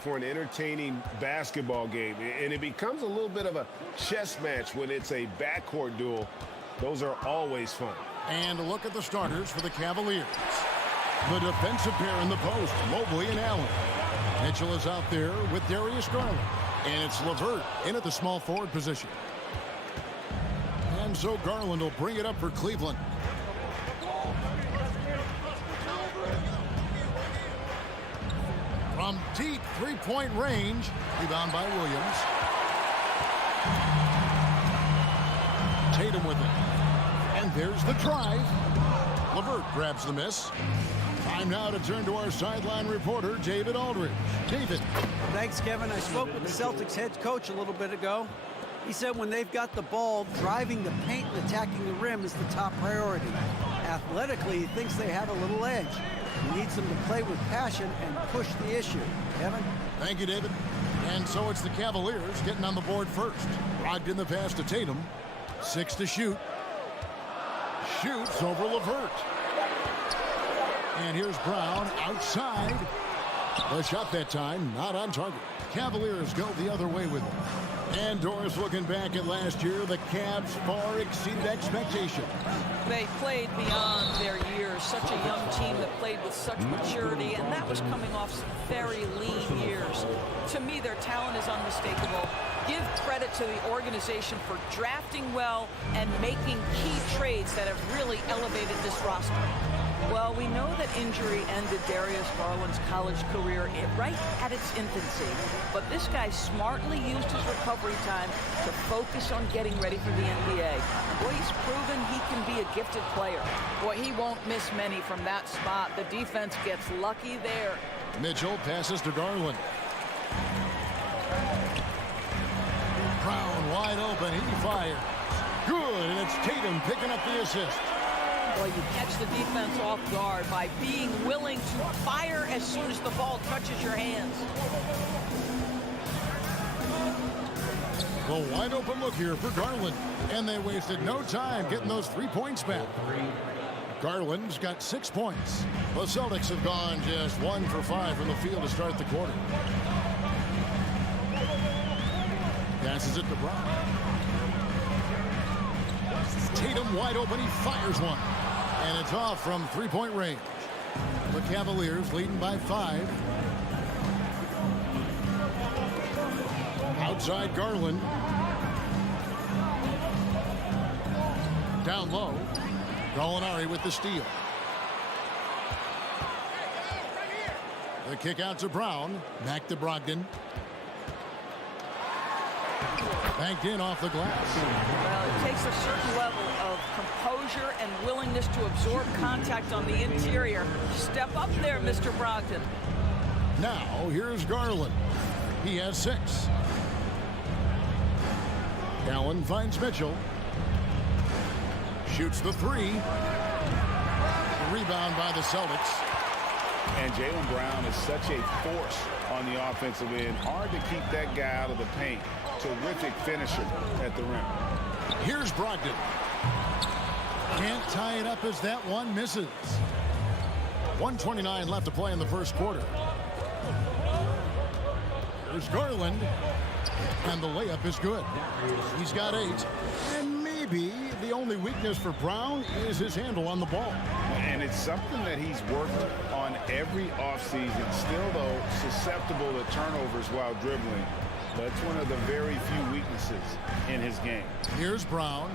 For an entertaining basketball game, and it becomes a little bit of a chess match when it's a backcourt duel. Those are always fun. And a look at the starters for the Cavaliers. The defensive pair in the post, Mobley and Allen. Mitchell is out there with Darius Garland, and it's LeVert in at the small forward position. And so Garland will bring it up for Cleveland. From deep three-point range, rebound by Williams. Tatum with it. And there's the drive. LeVert grabs the miss. Time now to turn to our sideline reporter, David Aldridge. David. Thanks, Kevin. I spoke with the Celtics head coach a little bit ago. He said when they've got the ball, driving the paint and attacking the rim is the top priority. Athletically, he thinks they have a little edge. He needs them to play with passion and push the issue. Kevin? Thank you, David. And so it's the Cavaliers getting on the board first. Brogdon the pass to Tatum. 6 to shoot. Shoots over LeVert. And here's Brown outside. The shot that time, not on target. Cavaliers go the other way with it. And Doris looking back at last year, the Cavs far exceeded expectation. They played beyond their years. Such a young team that played with such maturity, and that was coming off some very lean years. To me, their talent is unmistakable. Give credit to the organization for drafting well and making key trades that have really elevated this roster. Well, we know that injury ended Darius Garland's college career right at its infancy. But this guy smartly used his recovery time to focus on getting ready for the NBA. Boy, he's proven he can be a gifted player. Boy, he won't miss many from that spot. The defense gets lucky there. Mitchell passes to Garland. Brown wide open. He fires. Good, and it's Tatum picking up the assist. Well, you catch the defense off guard by being willing to fire as soon as the ball touches your hands. The wide open look here for Garland. And they wasted no time getting those 3 points back. Garland's got 6 points. The Celtics have gone just 1 for 5 from the field to start the quarter. Passes it to Brown. Tatum wide open. He fires one. And it's off from 3-point range. The Cavaliers leading by 5. Outside Garland. Down low. Gallinari with the steal. The kick out to Brown. Back to Brogdon. Banked in off the glass. Well, it takes a certain level of composure and willingness to absorb contact on the interior. Step up there, Mr. Brogdon. Now, here's Garland. He has 6. Allen finds Mitchell. Shoots the 3. Rebound by the Celtics. And Jaylen Brown is such a force on the offensive end. Hard to keep that guy out of the paint. Terrific finisher at the rim. Here's Brogdon. Can't tie it up as that one misses. 1:29 left to play in the first quarter. Here's Garland. And the layup is good. He's got 8. And maybe the only weakness for Brown is his handle on the ball. And it's something that he's worked on every offseason. Still, though, susceptible to turnovers while dribbling. That's one of the very few weaknesses in his game. Here's Brown.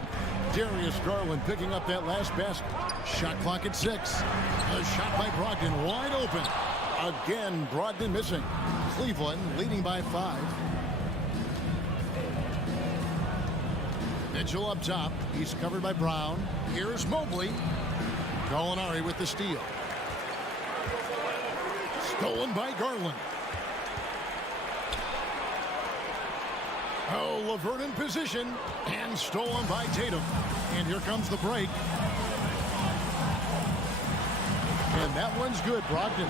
Darius Garland picking up that last basket. Shot clock at 6. A shot by Brogdon wide open. Again, Brogdon missing. Cleveland leading by 5. Mitchell up top. He's covered by Brown. Here's Mobley. Gallinari with the steal. Stolen by Garland. Oh, LeVert in position. And stolen by Tatum. And here comes the break. And that one's good, Brogdon.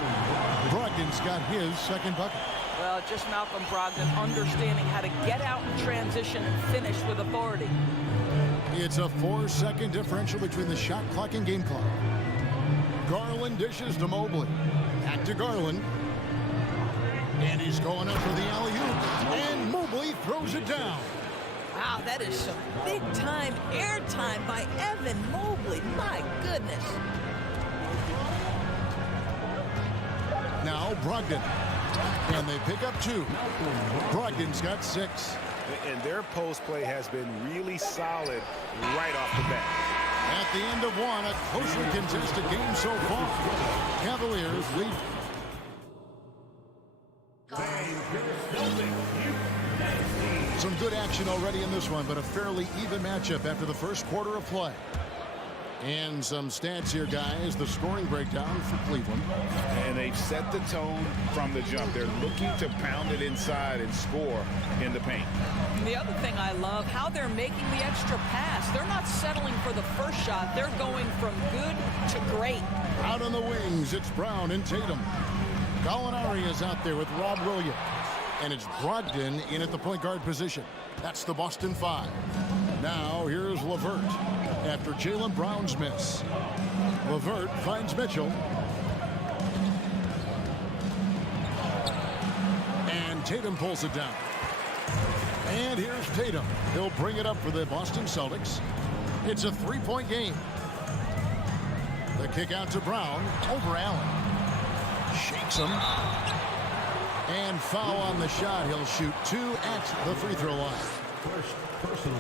Brogdon's got his second bucket. Well, just Malcolm Brogdon understanding how to get out in transition and finish with authority. It's a 4-second differential between the shot clock and game clock. Garland dishes to Mobley. Back to Garland. And he's going up for the alley-oop. And Mobley throws it down. Wow, that is some big-time airtime by Evan Mobley. My goodness. Now Brogdon. And they pick up 2. Brogdon's got 6. And their post play has been really solid right off the bat. At the end of one, a closely contested game so far. Cavaliers lead. Some good action already in this one, but a fairly even matchup after the first quarter of play. And some stats here, guys. The scoring breakdown for Cleveland. And they've set the tone from the jump. They're looking to pound it inside and score in the paint. The other thing I love, how they're making the extra pass. They're not settling for the first shot. They're going from good to great. Out on the wings, it's Brown and Tatum. Gallinari is out there with Rob Williams. And it's Brogdon in at the point guard position. That's the Boston 5. Now here's LeVert after Jaylen Brown's miss. LeVert finds Mitchell. And Tatum pulls it down. And here's Tatum. He'll bring it up for the Boston Celtics. It's a 3-point game. The kick out to Brown over Allen. Shakes him. And foul on the shot. He'll shoot 2 at the free throw line.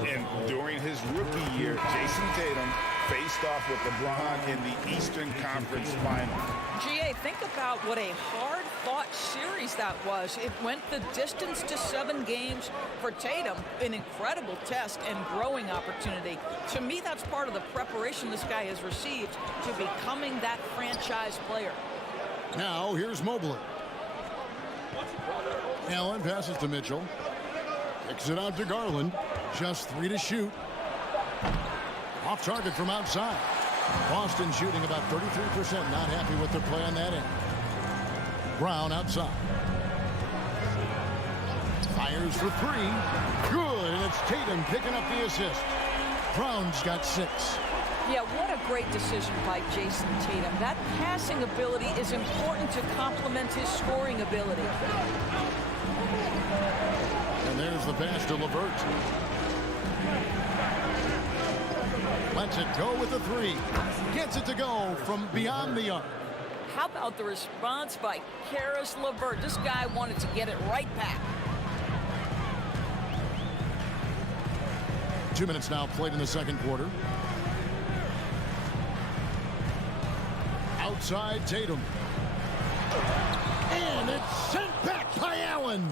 And during his rookie year, Jason Tatum faced off with LeBron in the Eastern Conference Final. GA, think about what a hard-fought series that was. It went the distance to 7 games for Tatum, an incredible test and growing opportunity. To me, that's part of the preparation this guy has received to becoming that franchise player. Now, here's Mobley. Allen passes to Mitchell. Kicks it out to Garland. Just 3 to shoot. Off target from outside. Boston shooting about 33%. Not happy with their play on that end. Brown outside. Fires for 3. Good. And it's Tatum picking up the assist. Brown's got 6. Yeah, what a great decision by Jason Tatum. That passing ability is important to complement his scoring ability. And there's the pass to LeVert. Lets it go with the 3. Gets it to go from beyond the arc. How about the response by Caris LeVert? This guy wanted to get it right back. 2 minutes now played in the second quarter. Outside Tatum. And it's sent back by Allen.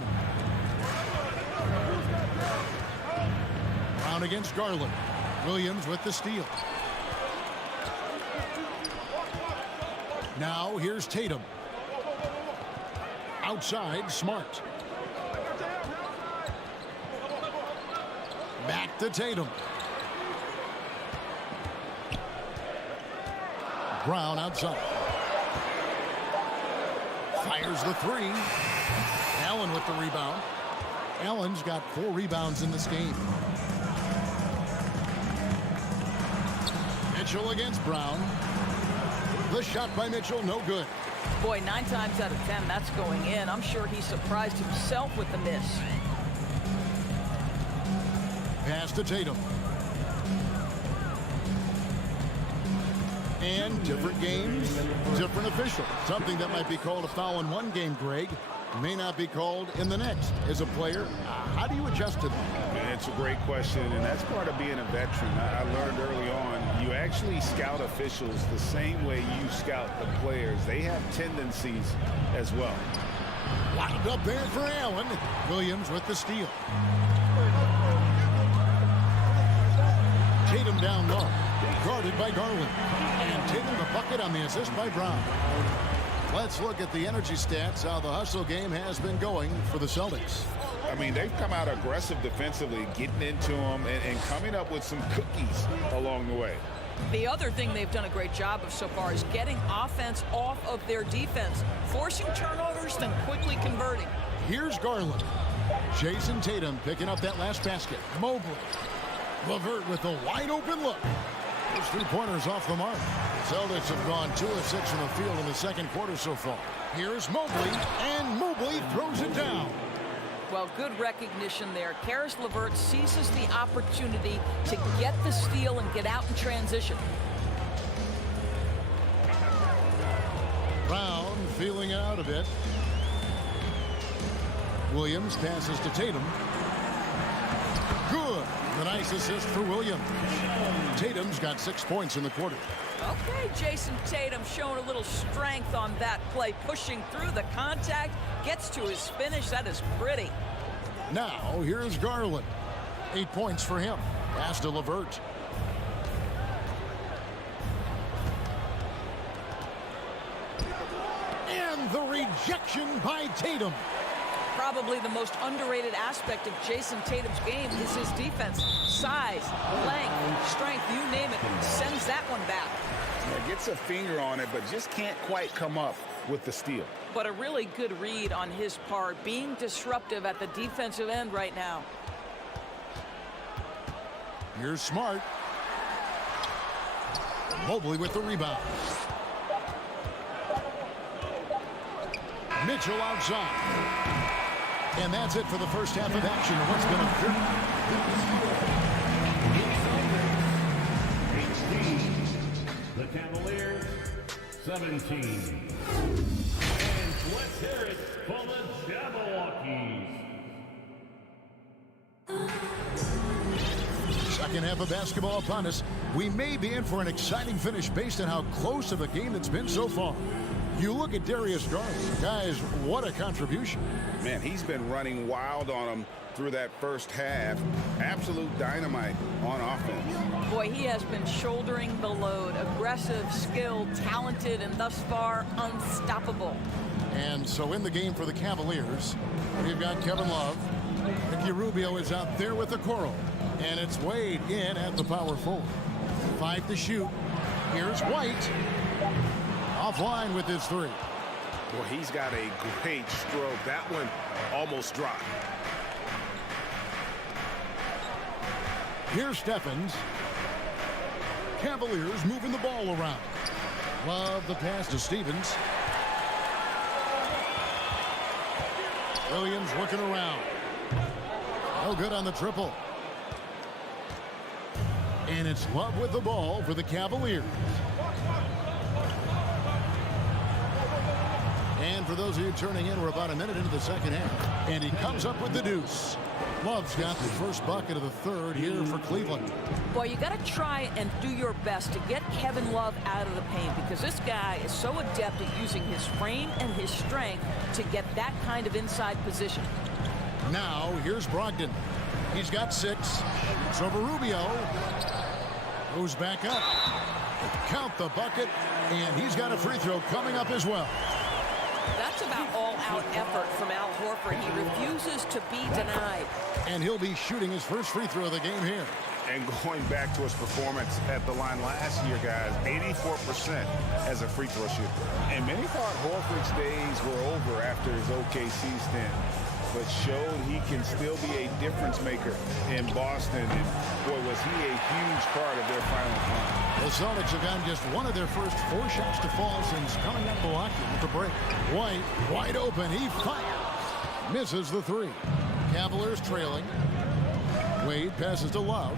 Brown against Garland. Williams with the steal. Now here's Tatum. Outside Smart. Back to Tatum. Brown outside. Fires the 3. Allen with the rebound. Allen's got 4 rebounds in this game. Mitchell against Brown. The shot by Mitchell, no good. Boy, 9 times out of 10, that's going in. I'm sure he surprised himself with the miss. Pass to Tatum. And different games, different official. Something that might be called a foul in one game, Greg, may not be called in the next. As a player, how do you adjust to that? It's a great question, and that's part of being a veteran. I learned early on, you actually scout officials the same way you scout the players. They have tendencies as well. Locked up there for Allen. Williams with the steal. Tatum down low. Guarded by Garland. And Tatum the bucket on the assist by Brown. Let's look at the energy stats, how the hustle game has been going for the Celtics. I mean, they've come out aggressive defensively, getting into them and coming up with some cookies along the way. The other thing they've done a great job of so far is getting offense off of their defense, forcing turnovers, then quickly converting. Here's Garland. Jason Tatum picking up that last basket. Mobley. LeVert with a wide open look. Those three-pointers off the mark. Celtics have gone 2 of 6 from the field in the second quarter so far. Here's Mobley, and Mobley throws it down. Well, good recognition there. Karis LeVert seizes the opportunity to get the steal and get out in transition. Brown feeling out a bit. Williams passes to Tatum. Good. The nice assist for Williams. Tatum's got 6 points in the quarter. Okay, Jason Tatum showing a little strength on that play, pushing through the contact, gets to his finish. That is pretty. Now, here's Garland. 8 points for him. Pass to LeVert. And the rejection by Tatum. Probably the most underrated aspect of Jason Tatum's game is his defense. Size, length, strength, you name it, sends that one back. Yeah, gets a finger on it, but just can't quite come up with the steal. But a really good read on his part, being disruptive at the defensive end right now. Here's Smart. Mobley with the rebound. Mitchell outside. And that's it for the first half of action. What's been a 18, the Cavaliers, 17. And let's hear it for the Jabberwockies. Second half of basketball upon us. We may be in for an exciting finish based on how close of a game it's been so far. You look at Darius Garland. Guys, what a contribution. Man, he's been running wild on him through that first half. Absolute dynamite on offense. Boy, he has been shouldering the load. Aggressive, skilled, talented, and thus far unstoppable. And so in the game for the Cavaliers, we've got Kevin Love. Ricky Rubio is out there with the coral. And it's Wade in at the power forward. 5 to shoot. Here's White. Offline with his 3. Well, he's got a great stroke. That one almost dropped. Here's Stephens. Cavaliers moving the ball around. Love the pass to Stevens. Williams working around. No good on the triple. And it's Love with the ball for the Cavaliers. And for those of you turning in, we're about a minute into the second half. And he comes up with the deuce. Love's got the first bucket of the third here for Cleveland. Boy, you got to try and do your best to get Kevin Love out of the paint, because this guy is so adept at using his frame and his strength to get that kind of inside position. Now, here's Brogdon. He's got 6. It's over Rubio. Goes back up. Count the bucket. And he's got a free throw coming up as well. That's about all-out effort from Al Horford. He refuses to be denied. And he'll be shooting his first free throw of the game here. And going back to his performance at the line last year, guys, 84% as a free throw shooter. And many thought Horford's days were over after his OKC stint, but showed he can still be a difference maker in Boston. And boy, was he a huge part of their final run. The Celtics have gotten just one of their first 4 shots to fall since coming up Milwaukee with the break. White, wide open. He fires. Misses the 3. Cavaliers trailing. Wade passes to Love.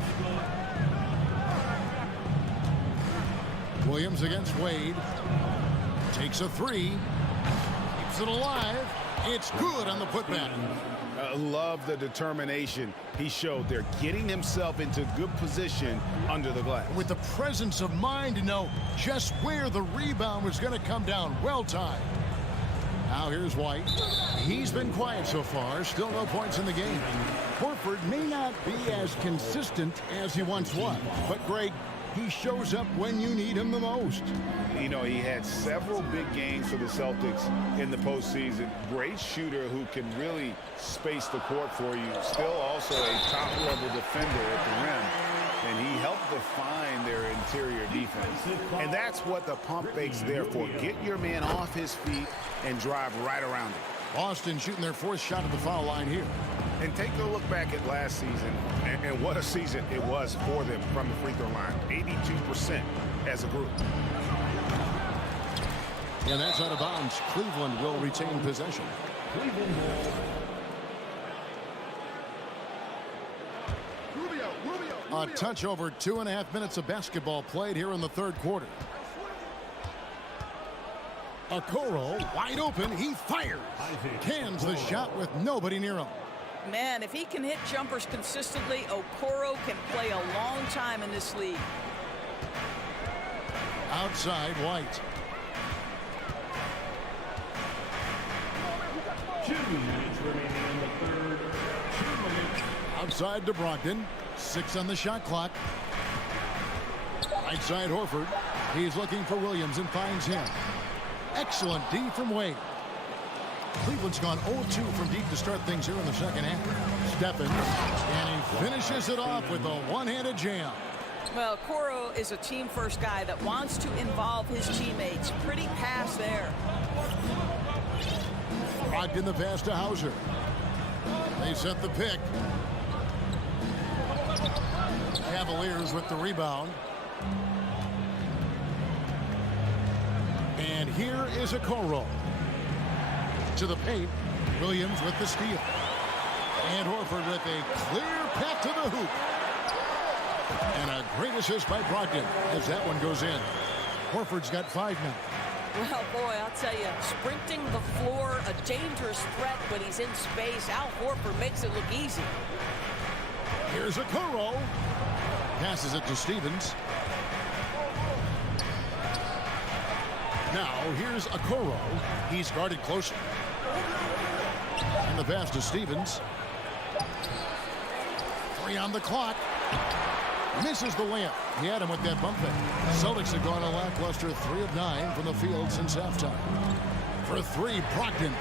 Williams against Wade. Takes a 3. Keeps it alive. It's good on the putback. Love the determination he showed there, getting himself into good position under the glass. With the presence of mind to know just where the rebound was going to come down. Well timed. Now here's White. He's been quiet so far. Still no points in the game. Horford may not be as consistent as he once was. But Greg, he shows up when you need him the most. You know, he had several big games for the Celtics in the postseason. Great shooter who can really space the court for you. Still also a top-level defender at the rim. And he helped define their interior defense. And that's what the pump fake's there for. Get your man off his feet and drive right around him. Boston shooting their 4th shot at the foul line here. And take a look back at last season, and what a season it was for them from the free throw line. 82% as a group. And that's out of bounds. Cleveland will retain possession. Cleveland ball. A touch over 2.5 minutes of basketball played here in the third quarter. Okoro wide open. He fires. Cans the shot with nobody near him. Man, if he can hit jumpers consistently, Okoro can play a long time in this league. Outside White. 2 minutes remaining in the third. 2 minutes. Outside to Brogdon. 6 on the shot clock. Right side Horford. He's looking for Williams and finds him. Excellent D from Wade. Cleveland's gone 0-2 from deep to start things here in the second half. Stephens, and he finishes it off with a one-handed jam. Well, Okoro is a team-first guy that wants to involve his teammates. Pretty pass there. Brogdon the pass to Hauser. They set the pick. Cavaliers with the rebound. And here is Okoro. To the paint. Williams with the steal. And Horford with a clear path to the hoop. And a great assist by Brogdon as that one goes in. Horford's got 5 minutes. Well, boy, I'll tell you, sprinting the floor, a dangerous threat when he's in space. Al Horford makes it look easy. Here's Okoro. Passes it to Stevens. Now, here's Okoro. He's guarded closely. And the pass to Stevens. 3 on the clock. Misses the layup. He had him with that bump fake. Celtics have gone a lackluster 3 of 9 from the field since halftime. For 3, Brogdon.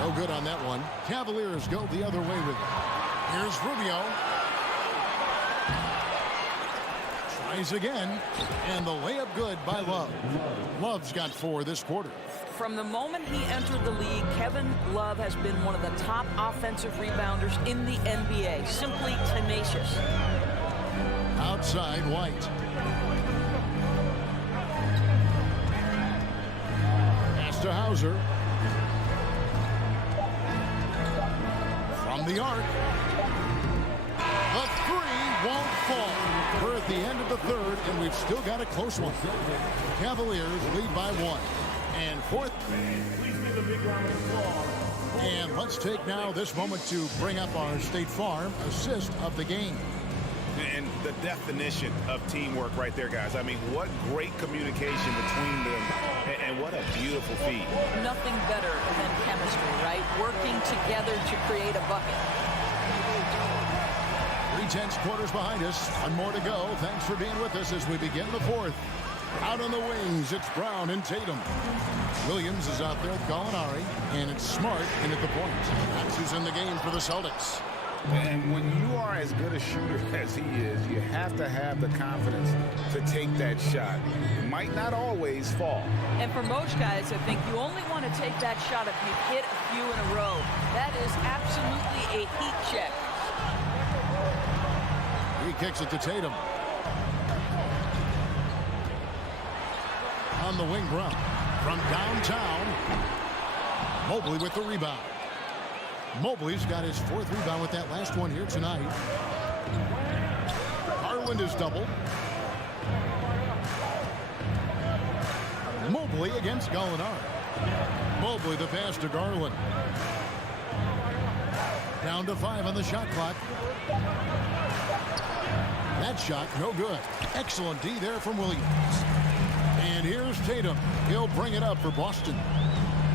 No good on that one. Cavaliers go the other way with it. Here's Rubio. Tries again. And the layup good by Love. Love's got 4 this quarter. From the moment he entered the league, Kevin Love has been one of the top offensive rebounders in the NBA. Simply tenacious. Outside White. Pass to Hauser. From the arc. The 3 won't fall. We're at the end of the third, and we've still got a close one. Cavaliers lead by 1. And fourth. And let's take now this moment to bring up our State Farm assist of the game. And the definition of teamwork right there, guys. I mean, what great communication between them, and what a beautiful feed. Nothing better than chemistry, right? Working together to create a bucket. 3/10 quarters behind us. 1 more to go. Thanks for being with us as we begin the fourth. Out on the wings, it's Brown and Tatum. Williams is out there with Gallinari, and it's Smart in at the point. That's who's in the game for the Celtics. And when you are as good a shooter as he is, you have to have the confidence to take that shot. It might not always fall. And for most guys, I think you only want to take that shot if you hit a few in a row. That is absolutely a heat check. He kicks it to Tatum. On the wing, Brown. From downtown, Mobley with the rebound. Mobley's got his 4th rebound with that last one here tonight. Garland is doubled. Mobley against Gallinari. Mobley the pass to Garland. Down to 5 on the shot clock. That shot no good. Excellent D there from Williams. And here's Tatum. He'll bring it up for Boston.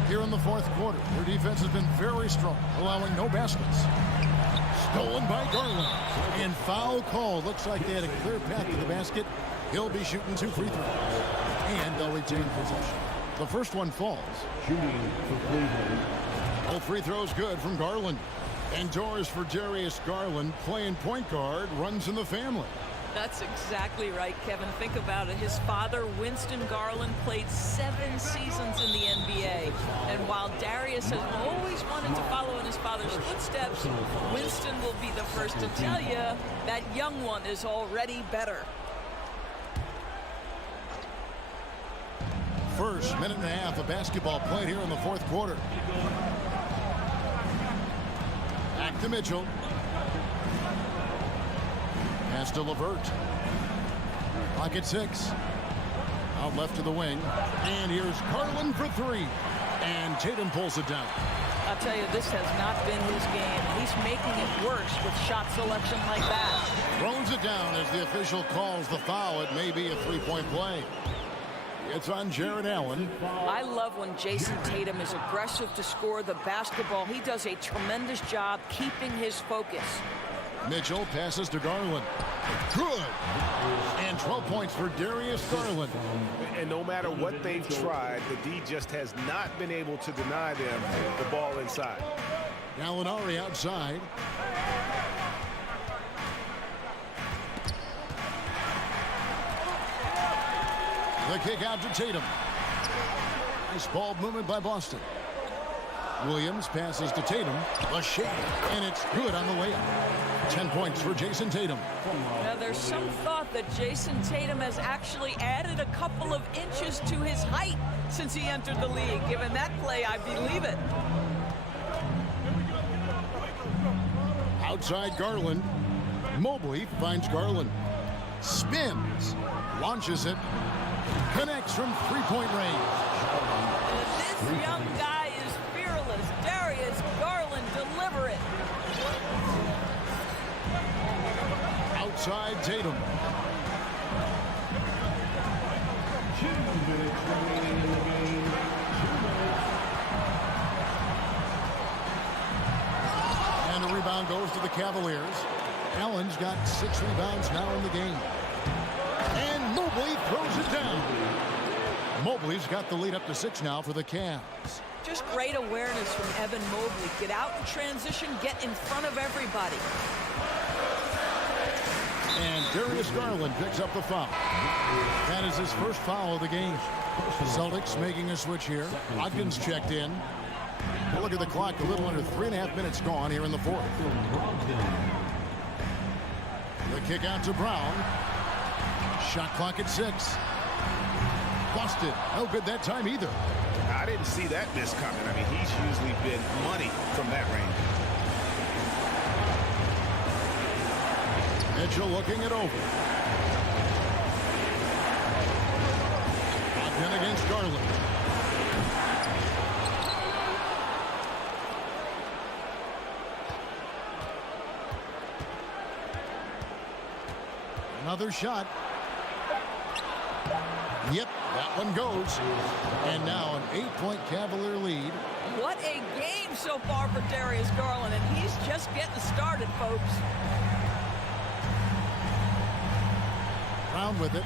Here in the fourth quarter, their defense has been very strong, allowing no baskets. Stolen by Garland. And foul call. Looks like they had a clear path to the basket. He'll be shooting 2 free throws. And they'll retain possession. The first one falls. Shooting for Cleveland. Both free throws good from Garland. And doors for Darius Garland, playing point guard, runs in the family. That's exactly right, Kevin. Think about it. His father, Winston Garland, played 7 seasons in the NBA. And while Darius has always wanted to follow in his father's footsteps, Winston will be the first to tell you that young one is already better. First minute and a half of basketball played here in the fourth quarter. Back to Mitchell. Pass to LeVert. Clock at 6. Out left to the wing. And here's Garland for 3. And Tatum pulls it down. I'll tell you, this has not been his game. He's making it worse with shot selection like that. Throws it down as the official calls the foul. It may be a three-point play. It's on Jared Allen. I love when Jason Tatum is aggressive to score the basketball. He does a tremendous job keeping his focus. Mitchell passes to Garland. Good. And 12 points for Darius Garland. And no matter what they've tried, the D just has not been able to deny them the ball inside. Gallinari outside. The kick out to Tatum. Nice ball movement by Boston. Williams passes to Tatum. A shake, and it's good on the way up. 10 points for Jason Tatum. Now, there's some thought that Jason Tatum has actually added a couple of inches to his height since he entered the league. Given that play, I believe it. Outside Garland. Mobley finds Garland. Spins. Launches it. Connects from three-point range. This young guy is fearless. Darius Garland, deliver it. Outside Tatum. 2 minutes remaining in the game. 2 minutes. And the rebound goes to the Cavaliers. Allen's got 6 rebounds now in the game. And Mobley throws it down. Mobley's got the lead up to 6 now for the Cavs. Just great awareness from Evan Mobley. Get out in transition, get in front of everybody. And Darius Garland picks up the foul. That is his first foul of the game. Celtics making a switch here. Ogden's checked in. Look at the clock, a little under 3.5 minutes gone here in the fourth. The kick out to Brown. Shot clock at 6. Busted. No good that time either. I didn't see that miss coming. I mean, he's usually been money from that range. Mitchell looking it over. Ogden against Garland. Another shot. Yep, that one goes. And now an 8-point Cavalier lead. What a game so far for Darius Garland, and he's just getting started, folks. Brown with it.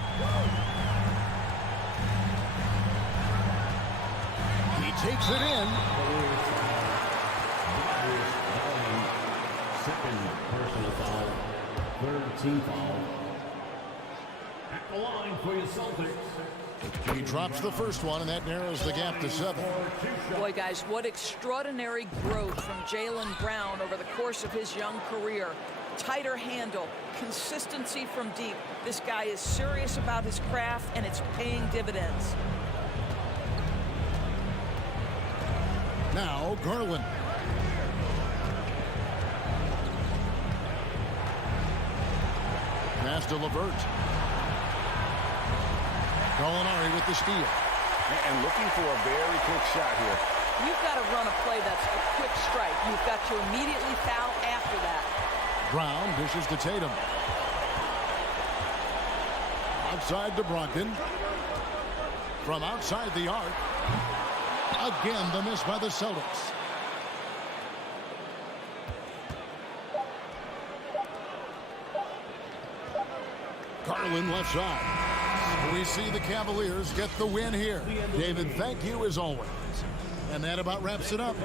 He takes it in. Second personal foul. Third team foul. At the line for your Celtics. He drops the first one, and that narrows the gap to 7. Boy, guys, what extraordinary growth from Jaylen Brown over the course of his young career. Tighter handle, consistency from deep. This guy is serious about his craft, and it's paying dividends. Now Garland. Pass to LeVert. Gallinari with the steal. And looking for a very quick shot here. You've got to run a play that's a quick strike. You've got to immediately foul after that. Brown dishes to Tatum. Outside to Brogdon. From outside the arc. Again, the miss by the Celtics. Garland left side. We see the Cavaliers get the win here. David, thank you as always. And that about wraps it up.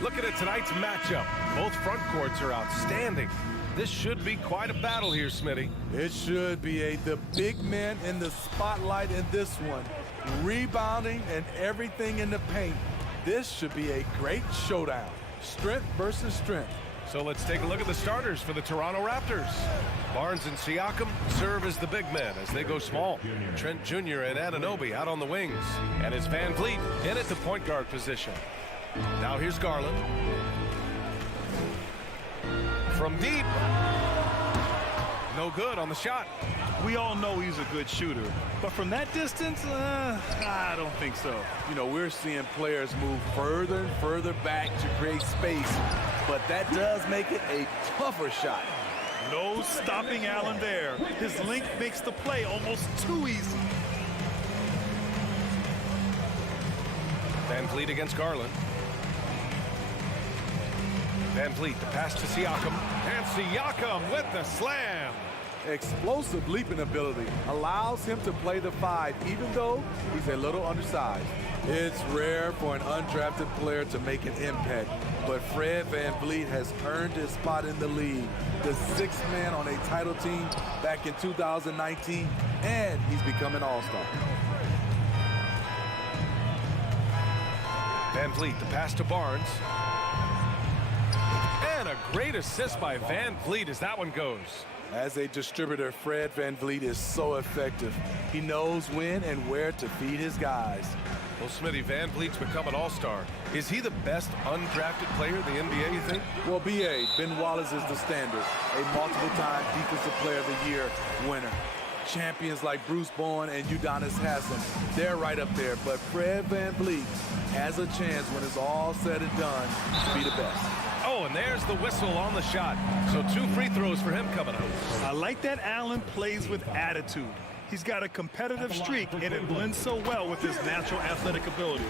Looking at tonight's matchup, both front courts are outstanding. This should be quite a battle here, Smitty. It should be the big men in the spotlight in this one. Rebounding and everything in the paint. This should be a great showdown. Strength versus strength. So let's take a look at the starters for the Toronto Raptors. Barnes and Siakam serve as the big men as they go small. Trent Jr. and Anunoby out on the wings. And it's Van Vliet in at the point guard position. Now here's Garland. From deep. No good on the shot. We all know he's a good shooter, but from that distance, I don't think so. You know, we're seeing players move further and further back to create space, but that does make it a tougher shot. No stopping Allen there. His length makes the play almost too easy. Van Vliet against Garland. Van Vliet, the pass to Siakam. And Siakam with the slam. Explosive leaping ability allows him to play the 5, even though he's a little undersized. It's rare for an undrafted player to make an impact, but Fred Van Vliet has earned his spot in the league. The 6th man on a title team back in 2019, and he's become an all-star. Van Vliet, the pass to Barnes. And a great assist by Van Vliet as that one goes. As a distributor, Fred Van Vliet is so effective. He knows when and where to feed his guys. Well, Smitty, Van Vliet's become an all-star. Is he the best undrafted player in the NBA, you think? Well, B.A., Ben Wallace is the standard. A multiple-time Defensive Player of the Year winner. Champions like Bruce Bowen and Udonis Haslem, they're right up there. But Fred Van Vliet has a chance when it's all said and done to be the best. Oh, and there's the whistle on the shot. So 2 free throws for him coming up. I like that Allen plays with attitude. He's got a competitive streak, and it blends so well with his natural athletic ability.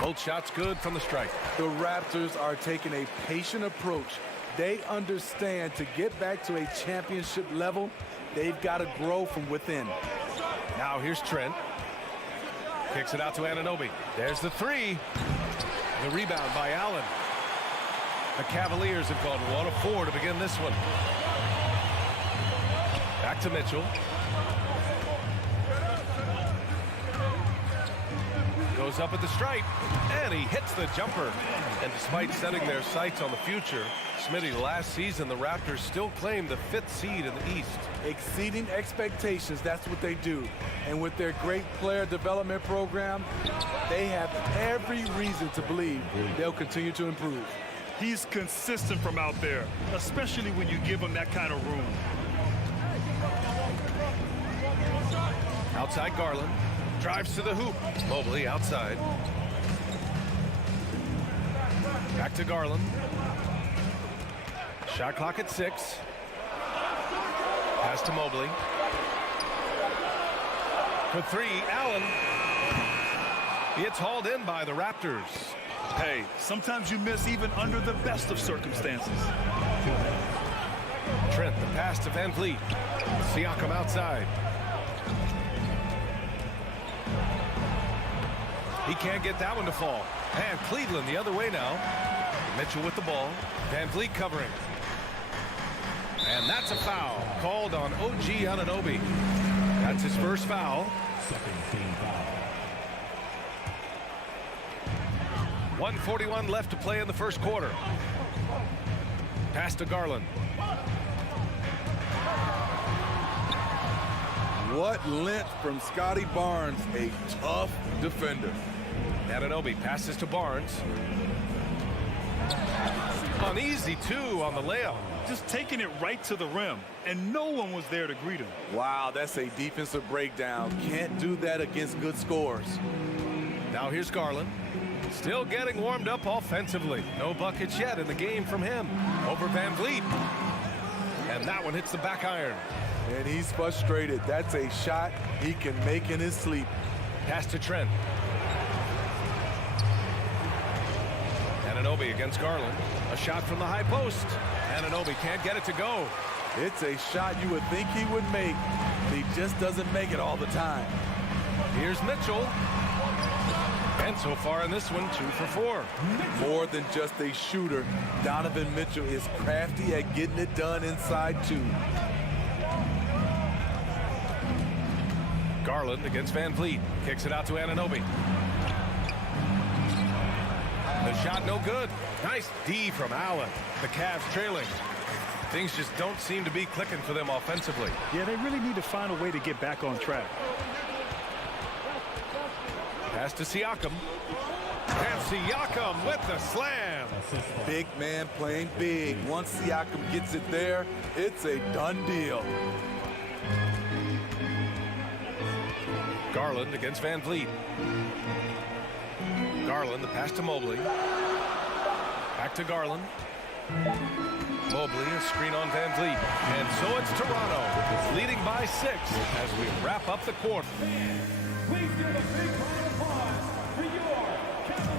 Both shots good from the strike. The Raptors are taking a patient approach. They understand to get back to a championship level, they've got to grow from within. Now here's Trent. Kicks it out to Anunoby. There's the 3. The rebound by Allen. The Cavaliers have gone 1 of 4 to begin this one. Back to Mitchell. Goes up at the stripe, and he hits the jumper. And despite setting their sights on the future, Smitty, last season the Raptors still claimed the 5th seed in the East. Exceeding expectations, that's what they do. And with their great player development program, they have every reason to believe they'll continue to improve. He's consistent from out there, especially when you give him that kind of room. Outside Garland. Drives to the hoop. Mobley outside. Back to Garland. Shot clock at 6. Pass to Mobley. For 3, Allen. It's hauled in by the Raptors. Hey, sometimes you miss even under the best of circumstances. Trent, the pass to Van Vliet. Siakam outside. He can't get that one to fall. And Cleveland the other way now. Mitchell with the ball. Van Vliet covering. And that's a foul called on OG Anunoby. That's his first foul. Second team foul. 1:41 left to play in the first quarter. Pass to Garland. What length from Scotty Barnes, a tough defender. Anunoby passes to Barnes. An easy 2 on the layup. Just taking it right to the rim, and no one was there to greet him. Wow, that's a defensive breakdown. Can't do that against good scores. Now here's Garland. Still getting warmed up offensively. No buckets yet in the game from him. Over Van Vliet. And that one hits the back iron. And he's frustrated. That's a shot he can make in his sleep. Pass to Trent. Anunoby against Garland. A shot from the high post. Anunoby can't get it to go. It's a shot you would think he would make. He just doesn't make it all the time. Here's Mitchell. And so far in this one, 2 for 4. More than just a shooter, Donovan Mitchell is crafty at getting it done inside too. Garland against Van Vliet. Kicks it out to Anunoby. The shot no good. Nice D from Allen. The Cavs trailing. Things just don't seem to be clicking for them offensively. Yeah, they really need to find a way to get back on track. Pass to Siakam. And Siakam with the slam. Big man playing big. Once Siakam gets it there, it's a done deal. Garland against Van Vliet. Garland, the pass to Mobley. Back to Garland. Mobley, a screen on Van Vliet. And so it's Toronto, leading by 6 as we wrap up the quarter. Please give a big round of applause for your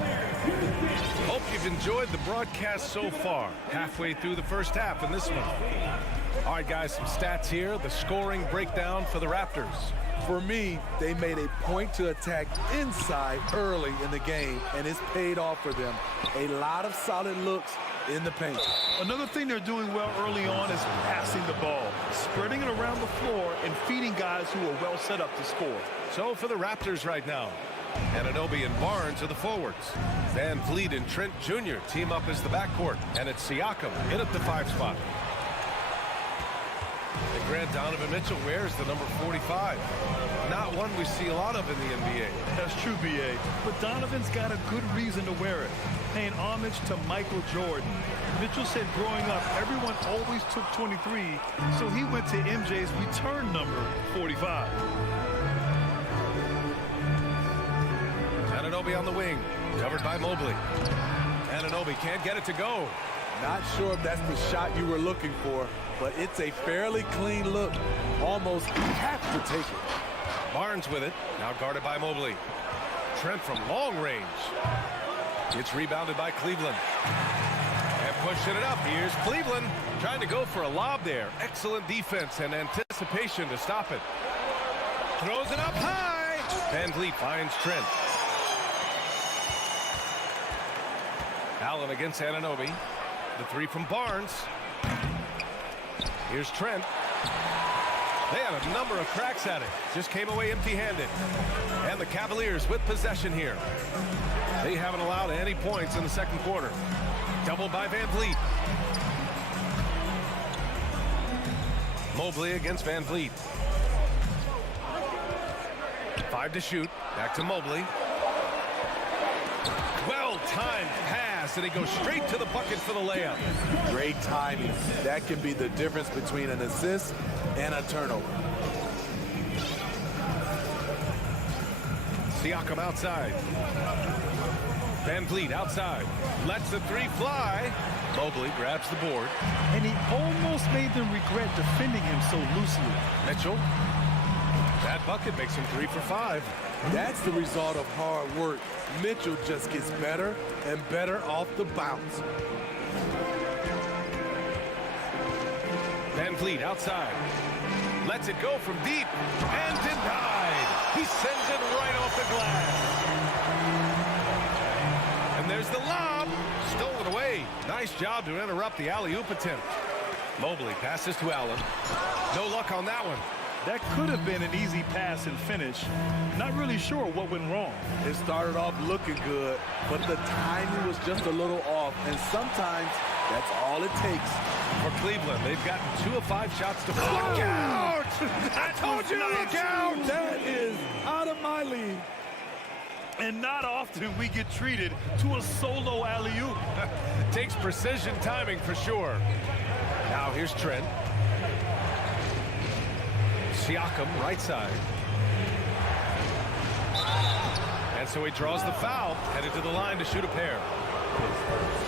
Cavaliers. Hope you've enjoyed the broadcast so far. Halfway through the first half in this one. All right, guys, some stats here. The scoring breakdown for the Raptors. For me, they made a point to attack inside early in the game, and it's paid off for them. A lot of solid looks in the paint. Another thing they're doing well early on is passing the ball, spreading it around the floor and feeding guys who are well set up to score. So for the Raptors right now, Anunoby and Barnes are the forwards. Van Vliet and Trent Jr. team up as the backcourt, and it's Siakam in at the 5 spot. And Grant, Donovan Mitchell wears the number 45. Not one we see a lot of in the NBA. That's true, B.A. But Donovan's got a good reason to wear it, paying homage to Michael Jordan. Mitchell said growing up, everyone always took 23, so he went to MJ's return number, 45. Anunoby on the wing, covered by Mobley. Anunoby can't get it to go. Not sure if that's the shot you were looking for, but it's a fairly clean look. Almost have to take it. Barnes with it, now guarded by Mobley. Trent from long range. It's rebounded by Cleveland. And pushing it up, here's Cleveland. Trying to go for a lob there. Excellent defense and anticipation to stop it. Throws it up high. Van Vliet finds Trent. Allen against Anunoby. The 3 from Barnes. Here's Trent. They had a number of cracks at it. Just came away empty-handed. And the Cavaliers with possession here. They haven't allowed any points in the second quarter. Doubled by Van Vliet. Mobley against Van Vliet. 5 to shoot. Back to Mobley. Well-timed pass, and he goes straight to the bucket for the layup. Great timing. That can be the difference between an assist and a turnover. Siakam outside. Van Vliet outside. Lets the 3 fly. Mobley grabs the board. And he almost made them regret defending him so loosely. Mitchell. That bucket makes him 3 for 5. That's the result of hard work. Mitchell just gets better and better off the bounce. Van Vliet outside. Lets it go from deep and denied. He sends it right off the glass. And there's the lob. Stolen away. Nice job to interrupt the alley-oop attempt. Mobley passes to Allen. No luck on that one. That could have been an easy pass and finish. Not really sure what went wrong. It started off looking good, but the timing was just a little off, and sometimes that's all it takes. For Cleveland, they've gotten 2 of 5 shots to fall. Look out! I told you to look out! That is out of my league. And not often we get treated to a solo alley-oop. Takes precision timing for sure. Now here's Trent. Siakam, right side. And so he draws the foul, headed to the line to shoot a pair.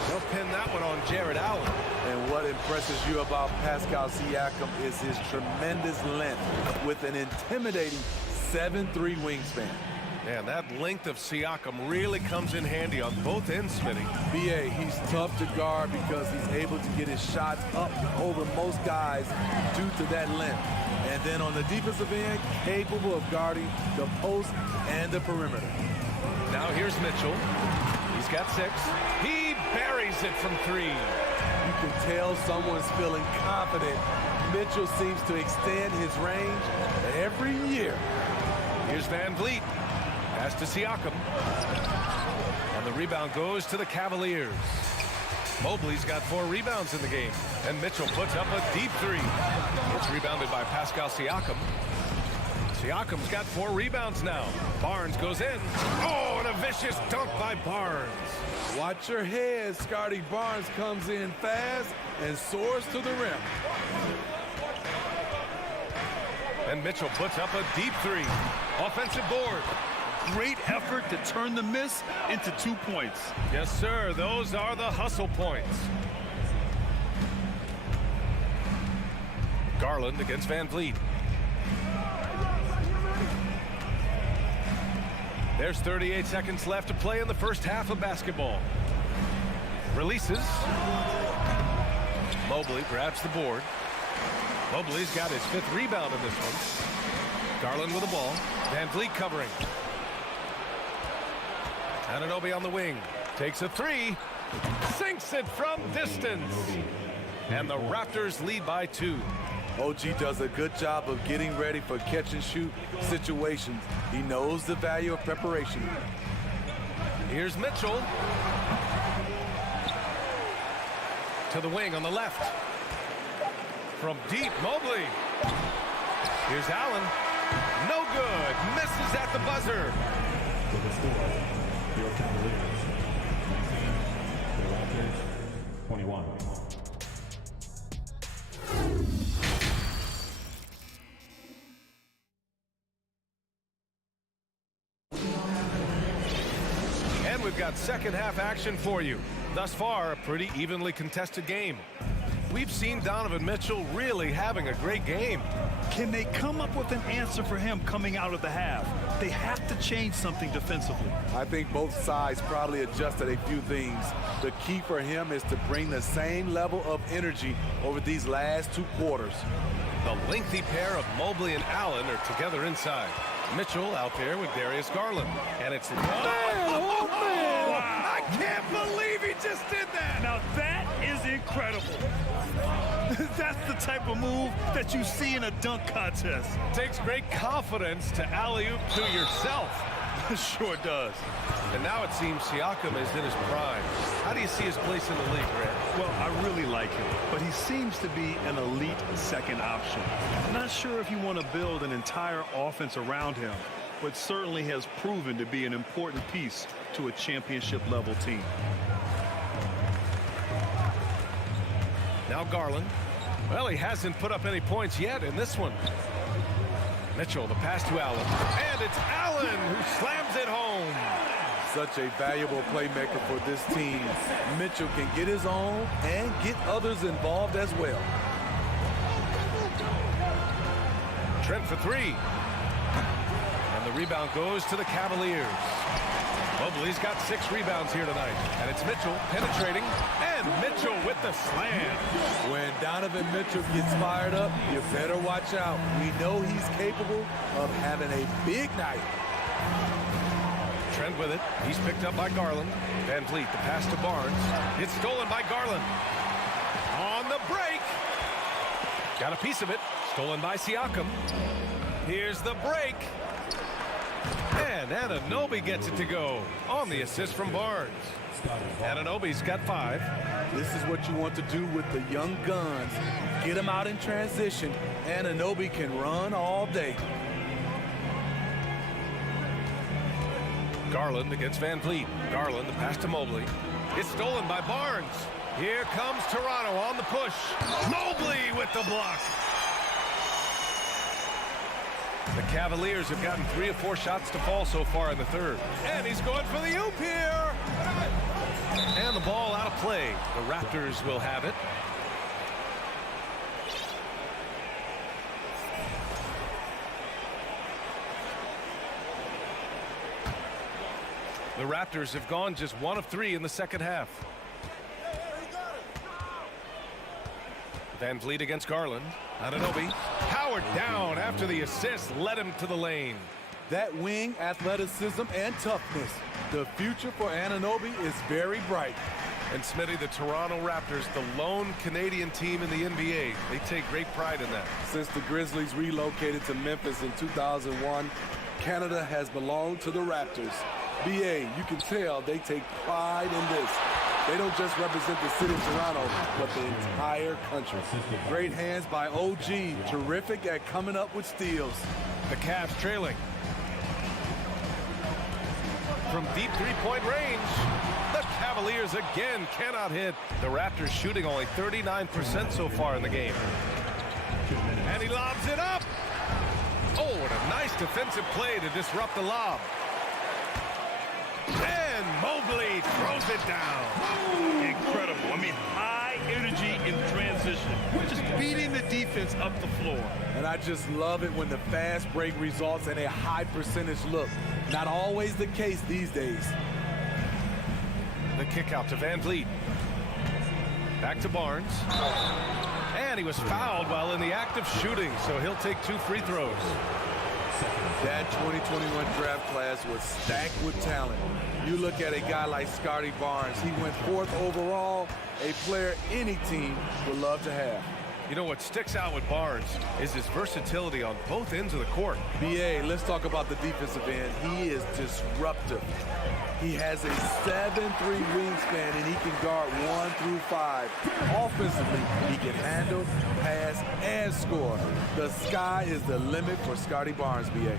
They'll pin that one on Jared Allen. And what impresses you about Pascal Siakam is his tremendous length with an intimidating 7'3" wingspan. Man, that length of Siakam really comes in handy on both ends, Smitty. B.A., he's tough to guard because he's able to get his shots up over most guys due to that length. And then on the defensive end, capable of guarding the post and the perimeter. Now here's Mitchell. He's got 6. He buries it from 3. You can tell someone's feeling confident. Mitchell seems to extend his range every year. Here's Van Vliet. Pass to Siakam. And the rebound goes to the Cavaliers. Mobley's got 4 rebounds in the game. And Mitchell puts up a deep 3. It's rebounded by Pascal Siakam. Siakam's got 4 rebounds now. Barnes goes in. Oh, and a vicious dunk by Barnes. Watch your head. Scotty Barnes comes in fast and soars to the rim. And Mitchell puts up a deep 3. Offensive board. Great effort to turn the miss into 2 points. Yes, sir. Those are the hustle points. Garland against Van Vliet. There's 38 seconds left to play in the first half of basketball. Releases. Mobley grabs the board. Mobley's got his 5th rebound in this one. Garland with the ball. Van Vliet covering. Anunoby on the wing. Takes a 3. Sinks it from distance. And the Raptors lead by 2. OG does a good job of getting ready for catch-and-shoot situations. He knows the value of preparation. Here's Mitchell. To the wing on the left. From deep, Mobley. Here's Allen. No good. Misses at the buzzer. With the score, your Cavaliers. The Raptors, 21. And we've got second half action for you. Thus far, a pretty evenly contested game. We've seen Donovan Mitchell really having a great game. Can they come up with an answer for him coming out of the half? They have to change something defensively. I think both sides probably adjusted a few things. The key for him is to bring the same level of energy over these last 2 quarters. The lengthy pair of Mobley and Allen are together inside. Mitchell out there with Darius Garland. And it's... Oh, man! Wow. I can't believe he just did that! Now that is incredible. That's the type of move that you see in a dunk contest. Takes great confidence to alley-oop to yourself. Sure does. And now it seems Siakam is in his prime. How do you see his place in the league, Grant? Well, I really like him, but he seems to be an elite second option. I'm not sure if you want to build an entire offense around him, but certainly has proven to be an important piece to a championship-level team. Now Garland. Well, he hasn't put up any points yet in this one. Mitchell, the pass to Allen. And it's Allen who slams it home. Such a valuable playmaker for this team. Mitchell can get his own and get others involved as well. Trent for 3. And the rebound goes to the Cavaliers. Mobley's got 6 rebounds here tonight. And it's Mitchell penetrating. And Mitchell with the slam. When Donovan Mitchell gets fired up, you better watch out. We know he's capable of having a big night. Trent with it. He's picked up by Garland. Van Vliet, the pass to Barnes. It's stolen by Garland. On the break. Got a piece of it. Stolen by Siakam. Here's the break. And Anunoby gets it to go on the assist from Barnes. Anunoby's got 5. This is what you want to do with the young guns. Get them out in transition. Anunoby can run all day. Garland against Van Vliet. Garland, the pass to Mobley. It's stolen by Barnes. Here comes Toronto on the push. Mobley with the block. The Cavaliers have gotten 3 or 4 shots to fall so far in the third. And he's going for the oop here. And the ball out of play. The Raptors will have it. The Raptors have gone just 1 of 3 in the second half. Van Vliet against Garland. Anunoby powered down after the assist led him to the lane. That wing athleticism and toughness. The future for Anunoby is very bright. And Smitty, the Toronto Raptors, the lone Canadian team in the NBA. They take great pride in that. Since the Grizzlies relocated to Memphis in 2001, Canada has belonged to the Raptors. BA, you can tell they take pride in this. They don't just represent the city of Toronto, but the entire country. Great hands by OG, terrific at coming up with steals. The Cavs trailing. From deep three-point range, the Cavaliers again cannot hit. The Raptors shooting only 39% so far in the game. And he lobs it up. Oh, what a nice defensive play to disrupt the lob. And Mobley throws it down. Incredible. I mean, high energy in transition. Just beating the defense up the floor. And I just love it when the fast break results in a high percentage look. Not always the case these days. The kick out to Van Vliet. Back to Barnes. And he was fouled while in the act of shooting, so he'll take 2 free throws. That 2021 draft class was stacked with talent. You look at a guy like Scotty Barnes. He went 4th overall, a player any team would love to have. You know what sticks out with Barnes is his versatility on both ends of the court. BA, let's talk about the defensive end. He is disruptive. He has a 7'3" wingspan, and he can guard 1 through 5. Offensively, he can handle, pass, and score. The sky is the limit for Scotty Barnes, BA.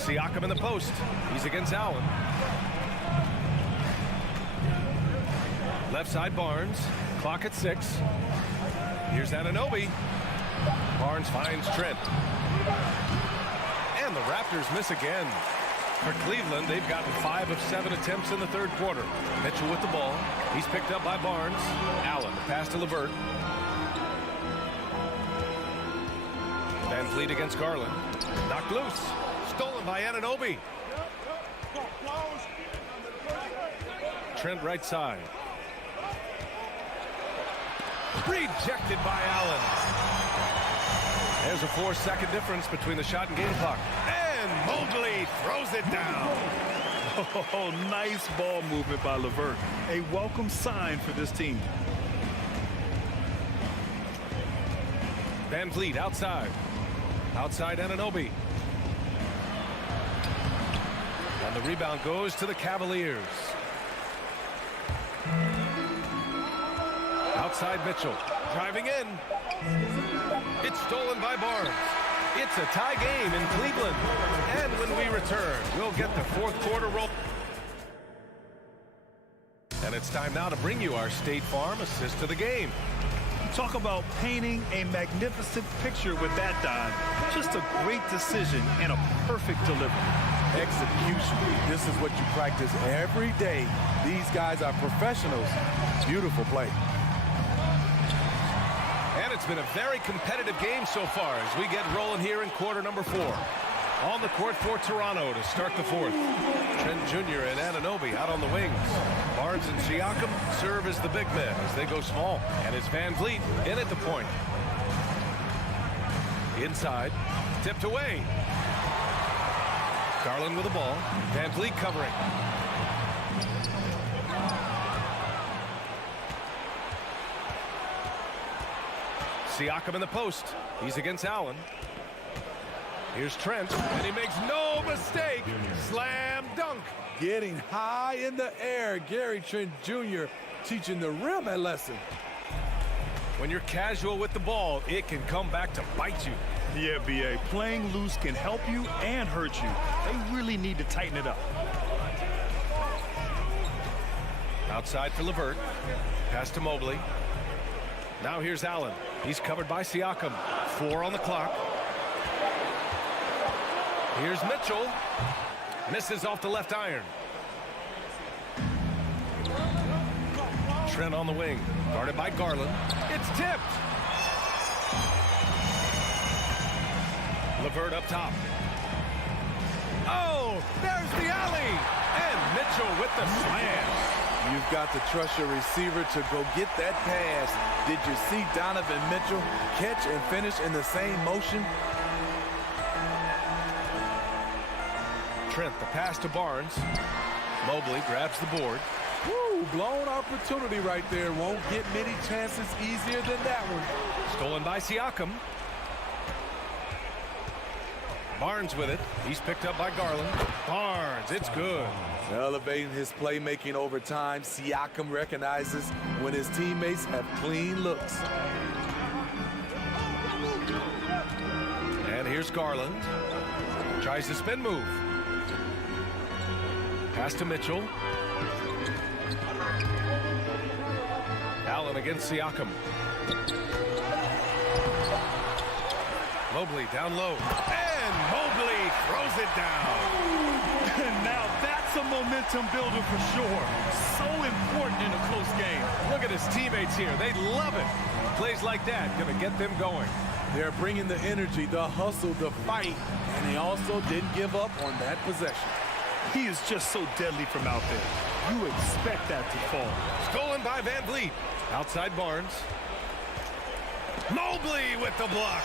Siakam in the post. He's against Allen. Left side Barnes. Clock at 6. Here's Anunoby. Barnes finds Trent. And the Raptors miss again. For Cleveland, they've gotten 5 of 7 attempts in the third quarter. Mitchell with the ball. He's picked up by Barnes. Allen, the pass to LeVert. Van Vliet against Garland. Knocked loose. Stolen by Anunoby. Trent right side. Rejected by Allen. There's a 4-second difference between the shot and game clock. And Mobley throws it down. Oh, nice ball movement by LeVert. A welcome sign for this team. Van Vliet outside. Outside Anunoby. And the rebound goes to the Cavaliers. Outside Mitchell. Driving in. It's stolen by Barnes. It's a tie game in Cleveland. And when we return, we'll get the fourth quarter roll. And it's time now to bring you our State Farm assist to the game. Talk about painting a magnificent picture with that dive. Just a great decision and a perfect delivery. Execution. This is what you practice every day. These guys are professionals. Beautiful play. And it's been a very competitive game so far as we get rolling here in quarter number 4. On the court for Toronto to start the fourth. Trent Jr. and Anunoby out on the wings. Barnes and Siakam serve as the big men as they go small. And it's Van Vliet in at the point. Inside. Tipped away. Garland with the ball. Van Vliet covering. Siakam in the post. He's against Allen. Here's Trent, and he makes no mistake. Slam dunk. Getting high in the air. Gary Trent Jr. teaching the rim a lesson. When you're casual with the ball, it can come back to bite you. Yeah, BA. Playing loose can help you and hurt you. They really need to tighten it up. Outside for LeVert. Pass to Mobley. Now here's Allen. He's covered by Siakam. 4 on the clock. Here's Mitchell. Misses off the left iron. Trent on the wing. Guarded by Garland. It's tipped. LeVert up top. Oh, there's the alley. And Mitchell with the slam. You've got to trust your receiver to go get that pass. Did you see Donovan Mitchell catch and finish in the same motion? Trent, the pass to Barnes. Mobley grabs the board. Woo, blown opportunity right there. Won't get many chances easier than that one. Stolen by Siakam. Barnes with it. He's picked up by Garland. Barnes, it's good. Elevating his playmaking over time, Siakam recognizes when his teammates have clean looks. And here's Garland. Tries the spin move. Pass to Mitchell. Allen against Siakam. Mobley down low. And Mobley throws it down. And now that's a momentum builder for sure. So important in a close game. Look at his teammates here. They love it. Plays like that going to get them going. They're bringing the energy, the hustle, the fight, and he also didn't give up on that possession. He is just so deadly from out there. You expect that to fall. Stolen by Van Vliet. Outside Barnes. Mobley with the block.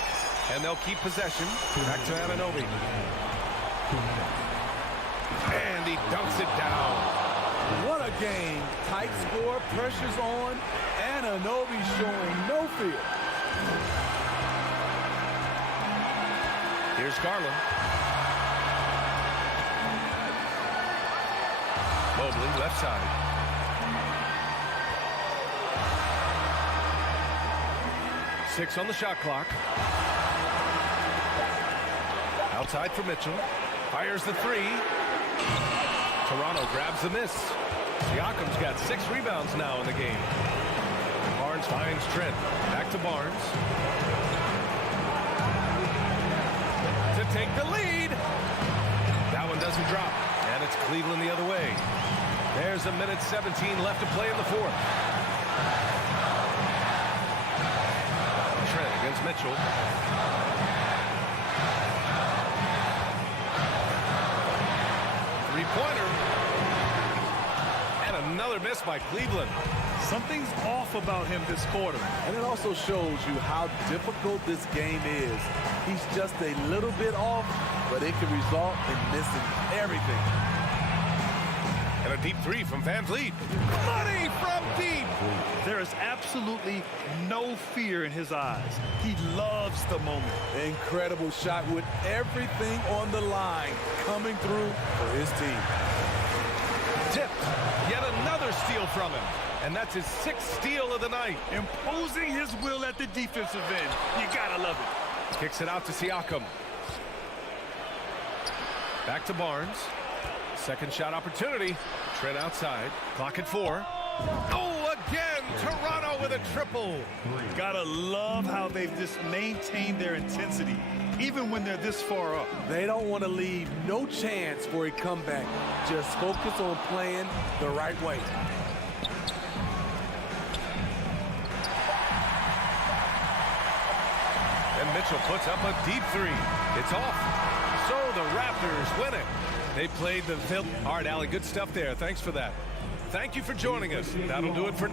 And they'll keep possession. Back to Anunoby. And he dunks it down. What a game. Tight score, pressure's on. Anunoby showing no fear. Here's Garland. Mobley left side. Six on the shot clock. Outside for Mitchell. Fires the three. Toronto grabs the miss. Siakam's got 6 rebounds now in the game. Barnes finds Trent. Back to Barnes. To take the lead. That one doesn't drop. And it's Cleveland the other way. There's 1:17 left to play in the fourth. Trent against Mitchell. Three-pointer. And another miss by Cleveland. Something's off about him this quarter. And it also shows you how difficult this game is. He's just a little bit off, but it can result in missing everything. And a deep three from Van Vliet. Money from deep. There is absolutely no fear in his eyes. He loves the moment. Incredible shot with everything on the line coming through for his team. Tipped. Yet another steal from him. And that's his 6th steal of the night. Imposing his will at the defensive end. You gotta love it. Kicks it out to Siakam. Back to Barnes. Second shot opportunity. Trent outside. Clock at 4. Oh, again! Toronto with a triple. Gotta love how they've just maintained their intensity, even when they're this far up. They don't want to leave no chance for a comeback. Just focus on playing the right way. And Mitchell puts up a deep three. It's off. So the Raptors win it. They played the film. All right, Allie, good stuff there. Thanks for that. Thank you for joining us. That'll do it for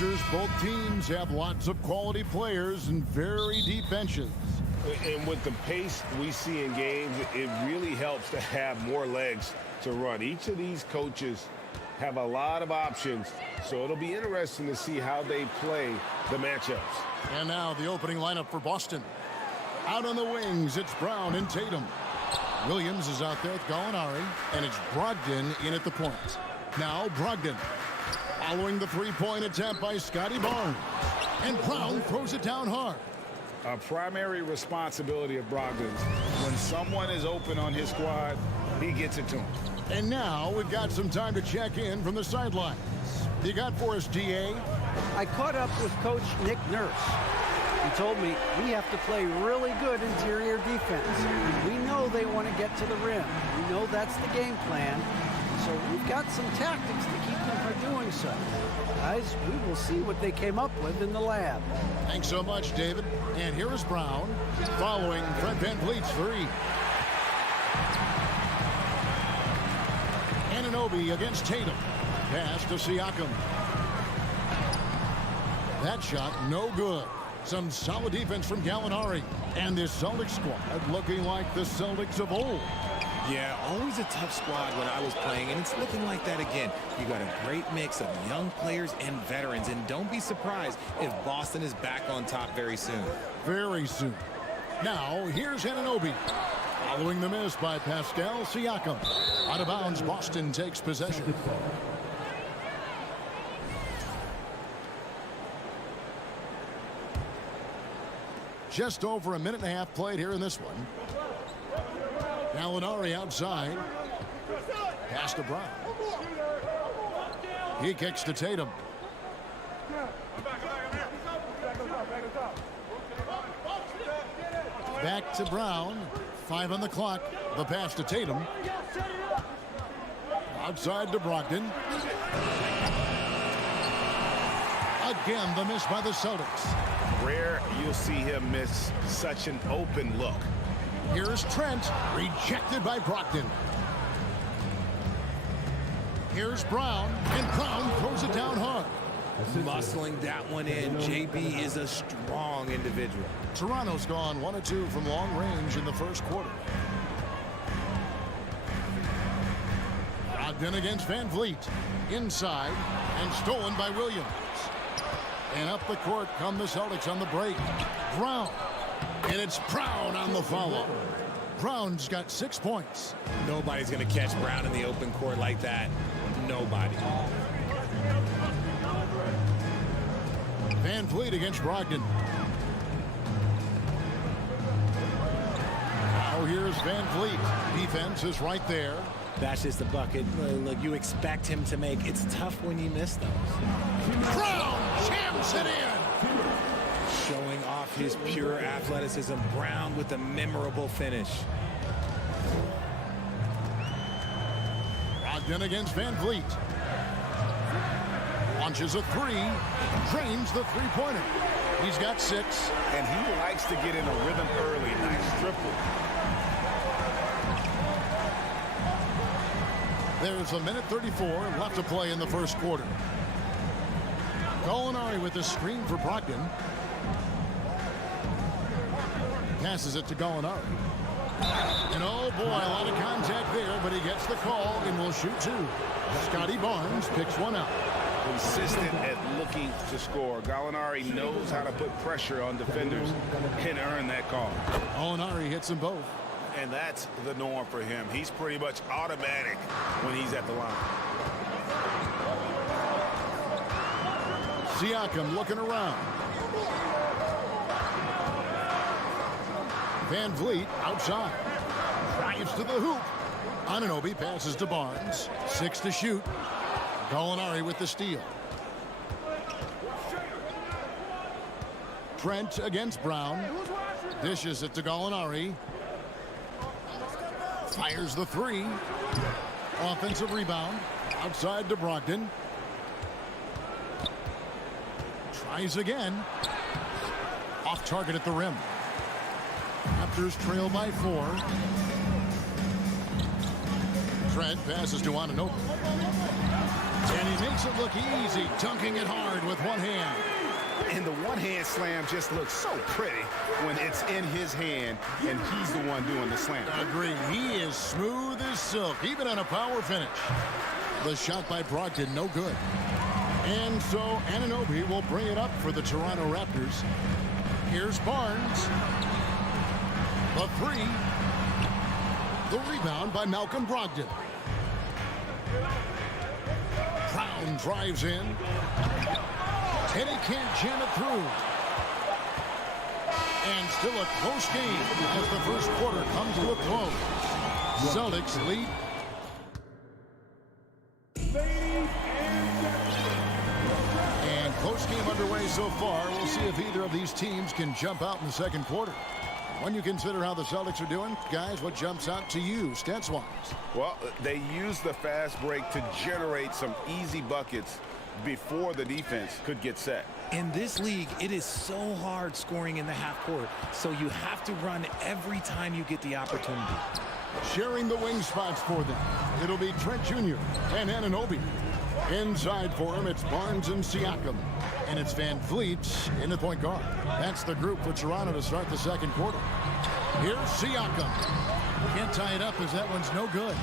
Raptors, both teams have lots of quality players and very deep benches. And with the pace we see in games, it really helps to have more legs to run. Each of these coaches have a lot of options, so it'll be interesting to see how they play the matchups. And now the opening lineup for Boston. Out on the wings, it's Brown and Tatum. Williams is out there with Gallinari, and it's Brogdon in at the point. Now Brogdon, following the three-point attempt by Scotty Barnes. And Brown throws it down hard. A primary responsibility of Brogdon's. When someone is open on his squad, he gets it to him. And now we've got some time to check in from the sidelines. You got for us, DA? I caught up with Coach Nick Nurse. He told me we have to play really good interior defense. We know they want to get to the rim. We know that's the game plan. So we've got some tactics to keep them from doing so. Guys, we will see what they came up with in the lab. Thanks so much, David. And here is Brown, following Fred VanVleet's three. Anunoby against Tatum. Pass to Siakam. That shot, no good. Some solid defense from Gallinari. And this Celtics squad looking like the Celtics of old. Yeah, always a tough squad when I was playing, and it's looking like that again. You got a great mix of young players and veterans, and don't be surprised if Boston is back on top very soon. Very soon. Now, here's Anunoby. Following the miss by Pascal Siakam. Out of bounds, Boston takes possession. Just over a minute and a half played here in this one. Gallinari outside. Pass to Brown. He kicks to Tatum. Back to Brown. 5 on the clock. The pass to Tatum. Outside to Brogdon. Again, the miss by the Celtics. Rare you'll see him miss such an open look. Here's Trent, rejected by Brogdon. Here's Brown, and Brown throws it down hard. Muscling that one in. JB is a strong individual. Toronto's gone 1 of 2 from long range in the first quarter. Brogdon against VanVleet. Inside, and stolen by Williams. And up the court come the Celtics on the break. Brown. And it's Brown on the follow. Brown's got 6 points. Nobody's going to catch Brown in the open court like that. Nobody. VanVleet against Brogdon. Now here's VanVleet. Defense is right there. That's just a bucket. Look, you expect him to make. It's tough when you miss those. Brown jams it in. Showing off his pure athleticism. Brown with a memorable finish. Brogdon against VanVleet. Launches a three. Drains the three-pointer. He's got 6. And he likes to get in a rhythm early. Nice triple. There's a minute 34 left to play in the first quarter. Gallinari with the screen for Brogdon. Passes it to Gallinari. And oh boy, a lot of contact there, but he gets the call and will shoot 2. Scotty Barnes picks one out. Consistent at looking to score. Gallinari knows how to put pressure on defenders and earn that call. Gallinari hits them both. And that's the norm for him. He's pretty much automatic when he's at the line. Siakam looking around. VanVleet outside. Drives to the hoop. Anunoby passes to Barnes. 6 to shoot. Gallinari with the steal. Trent against Brown. Dishes it to Gallinari. Fires the 3. Offensive rebound. Outside to Brogdon. Tries again. Off target at the rim. Raptors trail by 4. Trent passes to Anunoby. And he makes it look easy, dunking it hard with one hand. And the one-hand slam just looks so pretty when it's in his hand and he's the one doing the slam. Agreed. He is smooth as silk, even on a power finish. The shot by Brogdon, no good. And so Anunoby will bring it up for the Toronto Raptors. Here's Barnes. The three. The rebound by Malcolm Brogdon. Brown drives in. And he can't jam it through. And still a close game as the first quarter comes to a close. Celtics lead. And close game underway so far. We'll see if either of these teams can jump out in the second quarter. When you consider how the Celtics are doing, guys, what jumps out to you, stats-wise? Well, they use the fast break to generate some easy buckets before the defense could get set. In this league, it is so hard scoring in the half court, so you have to run every time you get the opportunity. Sharing the wing spots for them, it'll be Trent Jr. and Anunoby. Inside for him, it's Barnes and Siakam. And it's Van Vliet in the point guard. That's the group for Toronto to start the second quarter. Here's Siakam. Can't tie it up as that one's no good.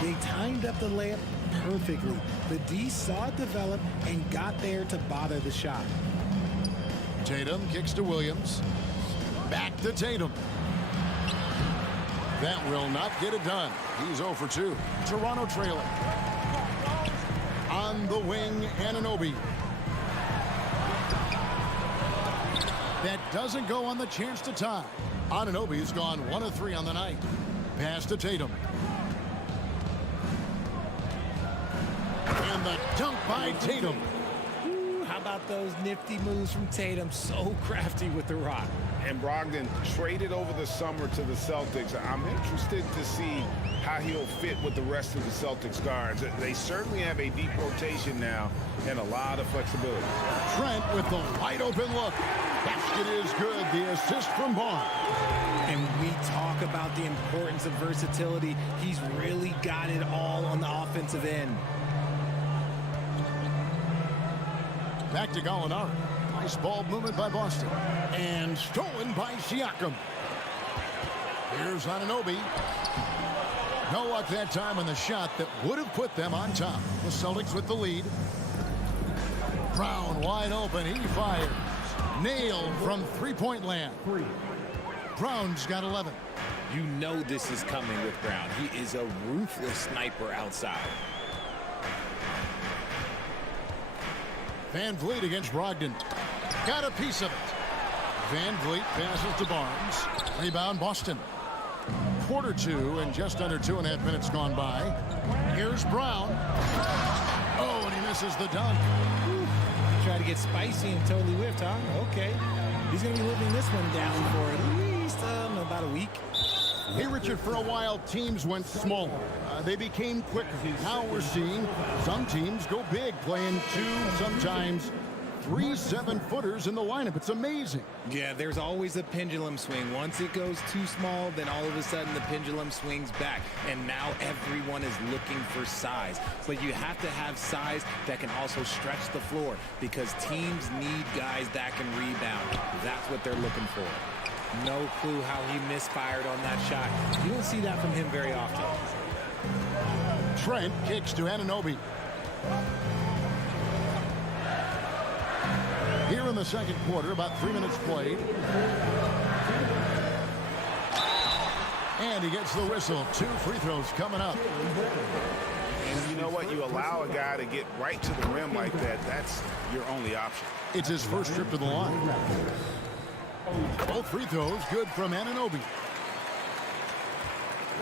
They timed up the layup perfectly. The D saw it develop and got there to bother the shot. Tatum kicks to Williams. Back to Tatum. That will not get it done. He's 0 for 2. Toronto trailing. On the wing, Anunoby. That doesn't go on the chance to tie. Anunoby's gone 1 of 3 on the night. Pass to Tatum. And the dunk by Tatum. Ooh, how about those nifty moves from Tatum? So crafty with the rock. And Brogdon traded over the summer to the Celtics. I'm interested to see how he'll fit with the rest of the Celtics guards. They certainly have a deep rotation now and a lot of flexibility. Trent with the wide open look. Basket is good. The assist from Barnes. And we talk about the importance of versatility. He's really got it all on the offensive end. Back to Gallinari. Nice ball movement by Boston. And stolen by Siakam. Here's Anunoby. No luck that time on the shot that would have put them on top. The Celtics with the lead. Brown wide open. He fires. Nailed from three-point land. Brown's got 11. You know this is coming with Brown. He is a ruthless sniper outside. Van Vliet against Brogdon. Got a piece of it. Van Vliet passes to Barnes. Rebound Boston. Quarter 2 and just under 2.5 minutes gone by. Here's Brown. Oh, and he misses the dunk. Try to get spicy and totally whiffed, huh? Okay. He's going to be living this one down for at least about a week. Hey, Richard, for a while, teams went smaller. They became quicker. Now we're seeing some teams go big, playing 2, sometimes 3 7-footers in the lineup. It's amazing. Yeah, there's always a pendulum swing. Once it goes too small, then all of a sudden the pendulum swings back. And now everyone is looking for size. But you have to have size that can also stretch the floor because teams need guys that can rebound. That's what they're looking for. No clue how he misfired on that shot. You don't see that from him very often. Trent kicks to Anunoby. Here in the second quarter, about 3 minutes played. And he gets the whistle. 2 free throws coming up. And you know what? You allow a guy to get right to the rim like that. That's your only option. It's his first trip to the line. Both free throws good from Anunoby.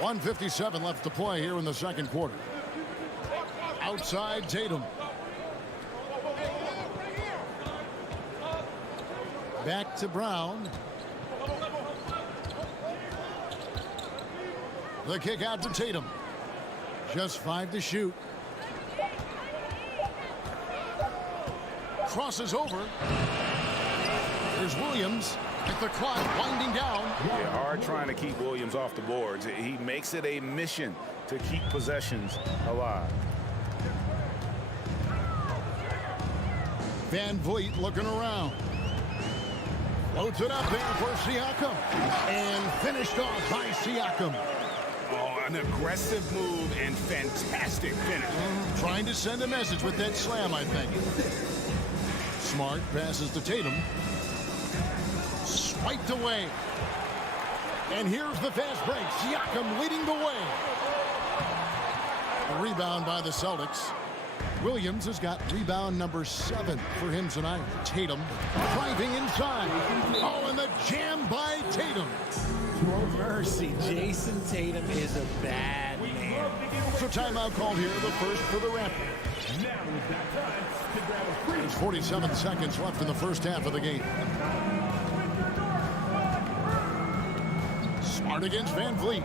1:57 left to play here in the second quarter. Outside Tatum. Back to Brown. The kick out to Tatum. Just 5 to shoot. Crosses over. There's Williams. At the clock winding down. Yeah, hard trying to keep Williams off the boards. He makes it a mission to keep possessions alive. Van Vliet looking around. Floats it up there for Siakam. And finished off by Siakam. Oh, an aggressive move and fantastic finish. Trying to send a message with that slam, I think. Smart passes to Tatum. Swiped away. And here's the fast break. Siakam leading the way. A rebound by the Celtics. Williams has got rebound number 7 for him tonight. Tatum driving inside. Oh, and the jam by Tatum. Mercy, Jason Tatum is a bad man. So timeout called here, the first for the Raptors. There's 47 seconds left in the first half of the game. Smart against Van Vliet.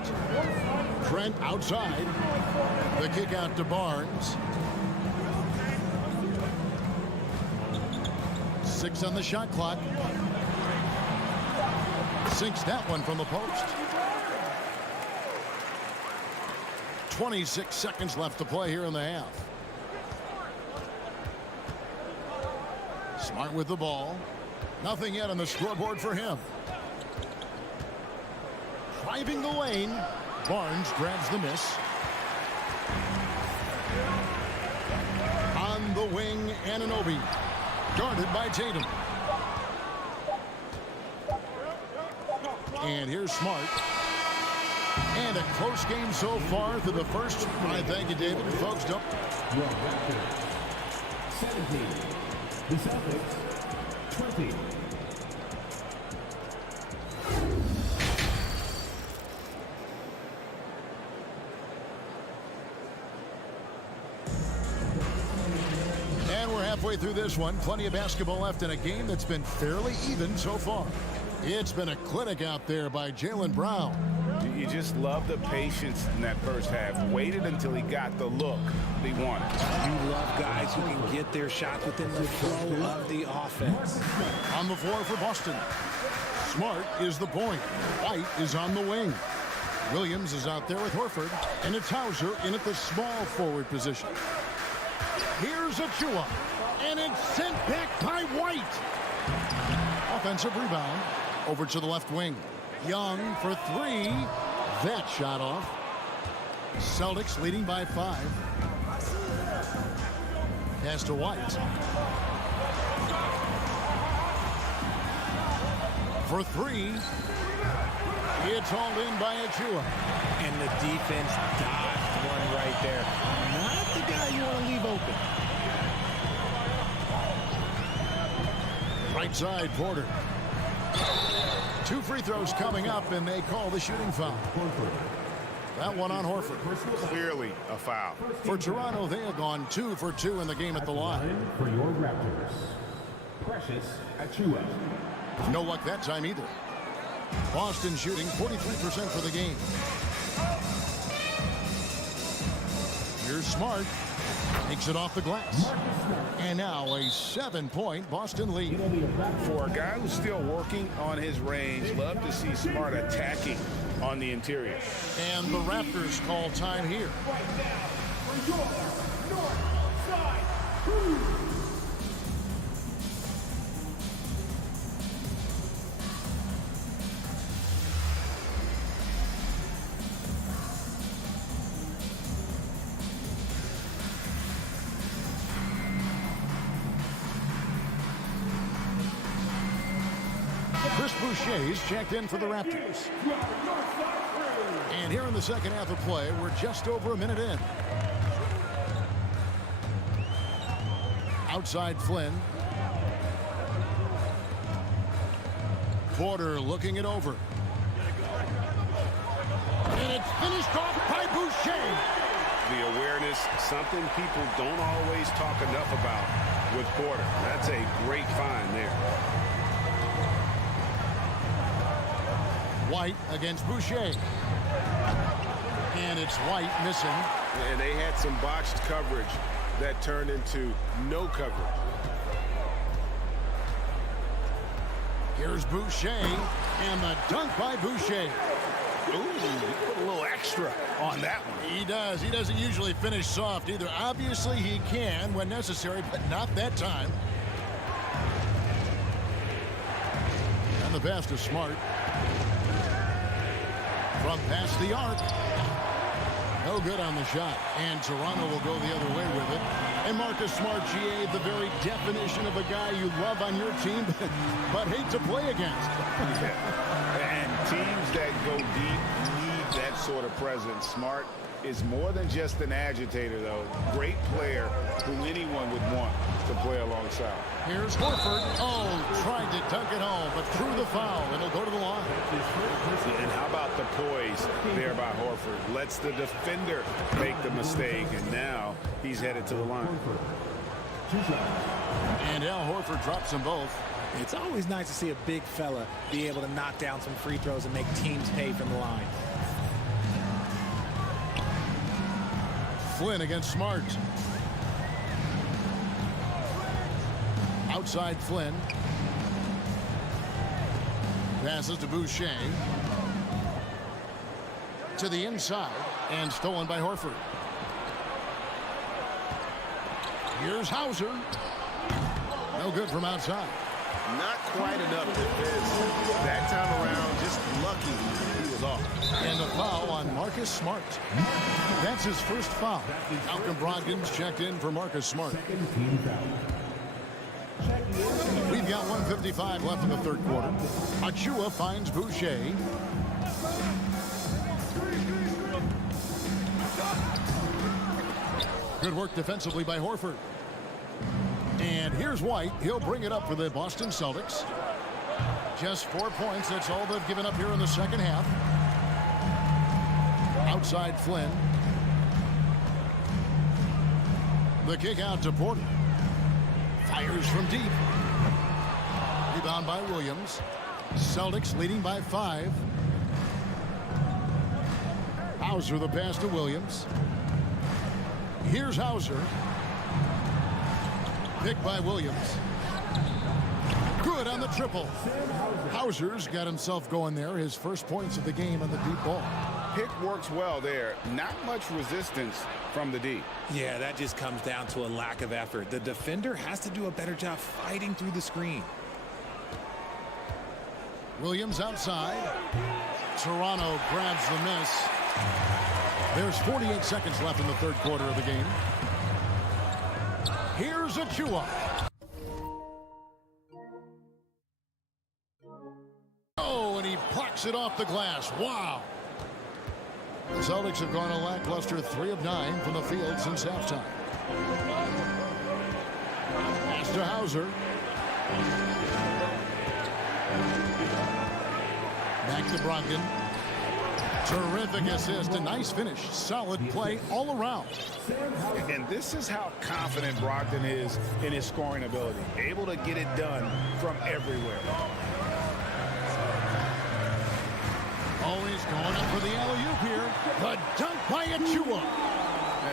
Trent outside. The kick out to Barnes. 6 on the shot clock. Sinks that one from the post. 26 seconds left to play here in the half. Smart with the ball. Nothing yet on the scoreboard for him. Driving the lane. Barnes grabs the miss. On the wing, Anunoby. Guarded by Tatum. And here's Smart. And a close game so far through the first. Thank you, David. Folks, don't. 17. The Celtics, 20. And we're halfway through this one. Plenty of basketball left in a game that's been fairly even so far. It's been a clinic out there by Jaylen Brown. You just love the patience in that first half. Waited until he got the look he wanted. You love guys who can get their shots within the flow of the offense. On the floor for Boston. Smart is the point. White is on the wing. Williams is out there with Horford. And it's Hauser in at the small forward position. Here's Achua. And it's sent back by White. Offensive rebound. Over to the left wing. Young for 3. That shot off. Celtics leading by 5. Pass to White. For 3. It's hauled in by Achua. And the defense dodged one right there. Not the guy you want to leave open. Right side, Porter. 2 free throws coming up, and they call the shooting foul. That one on Horford. Clearly a foul. For Toronto, they have gone 2 for 2 in the game at the line. For your Raptors, Precious Achua. No luck that time either. Boston shooting 43% for the game. Here's Smart. Takes it off the glass. And now a 7-point Boston lead. For a guy who's still working on his range, love to see Smart attacking on the interior. And the Raptors call time here. Chris Boucher's checked in for the Raptors. And here in the second half of play, we're just over a minute in. Outside Flynn. Porter looking it over. And it's finished off by Boucher. The awareness, something people don't always talk enough about with Porter. That's a great find there. White against Boucher. And it's White missing. And they had some botched coverage that turned into no coverage. Here's Boucher. And the dunk by Boucher. Ooh, he put a little extra on that one. He does. He doesn't usually finish soft either. Obviously, he can when necessary, but not that time. And the pass to Smart. From past the arc. No good on the shot. And Toronto will go the other way with it. And Marcus Smart, GA, the very definition of a guy you love on your team, but hate to play against. And teams that go deep need that sort of presence. Smart is more than just an agitator, though. Great player who anyone would want to play alongside. Here's Horford. Oh, tried to dunk it home, but threw the foul. It'll go to the line. And how about the poise there by Horford? Lets the defender make the mistake, and now he's headed to the line. And Al Horford drops them both. It's always nice to see a big fella be able to knock down some free throws and make teams pay from the line. Flynn against Smart. Outside Flynn. Passes to Boucher. To the inside. And stolen by Horford. Here's Hauser. No good from outside. Not quite enough defense. That time around, just lucky he was off. And a foul on Marcus Smart. That's his first foul. Malcolm Brogdon's checked in for Marcus Smart. We've got 1:55 left in the third quarter. Achua finds Boucher. Good work defensively by Horford. And here's White. He'll bring it up for the Boston Celtics. Just 4 points. That's all they've given up here in the second half. Outside Flynn. The kick out to Porter. Fires from deep. Rebound by Williams. Celtics leading by 5. Hauser the pass to Williams. Here's Hauser. Picked by Williams. Good on the triple. Hauser's got himself going there. His first points of the game on the deep ball. Pick works well there. Not much resistance from the D. Yeah, that just comes down to a lack of effort. The defender has to do a better job fighting through the screen. Williams outside. Toronto grabs the miss. There's 48 seconds left in the third quarter of the game. Here's Achua. Oh, and he plucks it off the glass. Wow. The Celtics have gone a lackluster 3 of 9 from the field since halftime. Pass to Hauser. Back to Brogdon. Terrific assist, a nice finish. Solid play all around. And this is how confident Brogdon is in his scoring ability. Able to get it done from everywhere. Always going up for the alley-oop here. The dunk by Achua.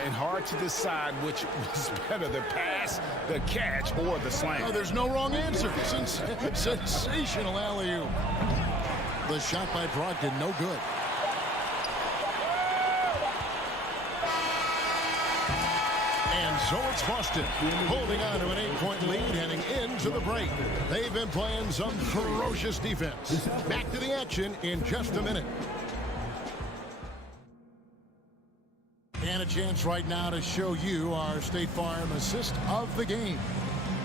And hard to decide which was better, the pass, the catch, or the slam. Oh, there's no wrong answer. Sensational alley-oop. The shot by Brogdon, no good. So it's Boston holding on to an 8-point lead heading into the break. They've been playing some ferocious defense. Back to the action in just a minute. And a chance right now to show you our State Farm assist of the game.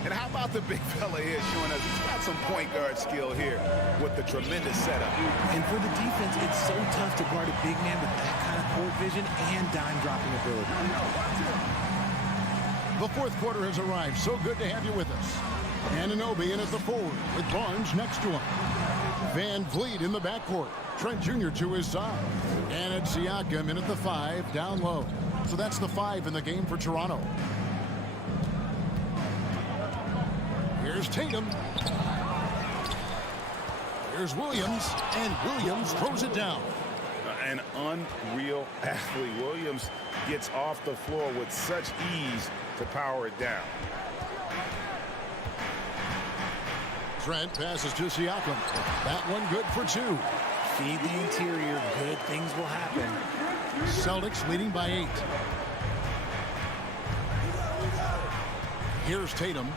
And how about the big fella here showing us he's got some point guard skill here with the tremendous setup. And for the defense, it's so tough to guard a big man with that kind of court vision and dime dropping ability. The fourth quarter has arrived. So good to have you with us. Anunoby in at the forward with Barnes next to him. Van Vliet in the backcourt. Trent Jr. to his side. And it's Siakam in at the 5 down low. So that's the 5 in the game for Toronto. Here's Tatum. Here's Williams. And Williams throws it down. An unreal athlete. Williams gets off the floor with such ease to power it down. Trent passes to Siakam. That one good for 2. Feed the interior. Good things will happen. Celtics leading by 8. Here's Tatum.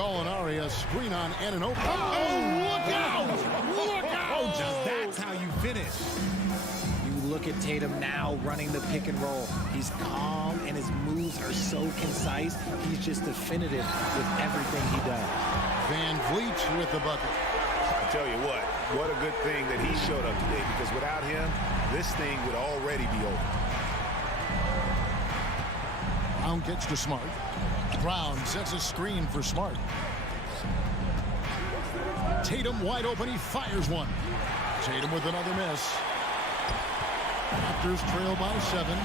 Gallinari, a screen on Anunoby. Oh, look out! Look out! That's how you finish. You look at Tatum now running the pick and roll. He's calm and his moves are so concise. He's just definitive with everything he does. Van Vliet with the bucket. I tell you what a good thing that he showed up today, because without him, this thing would already be over. Brown gets to Smart. Brown sets a screen for Smart. Tatum wide open. He fires one. Tatum with another miss. Raptors trail by 7.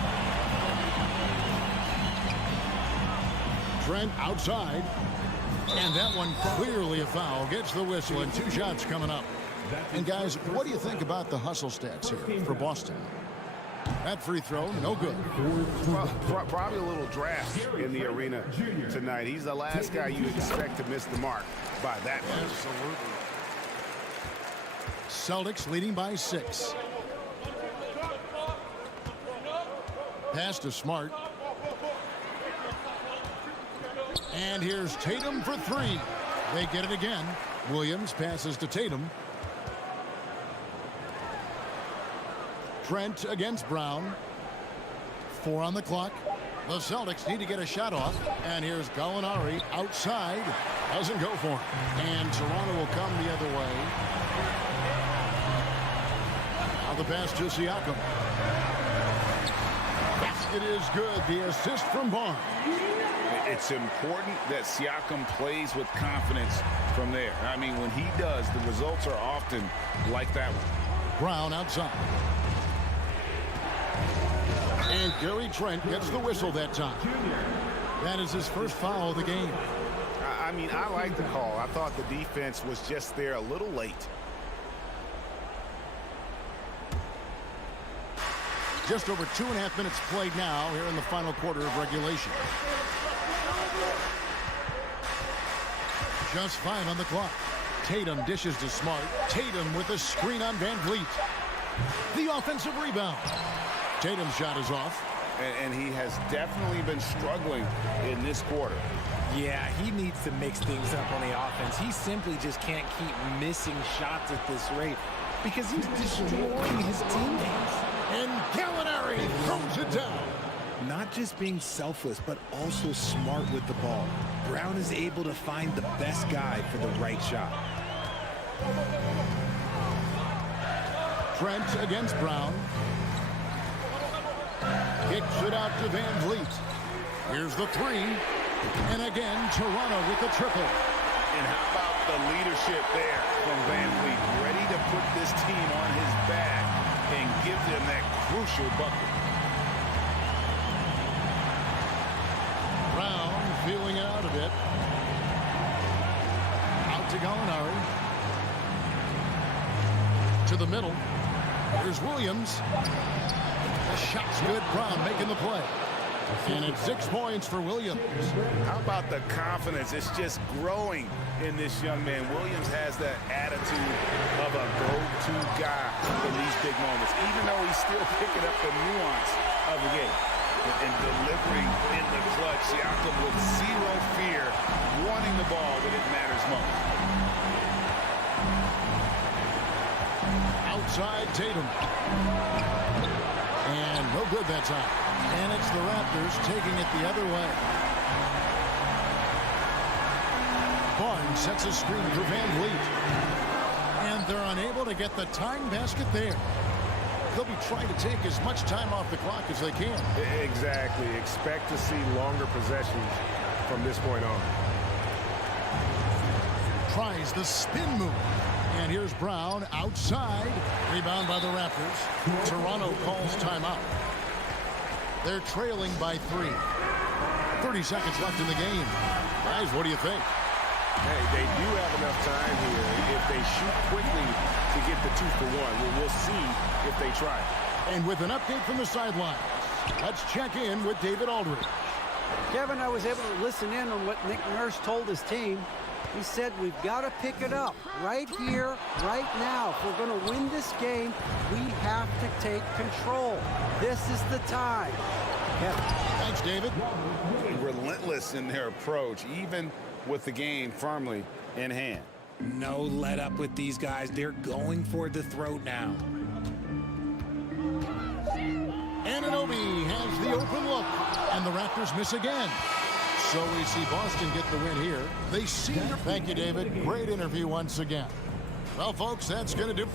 Trent outside. And that one clearly a foul. Gets the whistle, and 2 shots coming up. And guys, what do you think about the hustle stats here for Boston? That free throw, no good. Probably a little draft in the arena tonight. He's the last guy you expect to miss the mark by that much. Absolutely. Celtics leading by 6. Pass to Smart. And here's Tatum for 3. They get it again. Williams passes to Tatum. Trent against Brown. 4 on the clock. The Celtics need to get a shot off. And here's Gallinari outside. Doesn't go for him. And Toronto will come the other way. Now the pass to Siakam. Basket is good. The assist from Barnes. It's important that Siakam plays with confidence from there. I mean, when he does, the results are often like that one. Brown outside. And Gary Trent gets the whistle that time. That is his first foul of the game. I mean, I like the call. I thought the defense was just there a little late. Just over 2.5 minutes played now here in the final quarter of regulation. Just 5 on the clock. Tatum dishes to Smart. Tatum with a screen on Van Vliet. The offensive rebound. Tatum's shot is off. And he has definitely been struggling in this quarter. Yeah, he needs to mix things up on the offense. He simply just can't keep missing shots at this rate because he's destroying his teammates. And Gallinari throws it down. Not just being selfless, but also smart with the ball. Brown is able to find the best guy for the right shot. Trent against Brown. Kicks it out to Van Vliet. Here's the 3. And again, Toronto with the triple. And how about the leadership there from Van Vliet? Ready to put this team on his back and give them that crucial bucket. Brown feeling it out a bit. Out to Gallinari. To the middle. Here's Williams. The shot's good. Brown making the play. And it's 6 points for Williams. How about the confidence? It's just growing in this young man. Williams has that attitude of a go-to guy in these big moments, even though he's still picking up the nuance of the game. And delivering in the clutch, Siakam with zero fear, wanting the ball when it matters most. Outside Tatum. And no good that time. And it's the Raptors taking it the other way. Barnes sets a screen for Van Vliet. And they're unable to get the tying basket there. They'll be trying to take as much time off the clock as they can. Exactly. Expect to see longer possessions from this point on. Tries the spin move. And here's Brown outside. Rebound by the Raptors. Toronto calls timeout. They're trailing by 3. 30 seconds left in the game. Guys, what do you think? Hey, they do have enough time here if they shoot quickly to get the 2-for-1. We'll see if they try. And with an update from the sideline, let's check in with David Aldridge. Kevin, I was able to listen in on what Nick Nurse told his team. He said we've got to pick it up right here, right now. If we're going to win this game, we have to take control. This is the time. Thanks, David. Relentless in their approach, even with the game firmly in hand. No let up with these guys. They're going for the throat now. Anunoby has the open look, and the Raptors miss again. So we see Boston get the win here. They seem to... Thank you, David. Great interview once again. Well, folks, that's going to do...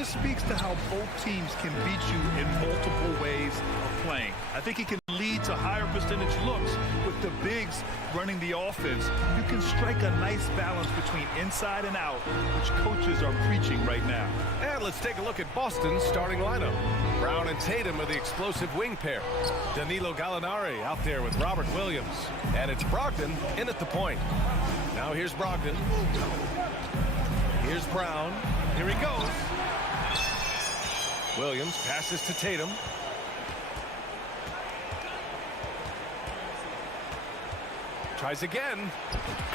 just speaks to how both teams can beat you in multiple ways of playing. I think he can lead to higher percentage looks with the bigs running the offense. You can strike a nice balance between inside and out, which coaches are preaching right now. And let's take a look at Boston's starting lineup. Brown and Tatum are the explosive wing pair. Danilo Gallinari out there with Robert Williams. And it's Brogdon in at the point. Now here's Brogdon. Here's Brown. Here he goes. Williams passes to Tatum. Tries again.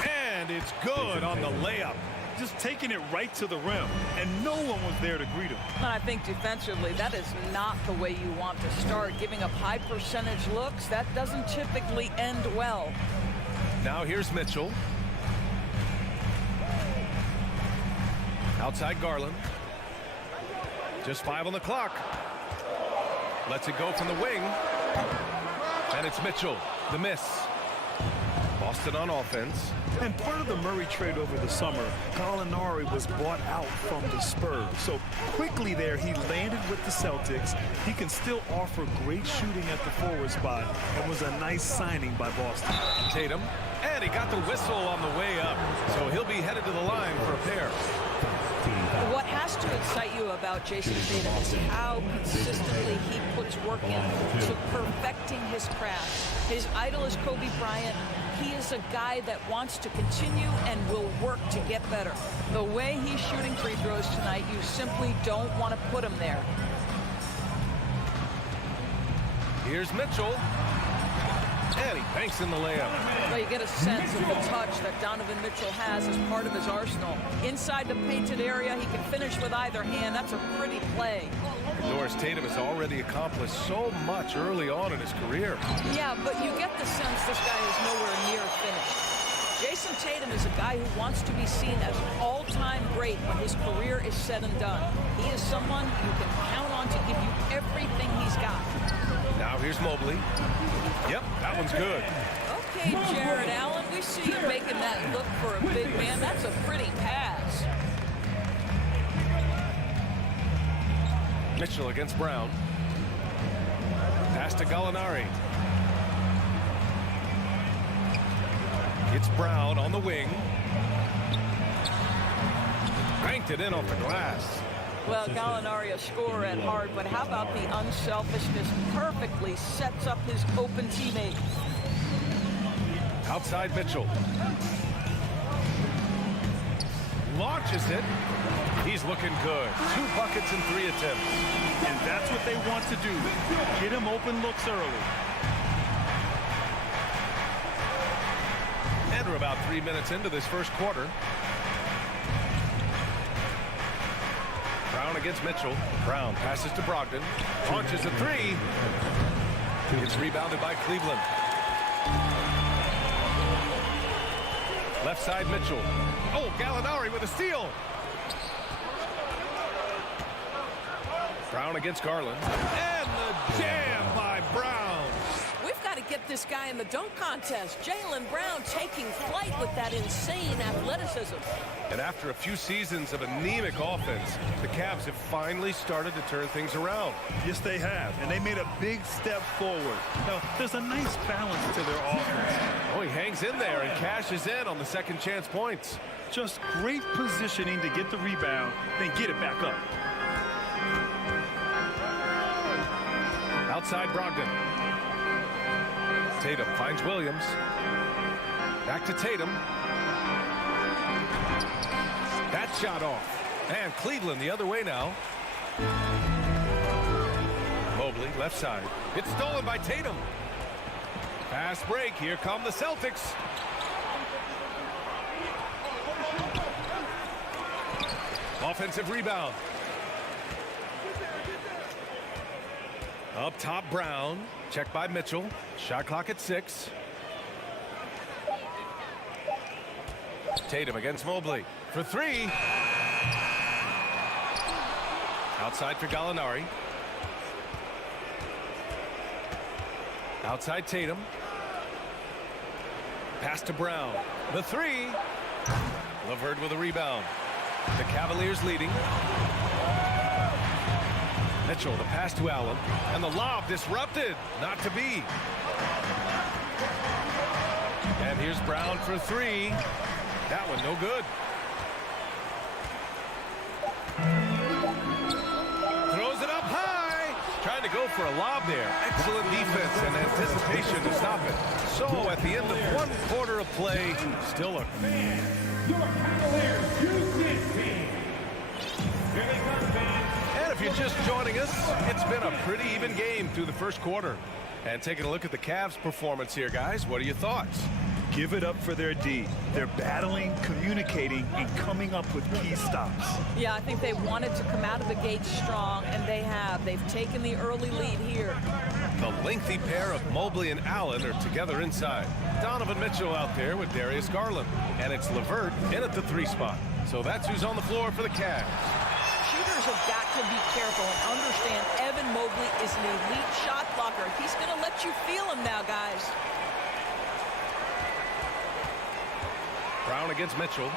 And it's good on the layup. Just taking it right to the rim, and no one was there to greet him. And I think defensively, that is not the way you want to start. Giving up high percentage looks, that doesn't typically end well. Now here's Mitchell. Outside Garland. Just 5 on the clock. Lets it go from the wing. And it's Mitchell. The miss. Boston on offense. And part of the Murray trade over the summer, Gallinari was bought out from the Spurs. So quickly there, he landed with the Celtics. He can still offer great shooting at the forward spot and was a nice signing by Boston. Tatum. And he got the whistle on the way up. So he'll be headed to the line for a pair. What has to excite you about Jason Tatum is how consistently he puts work into perfecting his craft. His idol is Kobe Bryant. He is a guy that wants to continue and will work to get better. The way he's shooting free throws tonight, you simply don't want to put him there. Here's Mitchell. And he banks in the layup. Well, you get a sense of the touch that Donovan Mitchell has as part of his arsenal. Inside the painted area, he can finish with either hand. That's a pretty play. Doris Tatum has already accomplished so much early on in his career. Yeah, but you get the sense this guy is nowhere near finished. Jason Tatum is a guy who wants to be seen as an all-time great when his career is said and done. He is someone you can count on to give you everything he's got. Now here's Mobley. Yep, that one's good. Okay, Jared Allen, we see you making that look for a big man. That's a pretty pass. Mitchell against Brown. Pass to Gallinari. It's Brown on the wing. Banked it in off the glass. Well, Gallinari a scorer at heart, but how about the unselfishness? Perfectly sets up his open teammate. Outside Mitchell. Launches it. He's looking good. 2 buckets in 3 attempts. And that's what they want to do. Get him open looks early. And we're about 3 minutes into this first quarter. Brown against Mitchell. Brown passes to Brogdon. Launches a 3. It's rebounded by Cleveland. Left side Mitchell. Oh, Gallinari with a steal. Brown against Garland. And the jam by Brown. We've got to get this guy in the dunk contest. Jaylen Brown taking flight with that insane athleticism. And after a few seasons of anemic offense, the Cavs have finally started to turn things around. Yes, they have, and they made a big step forward. Now, there's a nice balance to their offense. Oh, he hangs in there and cashes in on the second chance points. Just great positioning to get the rebound, then get it back up. Outside Brogdon. Tatum finds Williams. Back to Tatum. That shot off. And Cleveland the other way now. Mobley, left side. It's stolen by Tatum. Fast break. Here come the Celtics. Offensive rebound. Up top, Brown. Checked by Mitchell. Shot clock at 6. Tatum against Mobley for 3. Outside for Gallinari. Outside Tatum. Pass to Brown. The 3. LeVert with a rebound. The Cavaliers leading. Mitchell, the pass to Allen, and the lob disrupted. Not to be. And here's Brown for three. That one no good. Throws it up high. Trying to go for a lob there. Excellent defense and anticipation to stop it. So at the end of one quarter of play, still a... Your Cavaliers, And if you're just joining us, it's been a pretty even game through the first quarter. And taking a look at the Cavs' performance here, guys, what are your thoughts? Give it up for their D. They're battling, communicating, and coming up with key stops. Yeah, I think they wanted to come out of the gate strong, and they have. They've taken the early lead here. The lengthy pair of Mobley and Allen are together inside. Donovan Mitchell out there with Darius Garland. And it's LeVert in at the 3 spot. So that's who's on the floor for the Cavs. Shooters have got to be careful and understand Evan Mobley is an elite shot blocker. He's going to let you feel him now, guys. Brown against Mitchell.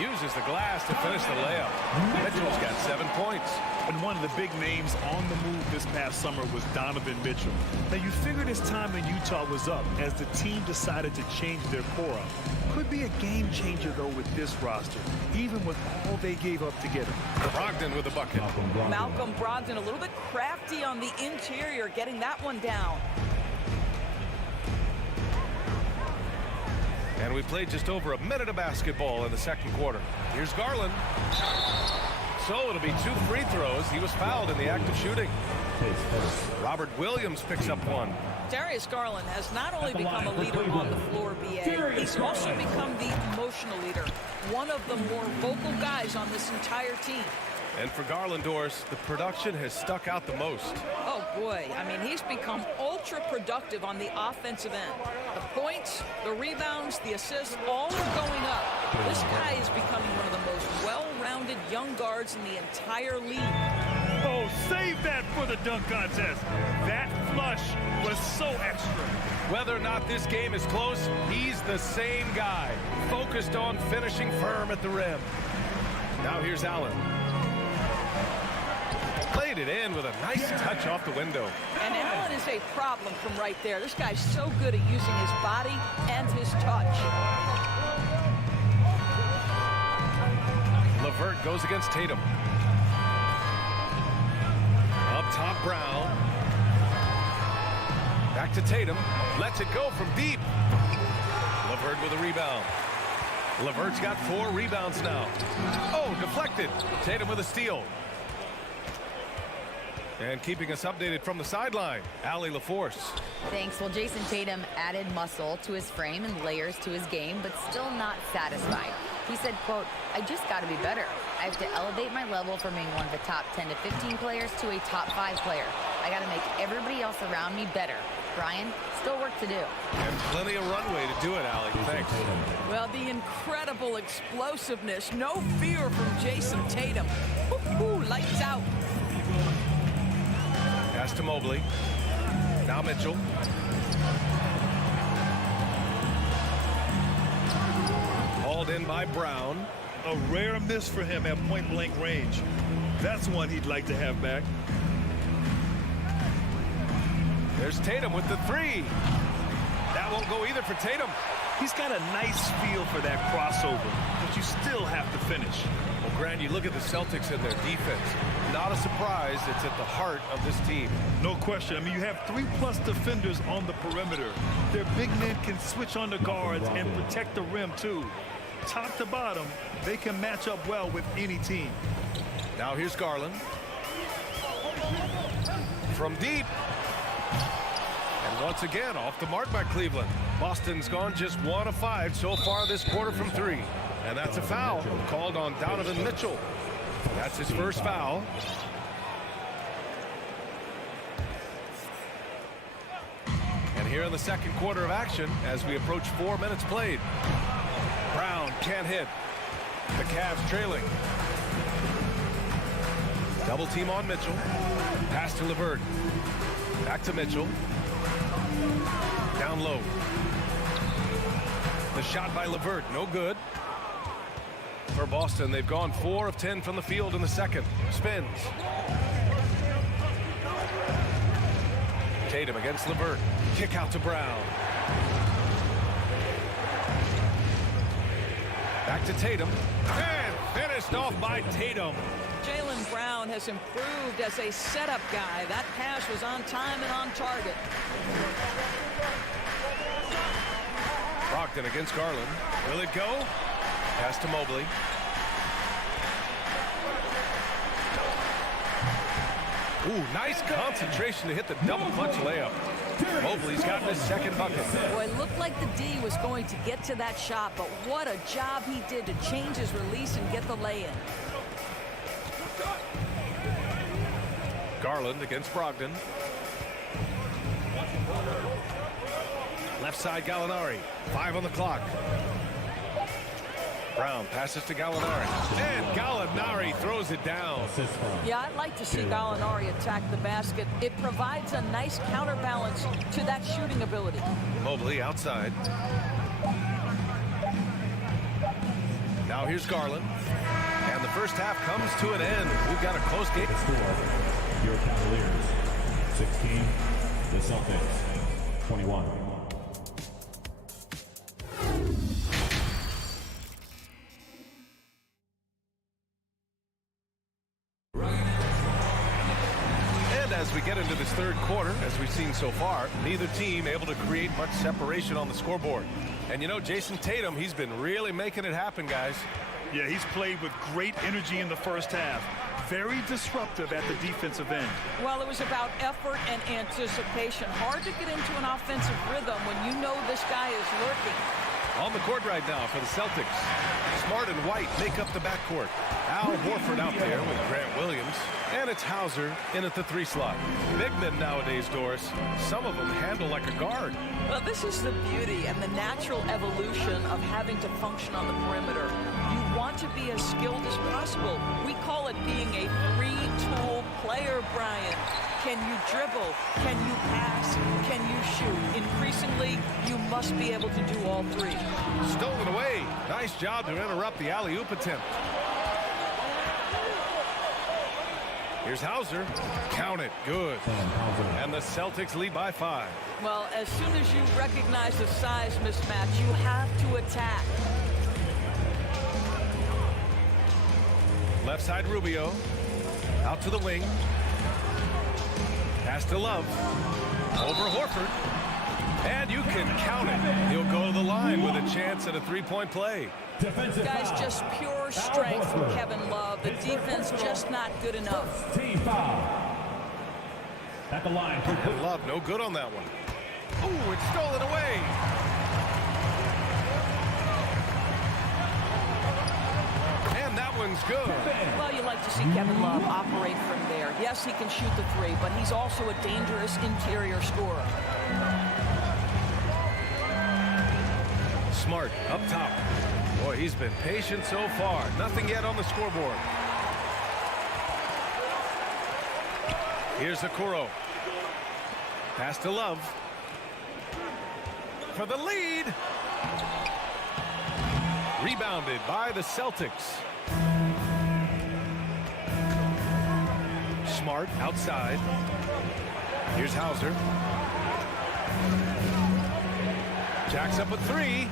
Uses the glass to finish the layup. Mitchell's got 7 points. And one of the big names on the move this past summer was Donovan Mitchell. Now, you figured his time in Utah was up as the team decided to change their core up. Could be a game changer, though, with this roster, even with all they gave up to get him. Brogdon with a bucket. Malcolm Brogdon a little bit crafty on the interior, getting that one down. And we played just over a minute of basketball in the second quarter. Here's Garland. So it'll be 2 free throws. He was fouled in the act of shooting. Robert Williams picks up one. Darius Garland has not only become a leader on the floor, BA, he's also become the emotional leader. One of the more vocal guys on this entire team. And for Garland, Doris, the production has stuck out the most. Oh, boy. I mean, he's become ultra productive on the offensive end. The points, the rebounds, the assists, all are going up. This guy is becoming one of the most well-rounded young guards in the entire league. Oh, save that for the dunk contest. That flush was so extra. Whether or not this game is close, he's the same guy, focused on finishing firm at the rim. Now here's Allen. Played it in with a nice touch off the window. And Allen is a problem from right there. This guy's so good at using his body and his touch. LeVert goes against Tatum. Up top, Brown. Back to Tatum. Lets it go from deep. LeVert with a rebound. LeVert's got 4 rebounds now. Oh, deflected. Tatum with a steal. And keeping us updated from the sideline, Allie LaForce. Thanks. Well, Jason Tatum added muscle to his frame and layers to his game, but still not satisfied. He said, quote, "I just got to be better. I have to elevate my level from being one of the top 10 to 15 players to a top 5 player. I got to make everybody else around me better. Brian, still work to do." And plenty of runway to do it, Allie. Thanks. Well, the incredible explosiveness, no fear from Jason Tatum. Woo-hoo, lights out. Pass to Mobley. Now Mitchell. Hauled in by Brown. A rare miss for him at point-blank range. That's one he'd like to have back. There's Tatum with the 3. That won't go either for Tatum. He's got a nice feel for that crossover, but you still have to finish. Well, Grant, you look at the Celtics and their defense. Not a surprise, it's at the heart of this team. No question. I mean, you have 3+ defenders on the perimeter. Their big men can switch on the guards and protect the rim, too. Top to bottom, they can match up well with any team. Now here's Garland. From deep. And once again, off the mark by Cleveland. Boston's gone just 1 of 5 so far this quarter from 3. And that's a foul called on Donovan Mitchell. That's his first foul. And here in the second quarter of action, as we approach 4 minutes played. Brown can't hit. The Cavs trailing. Double team on Mitchell. Pass to LeVert. Back to Mitchell. Down low. The shot by LeVert, no good. For Boston, they've gone 4 of 10 from the field in the second. Spins. Tatum against LeVert. Kick out to Brown. Back to Tatum. And finished off by Tatum. Jaylen Brown has improved as a setup guy. That pass was on time and on target. Brogdon against Garland. Will it go? Pass to Mobley. Ooh, nice concentration to hit the double clutch layup. Mobley's gotten his second bucket. Boy, it looked like the D was going to get to that shot, but what a job he did to change his release and get the lay-in. Garland against Brogdon. Left side Gallinari. 5 on the clock. Brown passes to Gallinari. And Gallinari throws it down. Yeah, I'd like to see Gallinari attack the basket. It provides a nice counterbalance to that shooting ability. Mobley outside. Now here's Garland. And the first half comes to an end. We've got a close game. Your Cavaliers, 16. The Celtics, 21. As we get into this third quarter, as we've seen so far, neither team able to create much separation on the scoreboard. And you know, Jason Tatum, he's been really making it happen, guys. Yeah, he's played with great energy in the first half. Very disruptive at the defensive end. Well, it was about effort and anticipation. Hard to get into an offensive rhythm when you know this guy is lurking. On the court right now for the Celtics. Smart and White make up the backcourt. Al Horford out there with Grant Williams. And it's Hauser in at the 3 slot. Big men nowadays, Doris, some of them handle like a guard. Well, this is the beauty and the natural evolution of having to function on the perimeter. You want to be as skilled as possible. We call it being a three-tool player, Brian. Can you dribble? Can you pass? Can you shoot? Increasingly, you must be able to do all 3. Stolen away. Nice job to interrupt the alley-oop attempt. Here's Hauser. Count it. Good. And the Celtics lead by 5. Well, as soon as you recognize the size mismatch, you have to attack. Left side Rubio. Out to the wing. Pass to Love. Over Horford. And you can count it. He'll go to the line with a chance at a 3-point play. Guys, just pure strength from Kevin Love. The defense just not good enough. Team foul. At the line. And Love no good on that one. Ooh, it's stolen away. And that one's good. Well, you like to see Kevin Love operate from there. Yes, he can shoot the 3, but he's also a dangerous interior scorer. Smart up top. Boy, he's been patient so far. Nothing yet on the scoreboard. Here's Okoro. Pass to Love. For the lead. Rebounded by the Celtics. Smart outside. Here's Hauser. Jacks up a 3.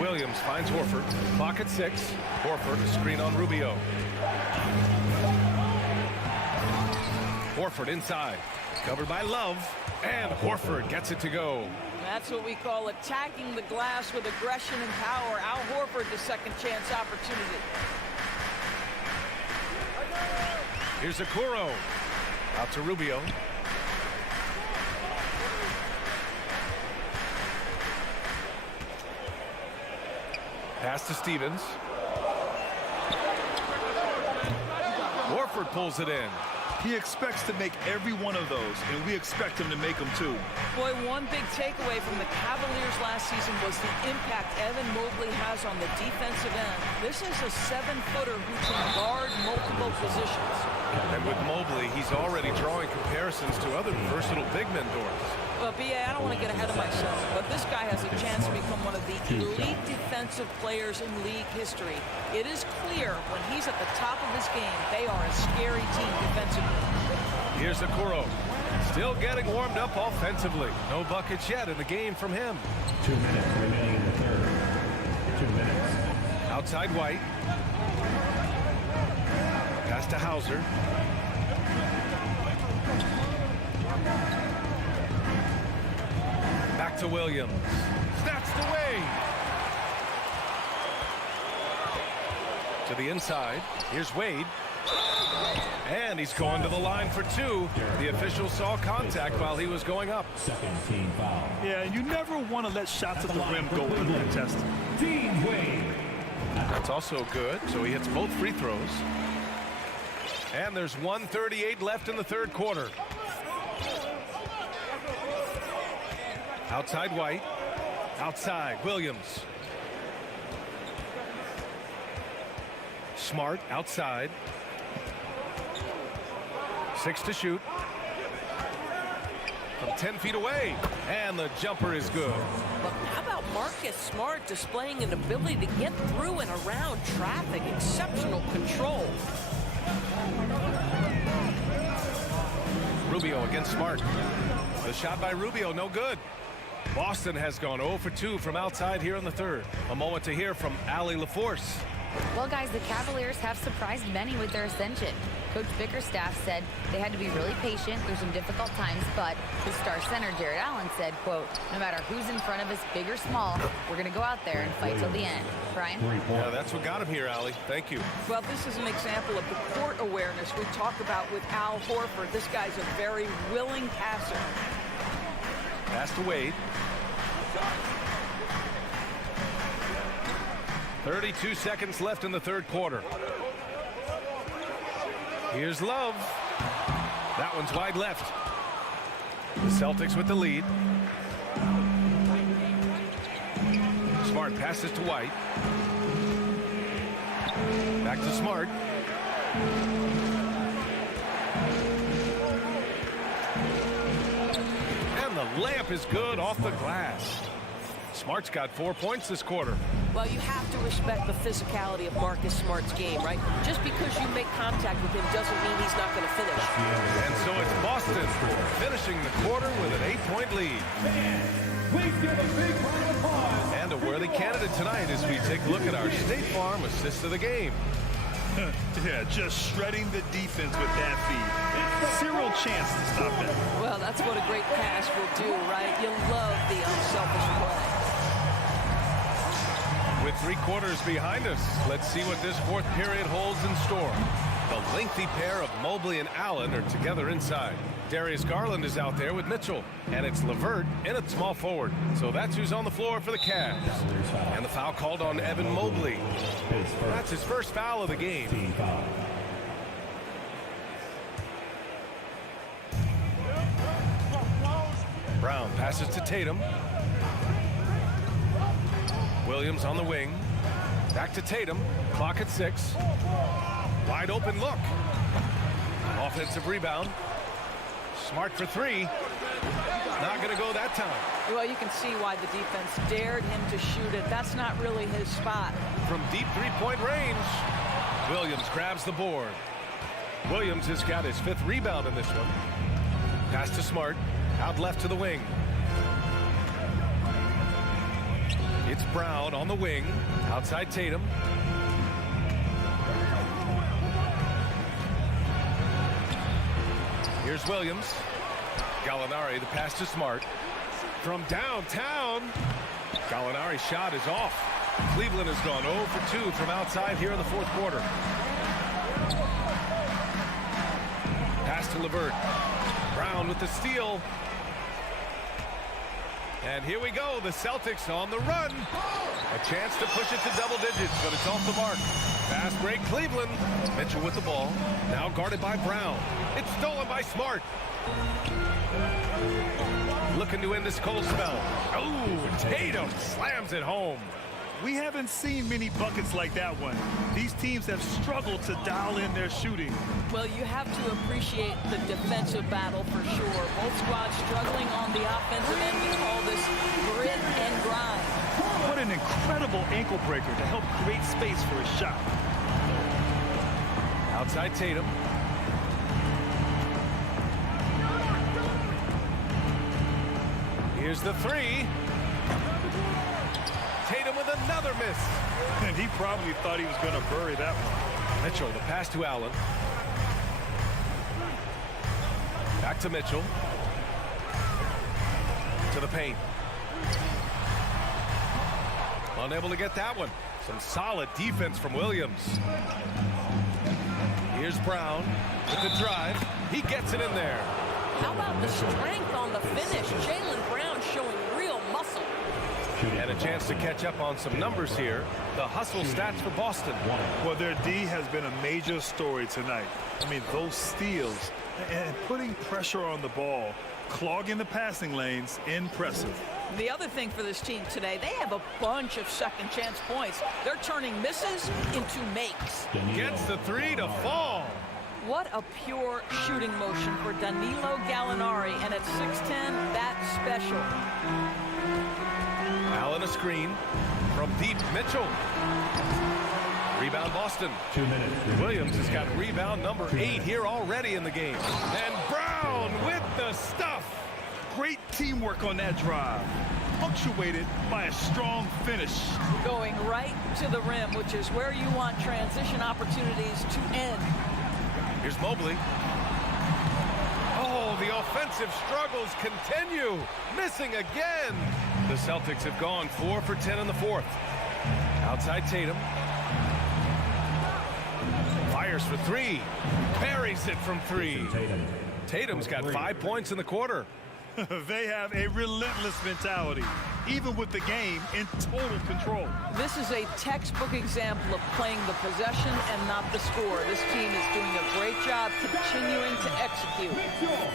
Williams finds Horford. Clock at 6. Horford, screen on Rubio. Horford inside. Covered by Love. And Horford gets it to go. That's what we call attacking the glass with aggression and power. Al Horford, the second chance opportunity. Here's Okoro. Out to Rubio. Pass to Stevens. Horford pulls it in. He expects to make every one of those, and we expect him to make them too. Boy, one big takeaway from the Cavaliers last season was the impact Evan Mobley has on the defensive end. This is a 7-footer who can guard multiple positions. And with Mobley, he's already drawing comparisons to other versatile big men, Doris. Well, B.A., I don't want to get ahead of myself, but this guy has a chance to become one of the elite defensive players in league history. It is clear when he's at the top of his game, they are a scary team defensively. Here's Okoro. Still getting warmed up offensively. No buckets yet in the game from him. 2 minutes remaining in the third. 2 minutes. Outside White. Pass to Hauser. Back to Williams. Snatched away. To the inside. Here's Wade. And he's going to the line for two. The official saw contact while he was going up. Second team foul. Yeah, you never want to let shots at the rim go uncontested. Team Wade. That's also good. So he hits both free throws. And there's 1:38 left in the third quarter. Outside White. Outside Williams. Smart outside. 6 to shoot. From 10 feet away. And the jumper is good. But how about Marcus Smart displaying an ability to get through and around traffic? Exceptional control. Rubio against Smart. The shot by Rubio, no good. Boston has gone 0 for 2 from outside here in the third. A moment to hear from Allie LaForce. Well, guys, the Cavaliers have surprised many with their ascension. Coach Bickerstaff said they had to be really patient through some difficult times, but his star center, Jared Allen, said, quote, no matter who's in front of us, big or small, we're going to go out there and fight till the end. Brian? Yeah, that's what got him here, Allie. Thank you. Well, this is an example of the court awareness we talk about with Al Horford. This guy's a very willing passer. Pass to Wade. 32 seconds left in the third quarter. Here's Love. That one's wide left. The Celtics with the lead. Smart passes to White. Back to Smart. And the layup is good off the glass. Smart's got 4 points this quarter. Well, you have to respect the physicality of Marcus Smart's game, right? Just because you make contact with him doesn't mean he's not going to finish. And so it's Boston finishing the quarter with an 8-point lead. Please give a big round of applause. And a worthy candidate tonight as we take a look at our State Farm assist of the game. Yeah, just shredding the defense with that feed. Zero chance to stop that. Well, that's what a great pass will do, right? You love the unselfish play. With 3 quarters behind us, let's see what this fourth period holds in store. The lengthy pair of Mobley and Allen are together inside. Darius Garland is out there with Mitchell, and it's LeVert in at small forward. So that's who's on the floor for the Cavs. And the foul called on Evan Mobley. That's his first foul of the game. Team foul. Brown passes to Tatum. Williams on the wing. Back to Tatum. Clock at 6. Wide open look. Offensive rebound. Smart for 3. Not going to go that time. Well, you can see why the defense dared him to shoot it. That's not really his spot. From deep 3-point range, Williams grabs the board. Williams has got his 5th rebound in this one. Pass to Smart. Out left to the wing. It's Brown on the wing. Outside Tatum. Here's Williams. Gallinari, the pass to Smart. From downtown. Gallinari's shot is off. Cleveland has gone 0 for 2 from outside here in the fourth quarter. Pass to LeVert. Brown with the steal. And here we go, the Celtics on the run. A chance to push it to double digits, but it's off the mark. Fast break, Cleveland. Mitchell with the ball. Now guarded by Brown. It's stolen by Smart. Looking to end this cold spell. Oh, Tatum slams it home. We haven't seen many buckets like that one. These teams have struggled to dial in their shooting. Well, you have to appreciate the defensive battle for sure. Both squads struggling on the offensive end. We call this grit and grind. What an incredible ankle breaker to help create space for a shot. Outside Tatum. Here's the three. Tatum with another miss. And he probably thought he was going to bury that one. Mitchell, the pass to Allen. Back to Mitchell. To the paint. Unable to get that one. Some solid defense from Williams. Here's Brown with the drive. He gets it in there. How about the strength on the finish? Jaylen Brown showing real muscle. And a chance to catch up on some numbers here. The hustle stats for Boston. Well, their D has been a major story tonight. I mean, those steals and putting pressure on the ball, clogging the passing lanes, impressive. The other thing for this team today, they have a bunch of second chance points. They're turning misses into makes. Gets the three to fall. What a pure shooting motion for Danilo Gallinari, and at 6'10", that's special. Allen a screen from deep. Mitchell. Rebound Boston. 2 minutes. Williams has got rebound number 8 here already in the game. And Brown with the stuff. Great teamwork on that drive, punctuated by a strong finish. Going right to the rim, which is where you want transition opportunities to end. Here's Mobley. Oh, the offensive struggles continue. Missing again. The Celtics have gone 4 for 10 in the fourth. Outside Tatum. Fires for three. Parries it from three. Tatum's got 5 points in the quarter. They have a relentless mentality, even with the game in total control. This is a textbook example of playing the possession and not the score. This team is doing a great job continuing to execute.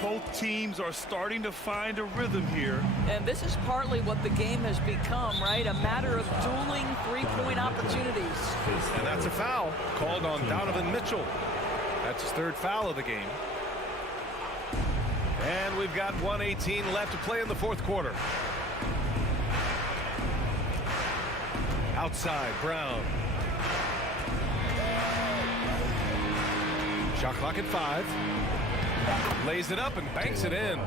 Both teams are starting to find a rhythm here. And this is partly what the game has become, right? A matter of dueling three-point opportunities. And that's a foul called on Donovan Mitchell. That's his third foul of the game. And we've got 1:18 left to play in the fourth quarter. Outside, Brown. Shot clock at 5. Lays it up and banks it in.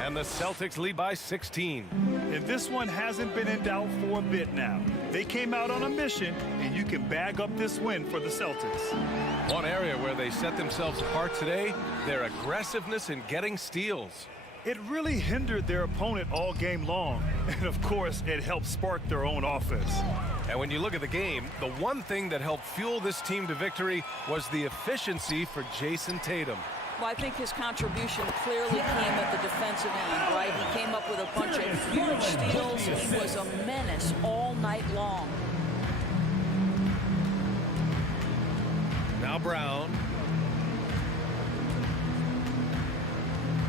And the Celtics lead by 16. And this one hasn't been in doubt for a bit now. They came out on a mission, and you can bag up this win for the Celtics. One area where they set themselves apart today, their aggressiveness in getting steals. It really hindered their opponent all game long. And, of course, it helped spark their own offense. And when you look at the game, the one thing that helped fuel this team to victory was the efficiency for Jason Tatum. Well, I think his contribution clearly came at the defensive end, right? He came up with a bunch of huge steals. He was a menace all night long. Now Brown.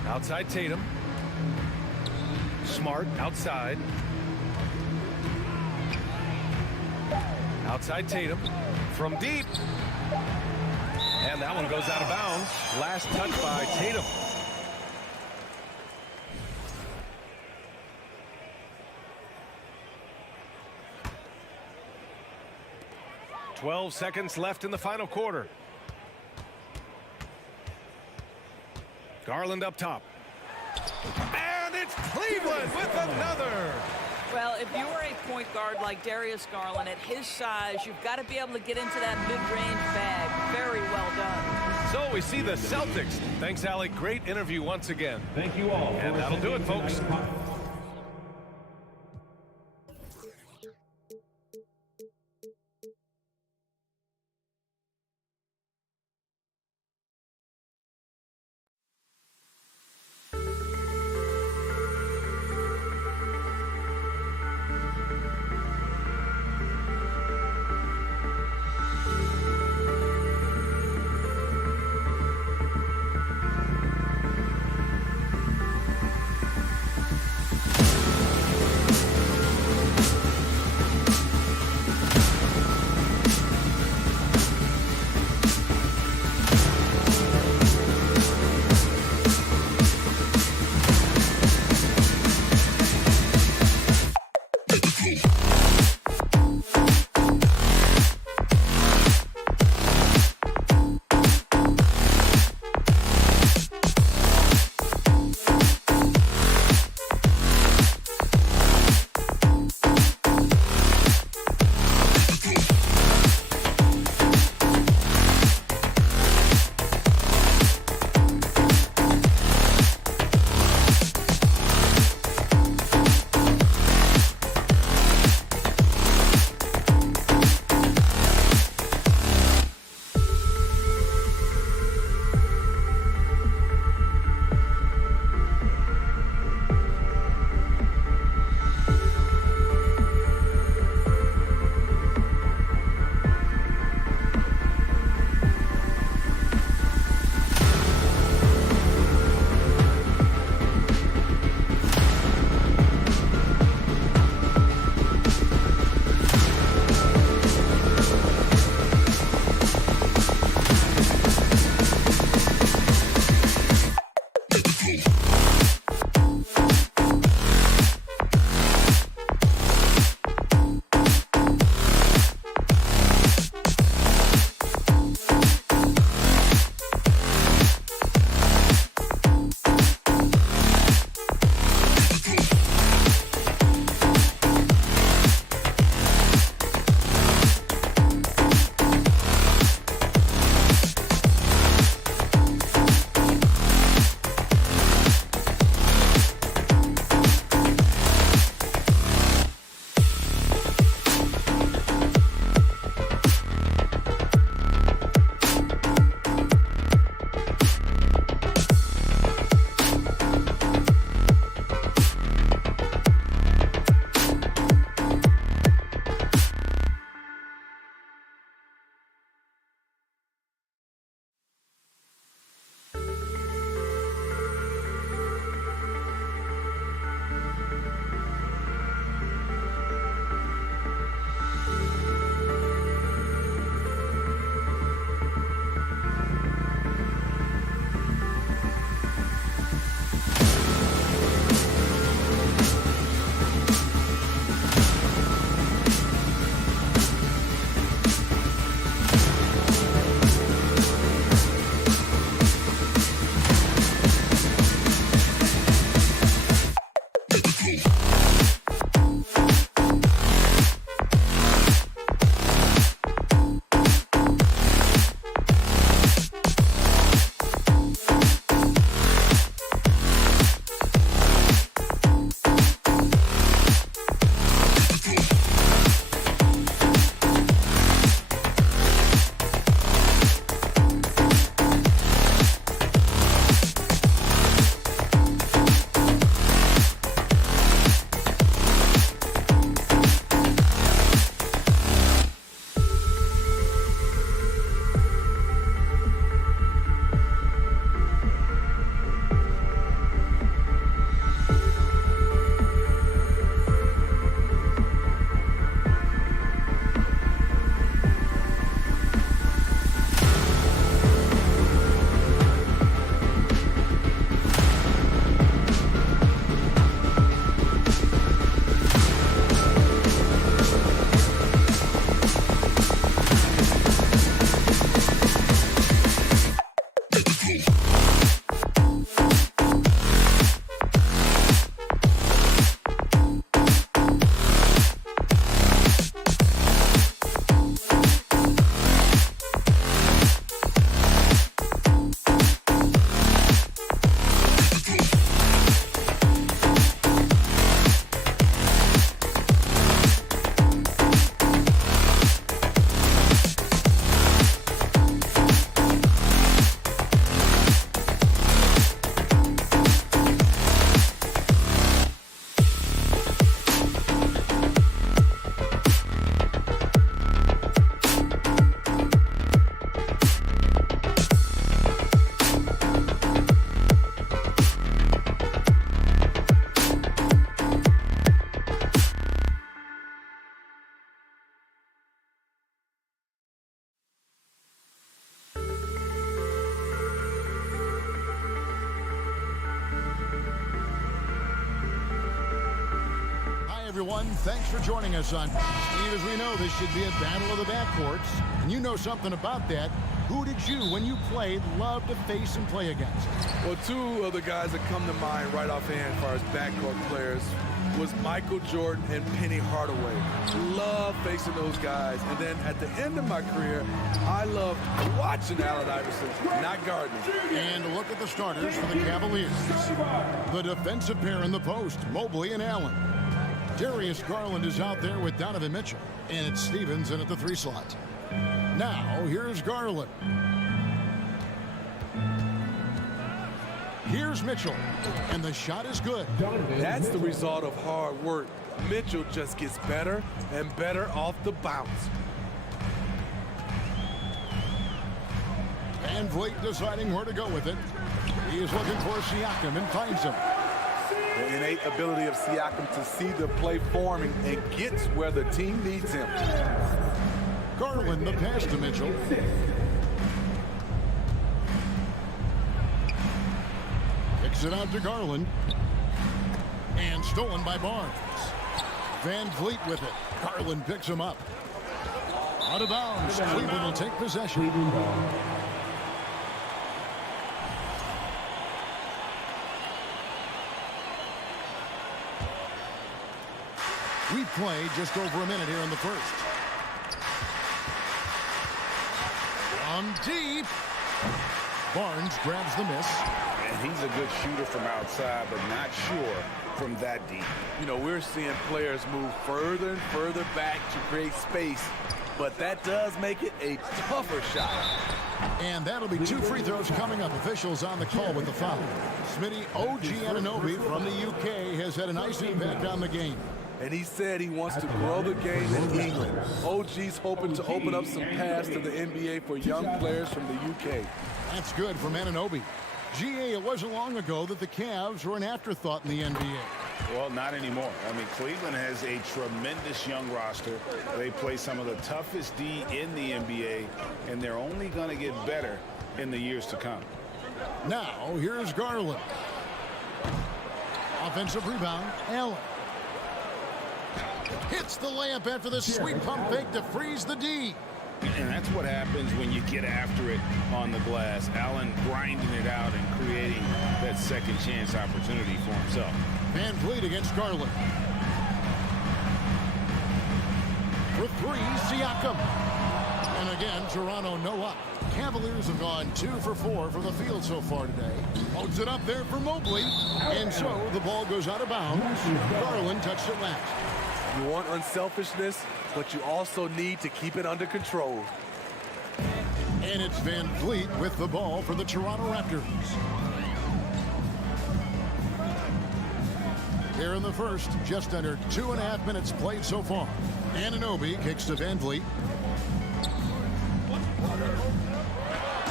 Outside Tatum. Smart outside. Outside Tatum. From deep. And that one goes out of bounds. Last touch by Tatum. "12 seconds left in the final quarter. Garland up top. And it's Cleveland with another. Well, if you're a point guard like Darius Garland, at his size, you've got to be able to get into that mid-range bag. Very well done. So we see the Celtics. Thanks, Allie. Great interview once again. Thank you all. And that'll do it, folks. everyone. Thanks for joining us on Steve. As we know, this should be a battle of the backcourts, and you know something about that. Who did you, when you played, love to face and play against? Well, two of the guys that come to mind right offhand as far as backcourt players was Michael Jordan and Penny Hardaway. Love facing those guys. And then at the end of my career, I loved watching Allen Iverson, not guarding. And look at the starters for the Cavaliers. The defensive pair in the post, Mobley and Allen. Darius Garland is out there with Donovan Mitchell. And it's Stevens in at the 3 slot. Now, here's Garland. Here's Mitchell, and the shot is good. That's the result of hard work. Mitchell just gets better and better off the bounce. Van Vliet deciding where to go with it. He is looking for Siakam and finds him. The innate ability of Siakam to see the play forming and gets where the team needs him. Garland, the pass to Mitchell. Kicks it out to Garland. And stolen by Barnes. Van Vliet with it. Garland picks him up. Out of bounds. Cleveland will take possession. We played just over a minute here in the first. From deep. Barnes grabs the miss. And he's a good shooter from outside, but not sure from that deep. You know, we're seeing players move further and further back to create space, but that does make it a tougher shot. And that'll be 2 free throws coming up. Officials on the call with the foul. Smitty, OG Anunoby from the UK has had a nice impact on the game. And he said he wants to grow the game in England. OG's hoping to open up some paths to the NBA for young players from the UK. That's good from Anunoby. GA, it wasn't long ago that the Cavs were an afterthought in the NBA. Well, not anymore. I mean, Cleveland has a tremendous young roster. They play some of the toughest D in the NBA, and they're only going to get better in the years to come. Now, here's Garland. Offensive rebound, Allen. Hits the layup after the sweet pump fake to freeze the D. And that's what happens when you get after it on the glass. Allen grinding it out and creating that second chance opportunity for himself. Van Vliet against Garland. For 3, Siakam. And again, Toronto no up. Cavaliers have gone 2 for 4 from the field so far today. Holds it up there for Mobley. And so the ball goes out of bounds. Garland touched it last. You want unselfishness, but you also need to keep it under control. And it's Van Vliet with the ball for the Toronto Raptors. Here in the first, just under 2.5 minutes played so far. Anunoby kicks to Van Vliet.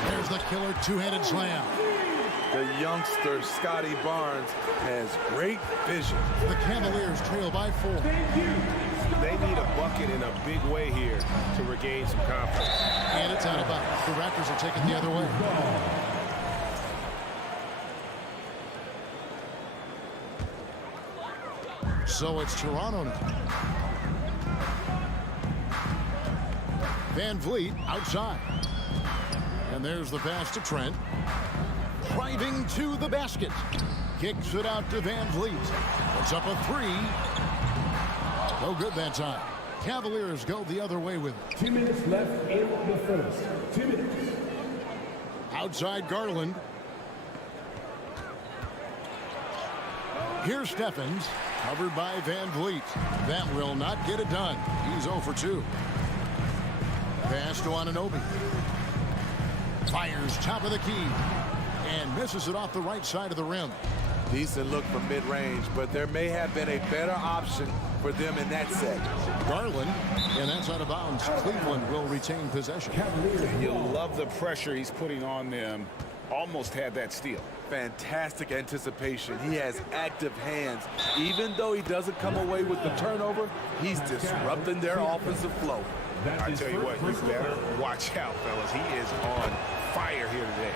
There's the killer 2-handed slam. The youngster, Scotty Barnes, has great vision. The Cavaliers trail by 4. They need a bucket in a big way here to regain some confidence. And it's out of bounds. The Raptors are taking the other way. So it's Toronto now. Van Vliet outside. And there's the pass to Trent. Driving to the basket. Kicks it out to Van Vliet. Puts up a 3. No good that time. Cavaliers go the other way with it. 2 minutes left in the first. 2 minutes. Outside Garland. Here's Steffens. Covered by Van Vliet. That will not get it done. He's 0 for 2. Pass to Anunoby. Fires top of the key. And misses it off the right side of the rim. Decent look from mid-range, but there may have been a better option for them in that set. Garland, and that's out of bounds. Cleveland will retain possession. You love the pressure he's putting on them. Almost had that steal. Fantastic anticipation. He has active hands. Even though he doesn't come away with the turnover, he's disrupting their offensive flow. I tell you what, you better watch out, fellas. He is on fire here today.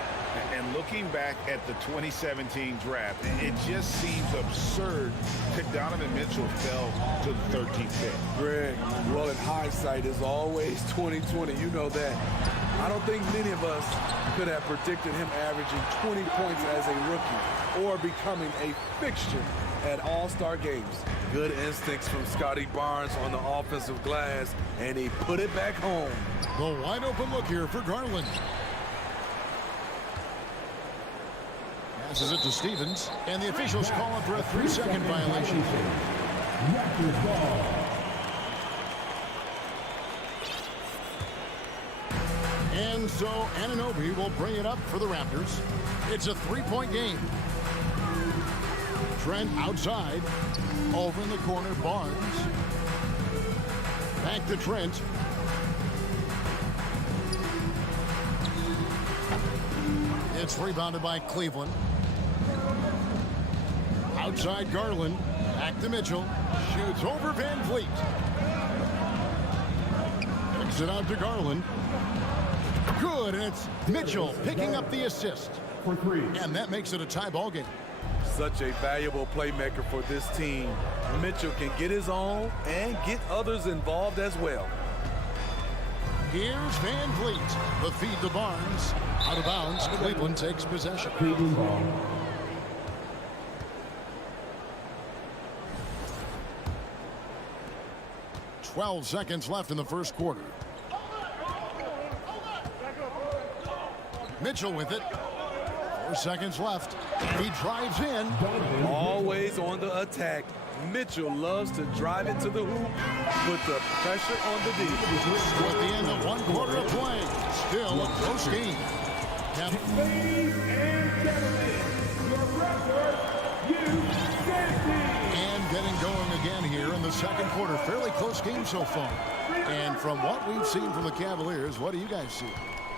And looking back at the 2017 draft, it just seems absurd that Donovan Mitchell fell to the 13th pick. Greg, well, in hindsight is always 2020. You know that. I don't think many of us could have predicted him averaging 20 points as a rookie or becoming a fixture at all-star games. Good instincts from Scotty Barnes on the offensive glass, and he put it back home. The wide open look here for Garland. Passes it to Stevens, and the officials call up for a 3-second violation. Raptors ball. And so Anunoby will bring it up for the Raptors. It's a 3-point game. Trent outside. Over in the corner, Barnes. Back to Trent. It's rebounded by Cleveland. Outside Garland. Back to Mitchell. Shoots over Van Vliet. Kicks it out to Garland. Good, and it's Mitchell picking up the assist. For 3. And that makes it a tie ball game. Such a valuable playmaker for this team. Mitchell can get his own and get others involved as well. Here's Van Vliet. The feed to Barnes. Out of bounds. Cleveland takes possession. Cleveland ball. .12 seconds left in the first quarter. Mitchell with it. 4 seconds left. He drives in. Always on the attack. Mitchell loves to drive it to the hoop, put the pressure on the D. At the end of 1 quarter of play. Still a close game. Ladies and gentlemen, your Raptors, and getting going again here in the second quarter. Fairly close game so far. And from what we've seen from the Cavaliers, what do you guys see?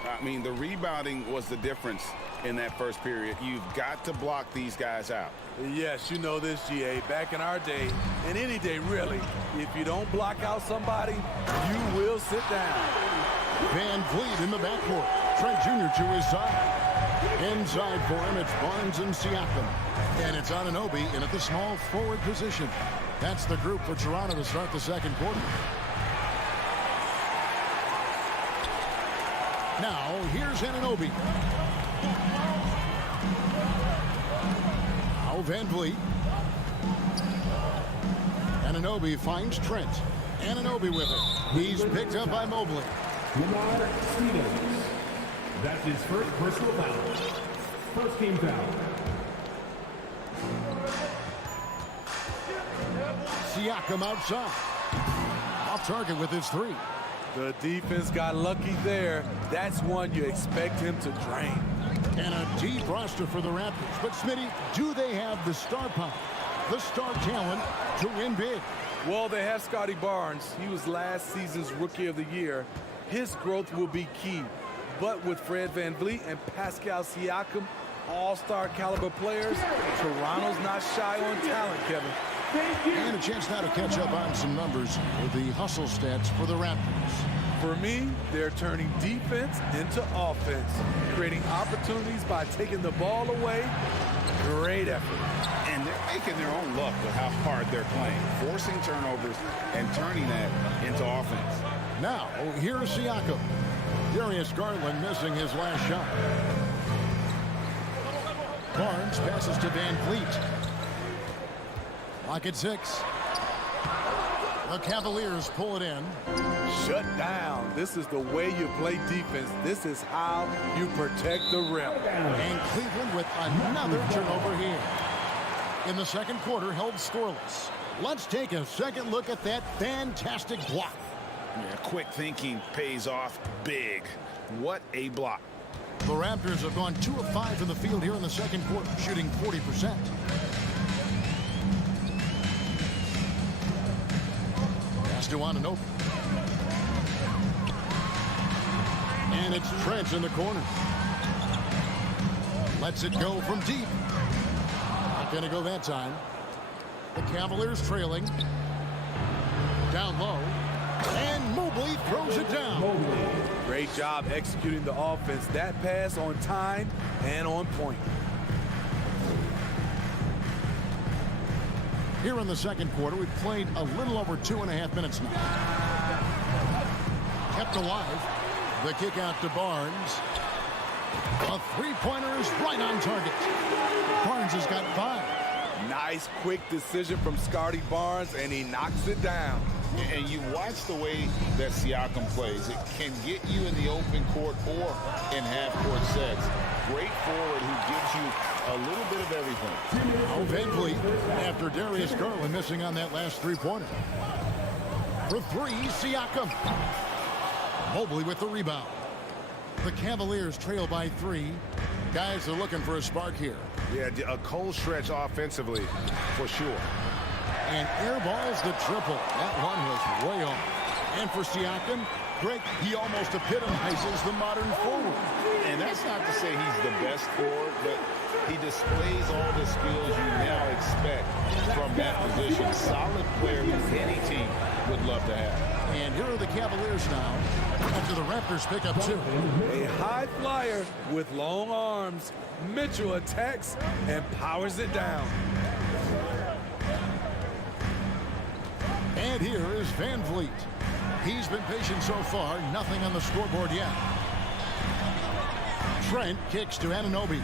I mean, the rebounding was the difference in that first period. You've got to block these guys out. Yes, you know this, GA. Back in our day, and any day really, if you don't block out somebody, you will sit down. Van Vliet in the backcourt. Trent Jr. to his side. Inside for him, it's Barnes and Siakam. And it's Anunoby in at the small forward position. That's the group for Toronto to start the second quarter. Now, here's Anunoby. Now Van Vliet. Anunoby finds Trent. Anunoby with it. He's picked up by Mobley. Lamar Stevens. That's his first personal foul. First team foul. Siakam outside. Off target with his 3. The defense got lucky there. That's one you expect him to drain. And a deep roster for the Raptors. But Smitty, do they have the star power, the star talent to win big? Well, they have Scotty Barnes. He was last season's Rookie of the Year. His growth will be key. But with Fred VanVleet and Pascal Siakam, all-star caliber players, Toronto's not shy on talent, Kevin. And a chance now to catch up on some numbers with the hustle stats for the Raptors. For me, they're turning defense into offense, creating opportunities by taking the ball away. Great effort. And they're making their own luck with how hard they're playing, forcing turnovers and turning that into offense. Now, here's Siakam. Darius Garland missing his last shot. Barnes passes to Van Vliet. Lock at 6. The Cavaliers pull it in. Shut down. This is the way you play defense. This is how you protect the rim. And Cleveland with another turnover here. In the second quarter, held scoreless. Let's take a second look at that fantastic block. Yeah, quick thinking pays off big. What a block. The Raptors have gone 2 of 5 in the field here in the second quarter, shooting 40%. Pass to Anunoby. And it's Trent in the corner. Lets it go from deep. Not going to go that time. The Cavaliers trailing. Down low. And Mobley throws it down. Great job executing the offense. That pass on time and on point. Here in the second quarter, we've played a little over 2.5 minutes now. Kept alive. The kick out to Barnes. A three-pointer is right on target. Barnes has got 5. Nice quick decision from Scotty Barnes, and he knocks it down. And you watch the way that Siakam plays. It can get you in the open court or in half-court sets. Great forward who gives you a little bit of everything. Oh, Van Vliet after Darius Garland missing on that last three-pointer. For 3, Siakam. Mobley with the rebound. The Cavaliers trail by 3. Guys are looking for a spark here. Yeah, a cold stretch offensively for sure. And airballs the triple. That one was way off. And for Siakam, Greg, he almost epitomizes the modern forward. And that's not to say he's the best forward, but he displays all the skills you now expect from that position. Solid player who any team would love to have. And here are the Cavaliers now after the Raptors pick up 2. A high flyer with long arms. Mitchell attacks and powers it down. And here is Van Vliet. He's been patient so far. Nothing on the scoreboard yet. Trent kicks to Anunoby.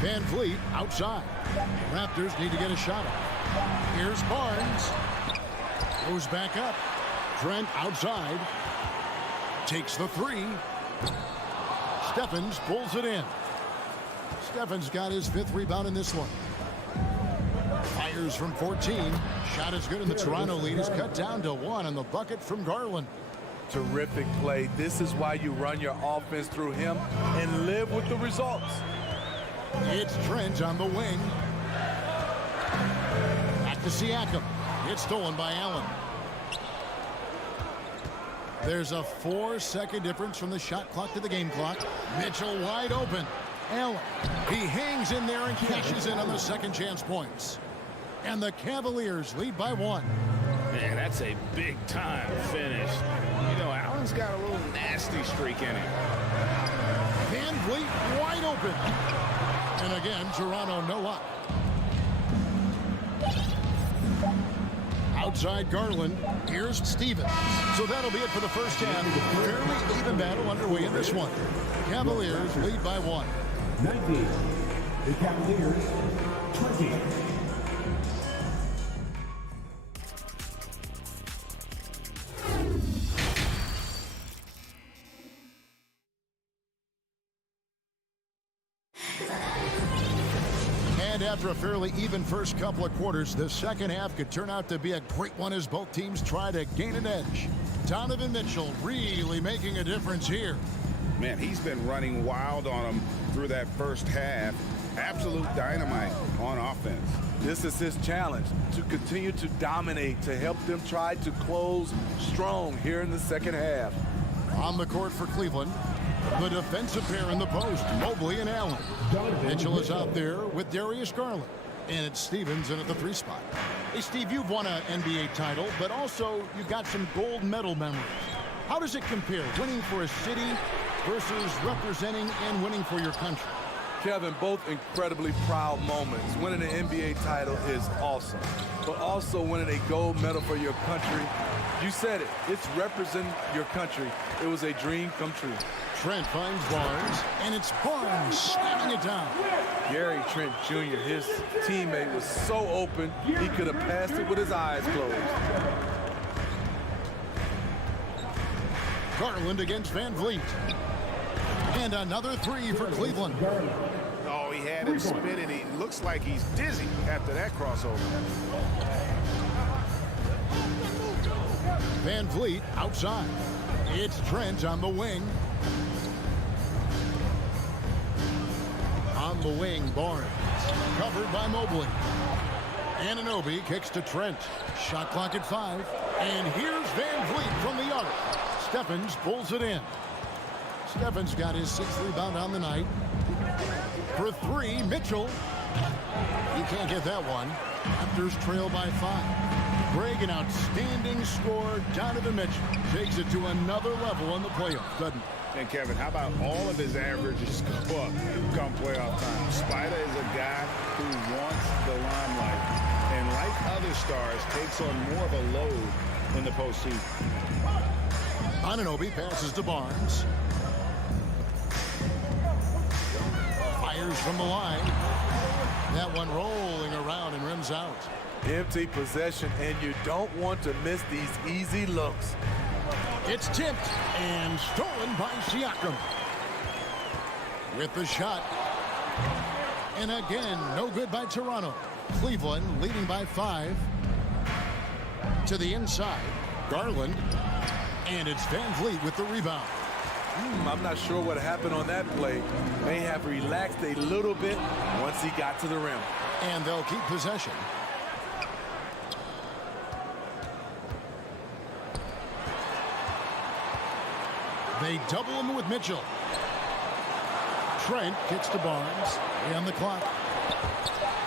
Van Vliet outside. Raptors need to get a shot up. Here's Barnes. Goes back up. Trent outside. Takes the 3. Stephens pulls it in. Stephens got his 5th rebound in this one. Fires from 14. Shot is good, and the Toronto lead is cut down to 1 on the bucket from Garland. Terrific play. This is why you run your offense through him and live with the results. It's Trent on the wing. Back to Siakam. It's stolen by Allen. There's a 4-second difference from the shot clock to the game clock. Mitchell wide open. Allen, he hangs in there and cashes in on the second chance points. And the Cavaliers lead by 1. Man, that's a big-time finish. You know, Allen's got a little nasty streak in him. Van Vliet wide open. And again, Toronto no luck. Outside Garland. Here's Stevens. So that'll be it for the first half. Fairly even battle underway in this one. Cavaliers lead by 1. 19. The Cavaliers 20. And after a fairly even first couple of quarters, the second half could turn out to be a great one as both teams try to gain an edge. Donovan Mitchell really making a difference here. Man, he's been running wild on him through that first half. Absolute dynamite on offense. This is his challenge, to continue to dominate, to help them try to close strong here in the second half. On the court for Cleveland, the defensive pair in the post, Mobley and Allen. Mitchell is out there with Darius Garland. And it's Stevens in at the 3 spot. Hey, Steve, you've won an NBA title, but also you've got some gold medal memories. How does it compare, winning for a city versus representing and winning for your country? Kevin, both incredibly proud moments. Winning an NBA title is awesome, but also winning a gold medal for your country, you said it, it's representing your country. It was a dream come true. Trent finds Barnes, and it's Barnes slamming it down. Gary Trent Jr., his teammate, was so open, he could have passed it with his eyes closed. Garland against Van Vliet. And another 3 for Cleveland. Oh, he had him spinning. He looks like he's dizzy after that crossover. Van Vliet outside. It's Trent on the wing. On the wing, Barnes. Covered by Mobley. Anunoby kicks to Trent. Shot clock at 5. And here's Van Vliet from the arc. Stephens pulls it in. Stephens got his 6th rebound on the night. For 3, Mitchell. He can't get that one. Raptors trail by 5. Sprague, an outstanding scorer. Donovan Mitchell takes it to another level in the playoffs, doesn't he? And Kevin, how about all of his averages go up come playoff time? Spider is a guy who wants the limelight, and like other stars, takes on more of a load in the postseason. Anunoby passes to Barnes. Fires from the line. That one rolling around and rims out. Empty possession, and you don't want to miss these easy looks. It's tipped and stolen by Siakam. With the shot. And again, no good by Toronto. Cleveland leading by 5. To the inside. Garland. And it's Van Vliet with the rebound. I'm not sure what happened on that play. May have relaxed a little bit once he got to the rim. And they'll keep possession. They double him with Mitchell. Trent kicks to Barnes. And the clock.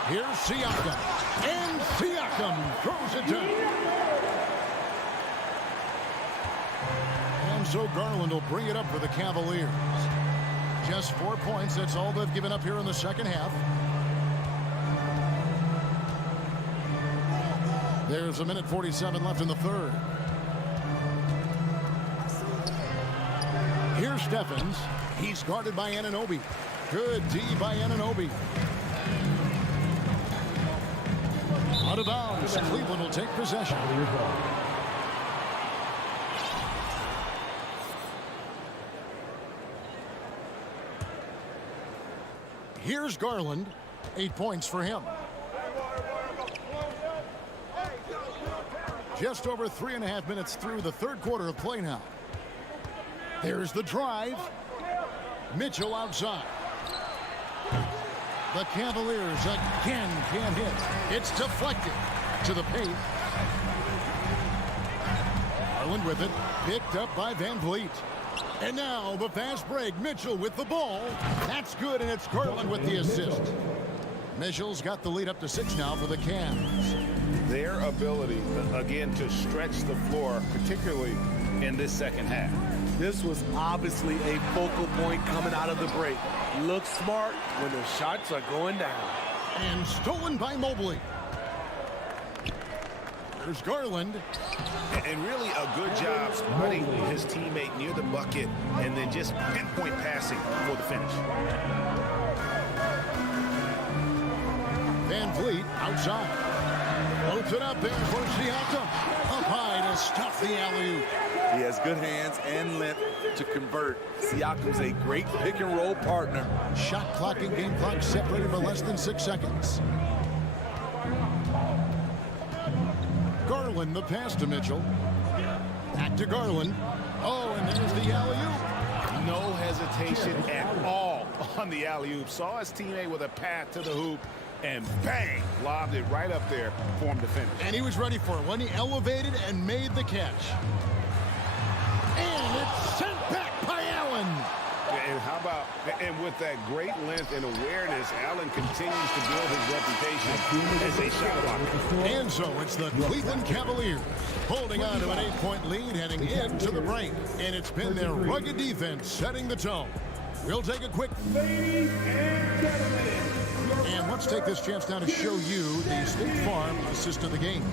Here's Siakam. And Siakam throws it down. And so Garland will bring it up for the Cavaliers. Just 4 points. That's all they've given up here in the second half. There's 1:47 left in the third. Here's Stephens. He's guarded by Anunoby. Good D by Anunoby. Out of bounds. Cleveland will take possession. Here's Garland. 8 points for him. Just over 3.5 minutes through the third quarter of play now. There's the drive. Mitchell outside. The Cavaliers again can't hit. It's deflected to the paint. Garland with it. Picked up by Van Vliet. And now the fast break. Mitchell with the ball. That's good, and it's Garland with the assist. Mitchell's got the lead up to 6 now for the Cavs. Their ability, again, to stretch the floor, particularly in this second half. This was obviously a focal point coming out of the break. Looks smart when the shots are going down. And stolen by Mobley. There's Garland. And really a good job spotting his teammate near the bucket and then just pinpoint passing for the finish. Van Vliet outside. Floats it up there for Siakam. Up high to stuff the alley-oop. He has good hands and length to convert. Siakam's a great pick-and-roll partner. Shot clock and game clock separated by less than 6 seconds. Garland, the pass to Mitchell. Back to Garland. Oh, and there's the alley-oop. No hesitation at all on the alley-oop. Saw his teammate with a path to the hoop, and bang, lobbed it right up there for him to finish. And he was ready for it when he elevated and made the catch. And it's sent back by Allen. And how about, and with that great length and awareness, Allen continues to build his reputation as a shot blocker. And so it's the Cleveland Cavaliers holding on to an 8-point lead heading into the break. And it's been their rugged defense setting the tone. We'll take a quick... And let's take this chance now to show you the State Farm assist of the game.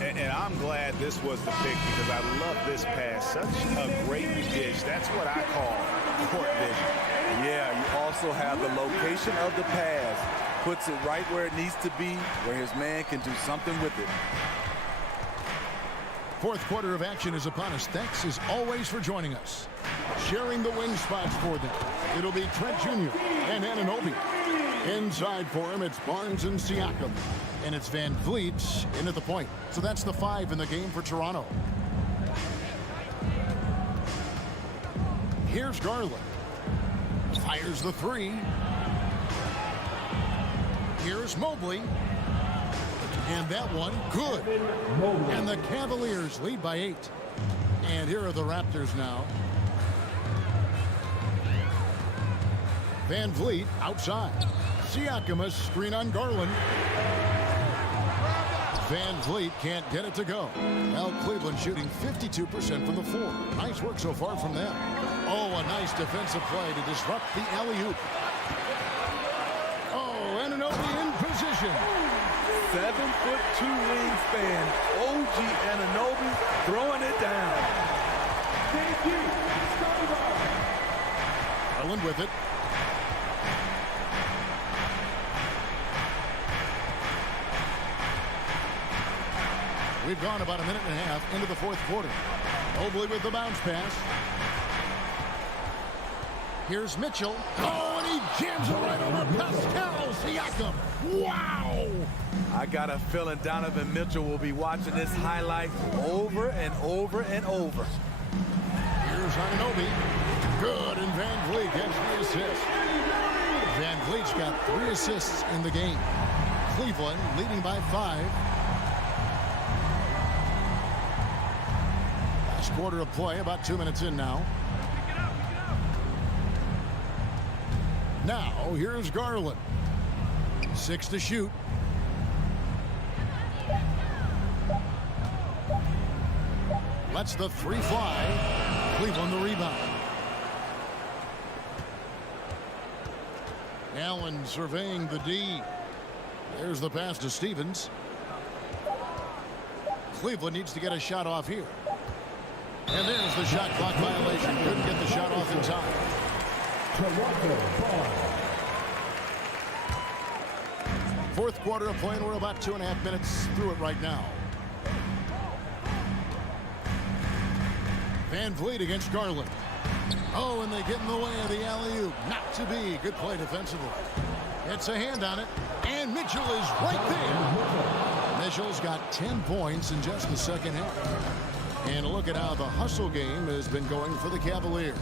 And I'm glad this was the pick because I love this pass. Such a great dish. That's what I call court vision. Yeah, you also have the location of the pass. Puts it right where it needs to be, where his man can do something with it. Fourth quarter of action is upon us. Thanks as always for joining us. Sharing the wing spots for them. It'll be Trent Jr. and Anunoby. Inside for him, it's Barnes and Siakam. And it's Van Vliet in at the point. So that's the 5 in the game for Toronto. Here's Garland. Fires the 3. Here's Mobley. And that one, good. And the Cavaliers lead by 8. And here are the Raptors now. Van Vliet outside. Siakam, a screen on Garland. Van Vliet can't get it to go. Well, Cleveland shooting 52% from the floor. Nice work so far from them. Oh, a nice defensive play to disrupt the alley-oop. Oh, Anunoby in position. 7'2" wingspan. OG Anunoby throwing it down. Garland with it. We've gone about a minute and a half into the fourth quarter. Mobley with the bounce pass. Here's Mitchell. Oh, and he jams it right over Pascal Siakam. Wow! I got a feeling Donovan Mitchell will be watching this highlight over and over and over. Here's Anunoby. Good, and Van Vliet gets the assist. Van Vliet's got 3 assists in the game. Cleveland leading by 5. Last quarter of play, about 2 minutes in now. Now, here's Garland. 6 to shoot. Lets the 3 fly. Cleveland the rebound. Allen surveying the D. There's the pass to Stevens. Cleveland needs to get a shot off here. And there's the shot clock violation. Couldn't get the shot off in time. Fourth quarter of play, and we're about 2.5 minutes through it right now. Van Vliet against Garland. Oh, and they get in the way of the alley-oop. Not to be. Good play defensively. It's a hand on it, and Mitchell is right there. Mitchell's got 10 points in just the second half. And look at how the hustle game has been going for the Cavaliers.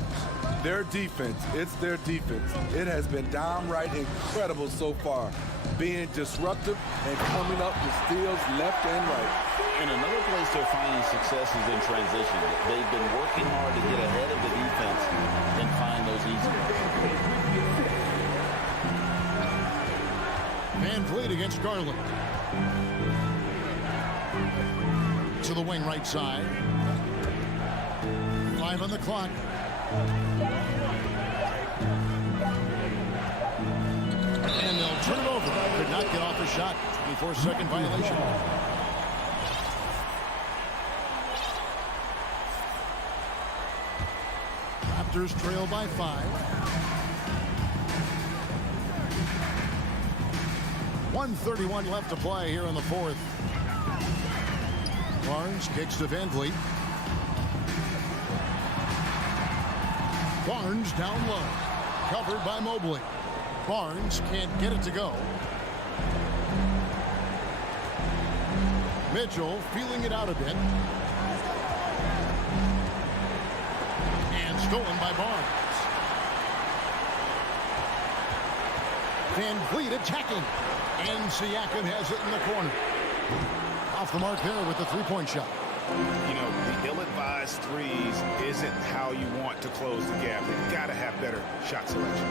Their defense, it's their defense. It has been downright incredible so far. Being disruptive and coming up with steals left and right. And another place they're finding success is in transition. They've been working hard to get ahead of the defense and find those easy ones. Van Vliet against Garland. To the wing right side. 5 on the clock. And they'll turn it over. Could not get off a shot. 24-second violation. Raptors trail by 5. 1:31 left to play here in the fourth. Barnes kicks to Van Vliet. Barnes down low. Covered by Mobley. Barnes can't get it to go. Mitchell feeling it out a bit. And stolen by Barnes. Van Vliet attacking. And Siakam has it in the corner. Off the mark there with the three-point shot. You know, the ill-advised threes isn't how you want to close the gap. They've got to have better shot selection.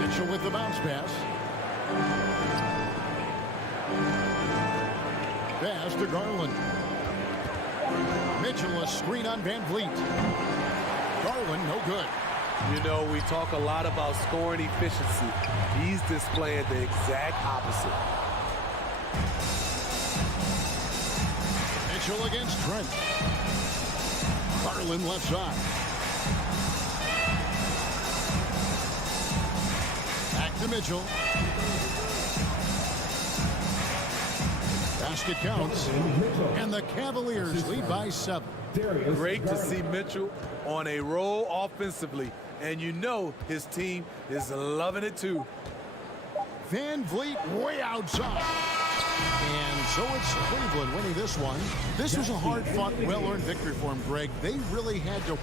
Mitchell with the bounce pass. Pass to Garland. Mitchell a screen on Van Vliet. Garland no good. You know, we talk a lot about scoring efficiency. He's displaying the exact opposite. Mitchell against Trent. Garland left side. Back to Mitchell. Basket counts. And the Cavaliers lead by 7. Great to see Mitchell on a roll offensively. And you know his team is loving it too. Van Vliet way outside. And so it's Cleveland winning this one. This was a hard-fought, well-earned victory for him, Greg. They really had to...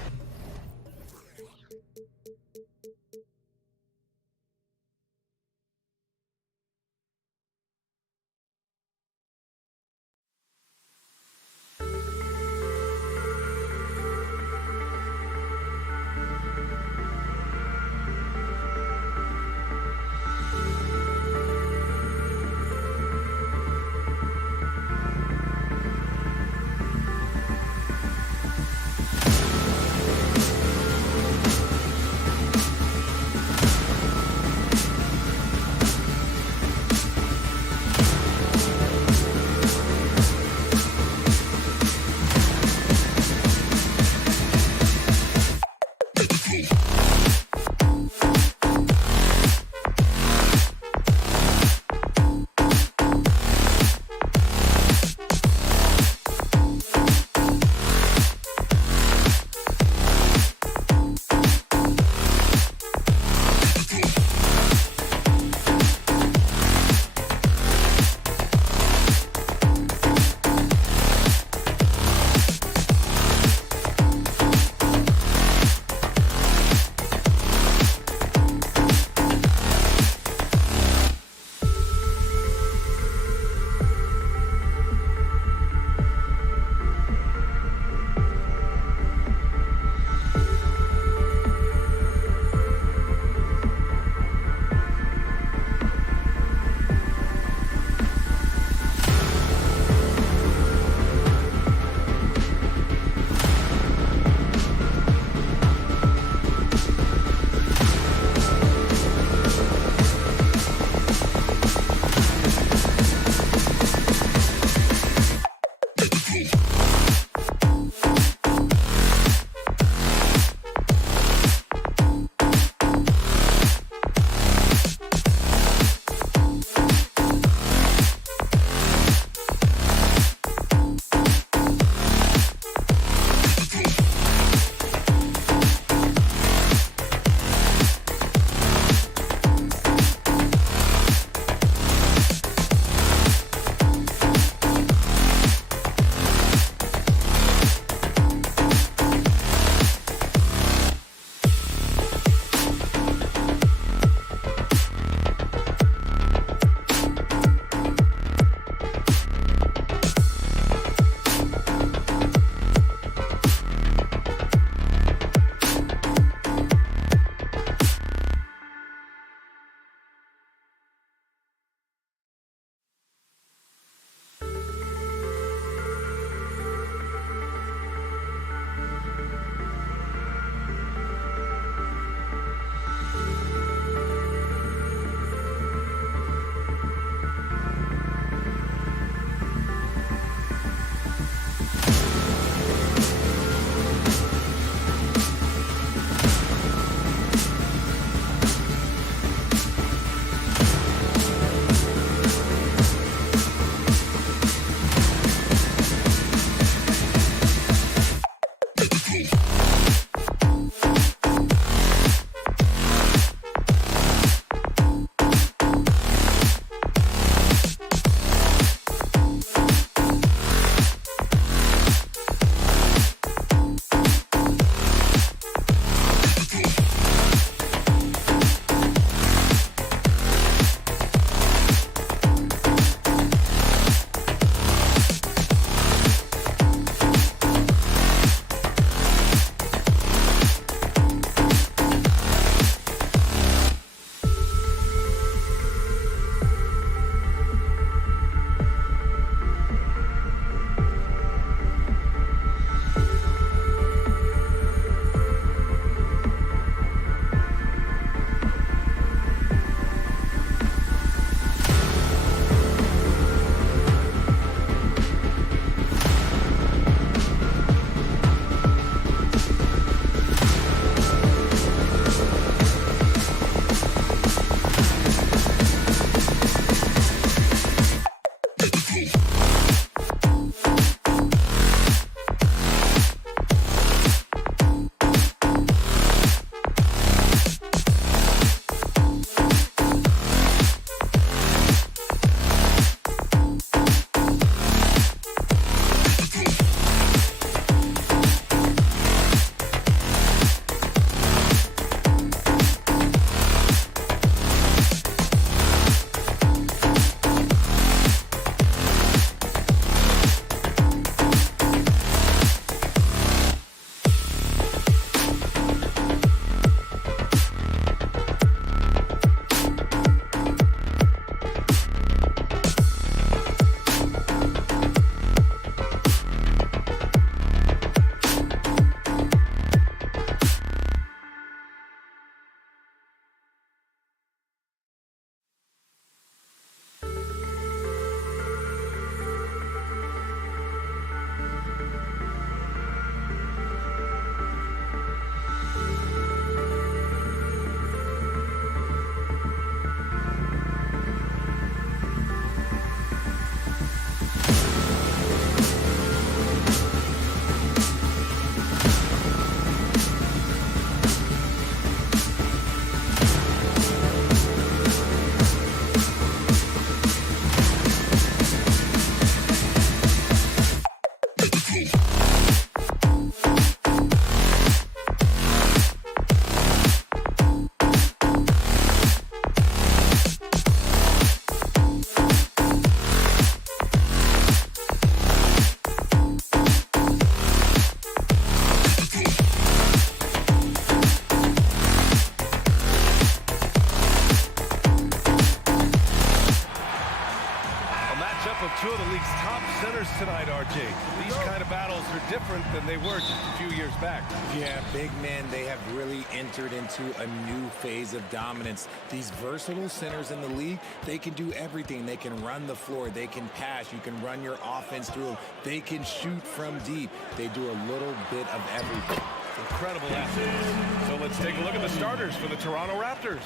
two of the league's top centers tonight, RJ. These kind of battles are different than they were just a few years back. Yeah, big men, they have really entered into a new phase of dominance. These versatile centers in the league, they can do everything. They can run the floor. They can pass. You can run your offense through them. They can shoot from deep. They do a little bit of everything. Incredible athletes. So let's take a look at the starters for the Toronto Raptors.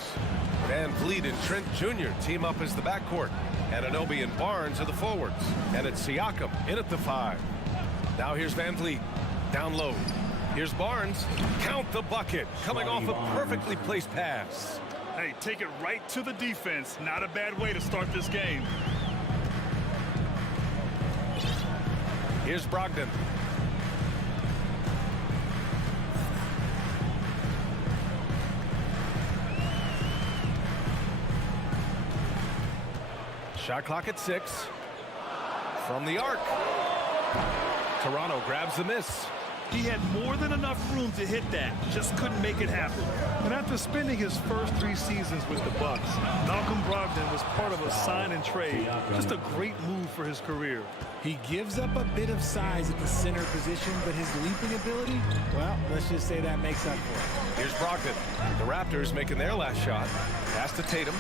Van Vliet and Trent Jr. team up as the backcourt. Anunoby and Barnes are the forwards. And it's Siakam in at the 5. Now here's Van Vliet. Down low. Here's Barnes. Count the bucket. Coming off a perfectly placed pass. Hey, take it right to the defense. Not a bad way to start this game. Here's Brogdon. Shot clock at 6. From the arc. Toronto grabs the miss. He had more than enough room to hit that. Just couldn't make it happen. And after spending his first 3 seasons with the Bucks, Malcolm Brogdon was part of a sign and trade. Just a great move for his career. He gives up a bit of size at the center position, but his leaping ability, well, let's just say that makes up for it. Here's Brogdon. The Raptors making their last shot. Pass to Tatum.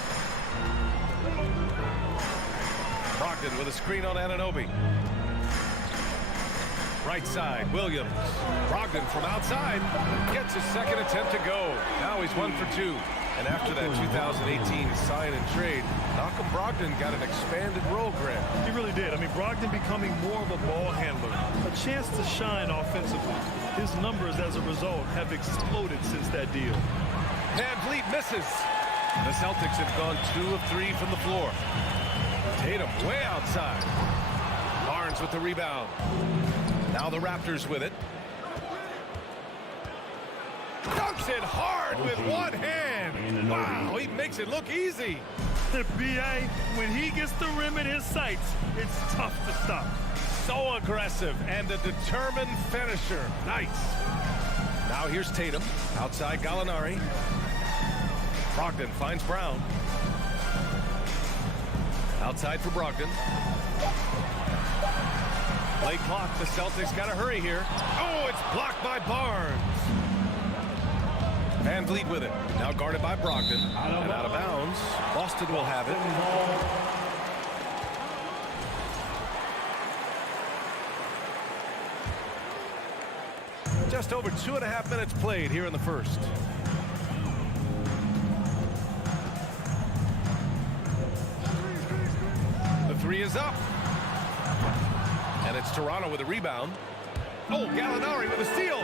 Brogdon with a screen on Anunoby. Right side, Williams. Brogdon from outside gets his second attempt to go. Now he's 1 for 2. And after that 2018 sign and trade, Malcolm Brogdon got an expanded role, Grant. He really did. I mean, Brogdon becoming more of a ball handler, a chance to shine offensively. His numbers as a result have exploded since that deal. Van Vliet misses. The Celtics have gone 2 of 3 from the floor. Tatum way outside. Barnes with the rebound. Now the Raptors with it. Dunks it hard with one hand. Wow, he makes it look easy. B.A., when he gets the rim in his sights, it's tough to stop. So aggressive and a determined finisher. Nice. Now here's Tatum. Outside Gallinari. Brogdon finds Brown. Outside for Brogdon. Late clock. The Celtics got to hurry here. Oh, it's blocked by Barnes. Van Vliet with it. Now guarded by Brogdon. And out of bounds. Boston will have it. Just over 2.5 minutes played here in the first. The three is up. And it's Toronto with a rebound. Oh, Gallinari with a steal.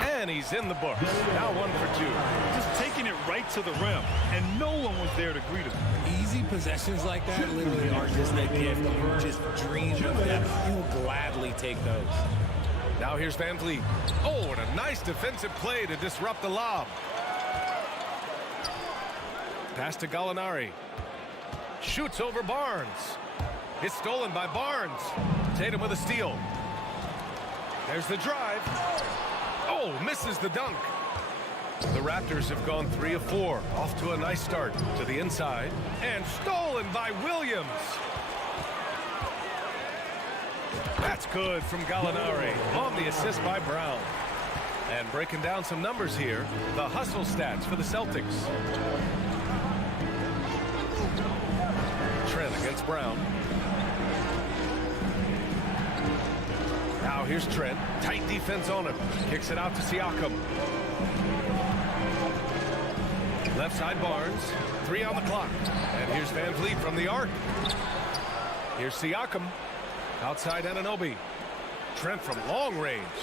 And he's in the books. Now 1 for 2. Just taking it right to the rim, and no one was there to greet him. Easy possessions like that literally are just a gift. You just dream of them. You'll gladly take those. Now here's Van Vliet. Oh, and a nice defensive play to disrupt the lob. Pass to Gallinari. Shoots over Barnes. It's stolen by Barnes. Tatum with a steal. There's the drive. Oh, misses the dunk. The Raptors have gone 3 of 4. Off to a nice start to the inside. And stolen by Williams. That's good from Gallinari on the assist by Brown. And breaking down some numbers here, the hustle stats for the Celtics. Trent against Brown. Now here's Trent. Tight defense on him. Kicks it out to Siakam. Left side Barnes. 3 on the clock. And here's Van Vliet from the arc. Here's Siakam. Outside Anunoby. Trent from long range.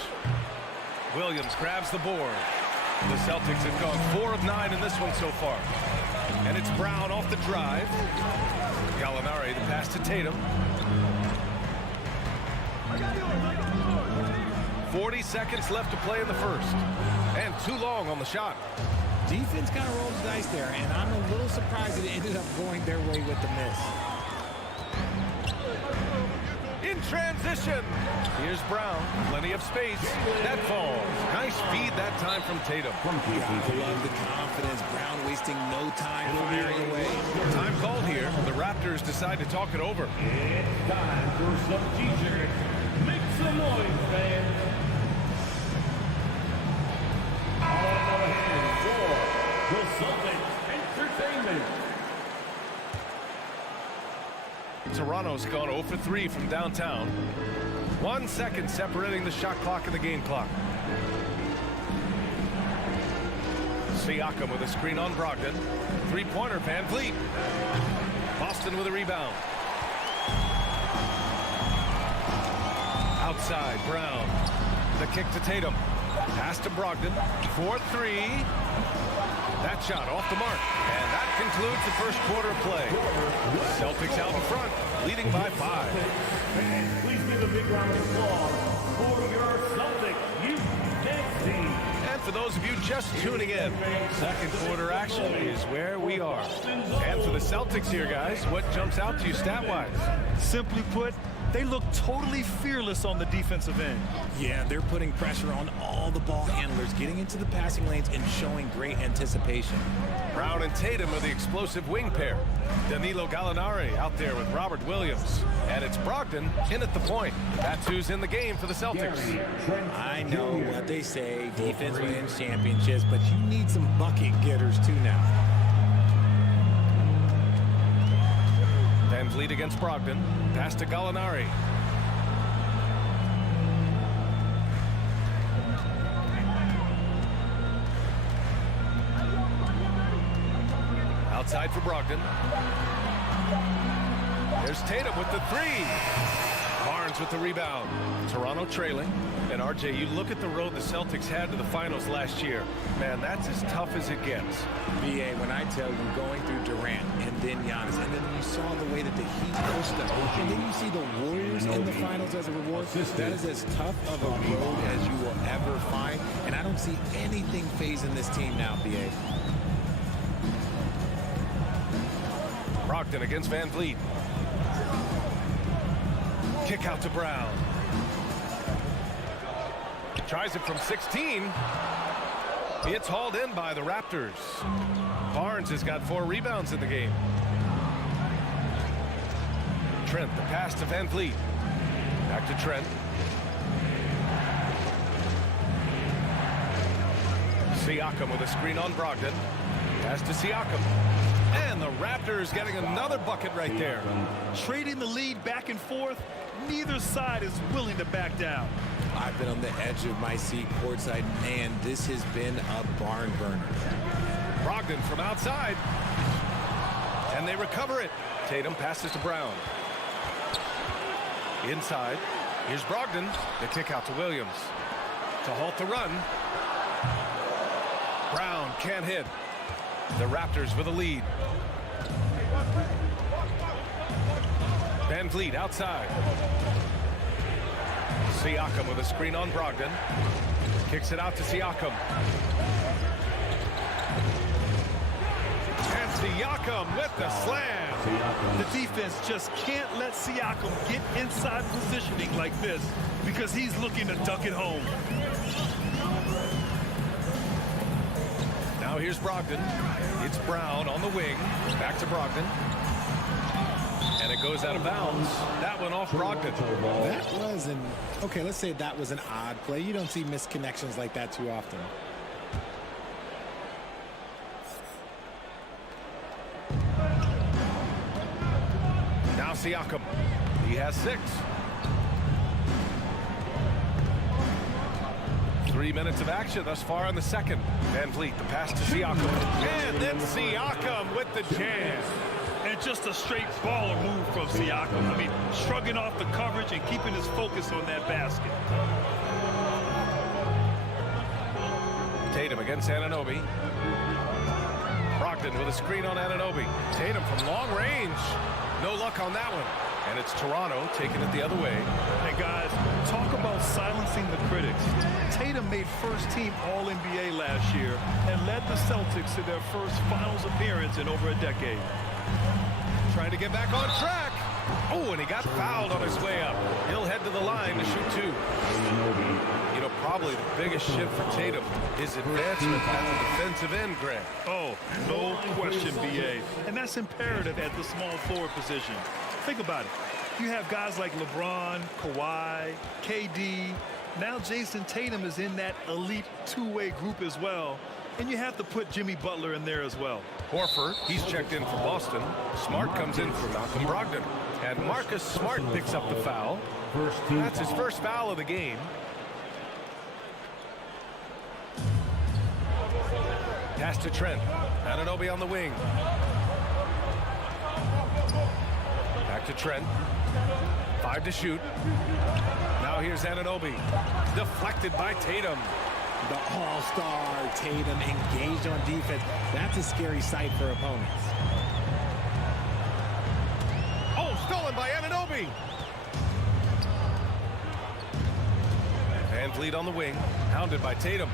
Williams grabs the board. The Celtics have gone 4 of 9 in this one so far. And it's Brown off the drive. Gallinari, the pass to Tatum. 40 seconds left to play in the first. And too long on the shot. Defense kind of rolled the dice there, and I'm a little surprised it ended up going their way with the miss. In transition. Here's Brown. Plenty of space. That falls. Nice feed that time from Tatum. I love the confidence. Brown wasting no time firing away. Time called here. The Raptors decide to talk it over. It's time for some t-shirts. Make some noise, fans. On the hands for the Celtics Entertainment. Toronto's gone 0 for 3 from downtown. 1 second separating the shot clock and the game clock. Siakam with a screen on Brogdon. Three-pointer, Van Vliet. Boston with a rebound. Outside, Brown. The kick to Tatum. Pass to Brogdon. 4-3. That shot off the mark. And that concludes the first quarter of play. Celtics out in front, leading by 5. And please give a big round of applause for your Celtics Youth Dance Team. And for those of you just tuning in, second quarter action is where we are. And for the Celtics here, guys, what jumps out to you stat-wise? Simply put, they look totally fearless on the defensive end. Yeah, they're putting pressure on all the ball handlers, getting into the passing lanes and showing great anticipation. Brown and Tatum are the explosive wing pair. Danilo Gallinari out there with Robert Williams. And it's Brogdon in at the point. That's who's in the game for the Celtics. I know what they say, defense wins championships, but you need some bucket getters too now. Van Vliet against Brogdon. Pass to Gallinari. Inside for Brogdon. There's Tatum with the three. Barnes with the rebound. Toronto trailing. And RJ, you look at the road the Celtics had to the finals last year. Man, that's as tough as it gets. BA, when I tell you, going through Durant and then Giannis, and then you saw the way that the Heat pushed them, and then you see the Warriors in the finals as a reward, that is as tough of a road as you will ever find. And I don't see anything phasing this team now, BA. Brogdon against Van Vliet. Kick out to Brown. Tries it from 16. It's hauled in by the Raptors. Barnes has got 4 rebounds in the game. Trent, the pass to Van Vliet. Back to Trent. Siakam with a screen on Brogdon. Pass to Siakam. And the Raptors getting another bucket right there. Trading the lead back and forth. Neither side is willing to back down. I've been on the edge of my seat courtside. Man, this has been a barn burner. Brogdon from outside. And they recover it. Tatum passes to Brown. Inside. Here's Brogdon. The kick out to Williams. To halt the run. Brown can't hit. The Raptors with a lead. Van Vliet outside. Siakam with a screen on Brogdon. Kicks it out to Siakam. And Siakam with the slam. The defense just can't let Siakam get inside positioning like this because he's looking to duck it home. Now here's Brogdon. It's Brown on the wing. Back to Brogdon. And it goes out of bounds. That went off Brogdon. That was okay, let's say that was an odd play. You don't see missed connections like that too often. Now Siakam. He has 6. 3 minutes of action thus far in the second. Van Vliet, the pass to Siakam. And then Siakam with the jam. And just a straight baller move from Siakam. I mean, shrugging off the coverage and keeping his focus on that basket. Tatum against Anunoby. Brogdon with a screen on Anunoby. Tatum from long range. No luck on that one. And it's Toronto taking it the other way. And guys, talk about silencing the critics. Tatum made first team All-NBA last year and led the Celtics to their first finals appearance in over a decade. Trying to get back on track. Oh, and he got fouled on his way up. He'll head to the line to shoot 2. You know, probably the biggest shift for Tatum is advancement at the defensive end, Grant. Oh, no question, BA. And that's imperative at the small forward position. Think about it. You have guys like LeBron, Kawhi, KD. Now Jason Tatum is in that elite two-way group as well. And you have to put Jimmy Butler in there as well. Horford, he's checked in for Boston. Smart comes in for Malcolm Brogdon. And Marcus Smart picks up the foul. That's his first foul of the game. Pass to Trent. Anunoby on the wing. Back to Trent. 5 to shoot. Now here's Anunoby. Deflected by Tatum. The all-star Tatum engaged on defense. That's a scary sight for opponents. Oh, stolen by Anunoby. Van Vliet on the wing. Hounded by Tatum.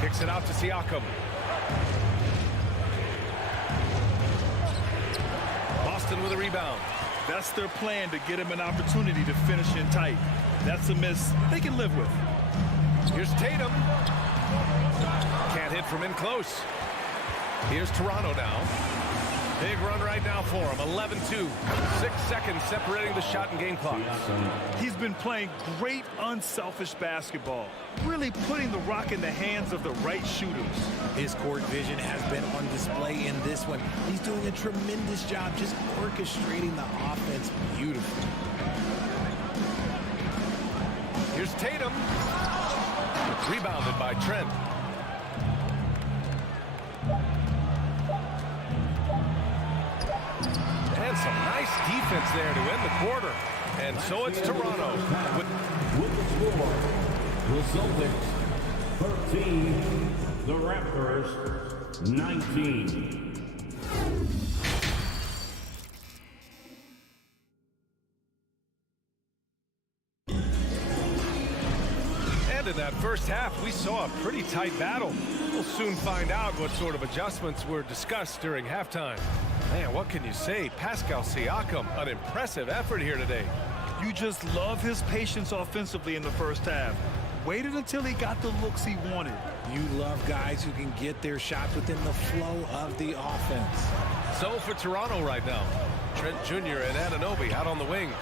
Kicks it out to Siakam. Boston with a rebound. That's their plan, to get him an opportunity to finish in tight. That's a miss they can live with. Here's Tatum. Can't hit from in close. Here's Toronto now. Big run right now for him. 11-2. 6 seconds separating the shot and game clock. He's been playing great unselfish basketball. Really putting the rock in the hands of the right shooters. His court vision has been on display in this one. He's doing a tremendous job just orchestrating the offense beautifully. Here's Tatum. Rebounded by Trent. some nice defense there to end the quarter. And so it's Toronto. With the score, the Celtics 13, the Raptors 19. In that first half, we saw a pretty tight battle. We'll soon find out what sort of adjustments were discussed during halftime. Man, what can you say? Pascal Siakam, an impressive effort here today. You just love his patience offensively in the first half. Waited until he got the looks he wanted. You love guys who can get their shots within the flow of the offense. So for Toronto right now, Trent Jr. and Anunoby out on the wings.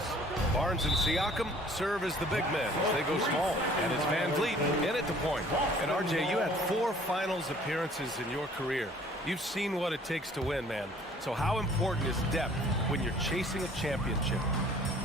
Barnes and Siakam serve as the big men as they go small. And it's Van Vliet in at the point. And RJ, you had 4 finals appearances in your career. You've seen what it takes to win, man. So how important is depth when you're chasing a championship?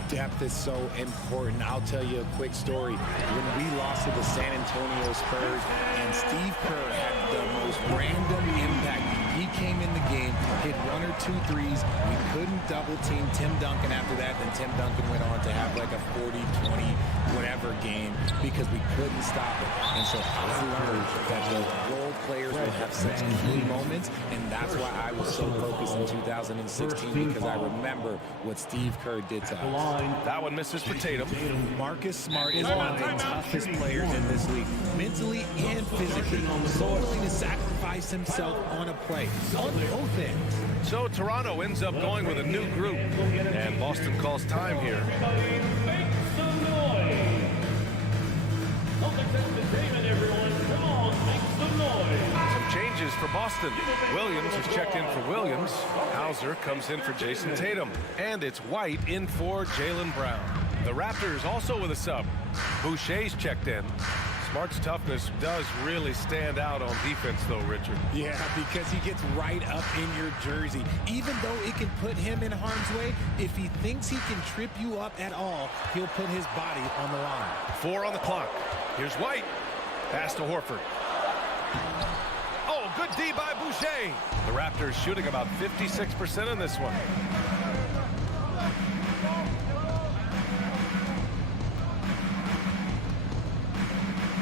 Depth is so important. I'll tell you a quick story. When we lost to the San Antonio Spurs and Steve Kerr had the most random impact. He came in the game, hit 1 or 2 threes. We couldn't double team Tim Duncan after that. Then Tim Duncan went on to have like a 40-20 whatever game because we couldn't stop it. And so I learned that the role players will have such key moments, and that's why I was so focused in 2016 because I remember what Steve Kerr did to us. That one misses for Tatum. Marcus Smart is one of the toughest players in this league, mentally and physically, so willing to sacrifice himself on a play, on both ends. So Toronto ends up going with a new group, and Boston calls time here. Some changes for Boston. Williams is checked in for Williams. Hauser comes in for Jason Tatum. And it's White in for Jaylen Brown. The Raptors also with a sub. Boucher's checked in. Smart's toughness does really stand out on defense, though, Richard. Yeah, because he gets right up in your jersey. Even though it can put him in harm's way, if he thinks he can trip you up at all, he'll put his body on the line. 4 on the clock. Here's White. Pass to Horford. Oh, good D by Boucher. The Raptors shooting about 56% in this one.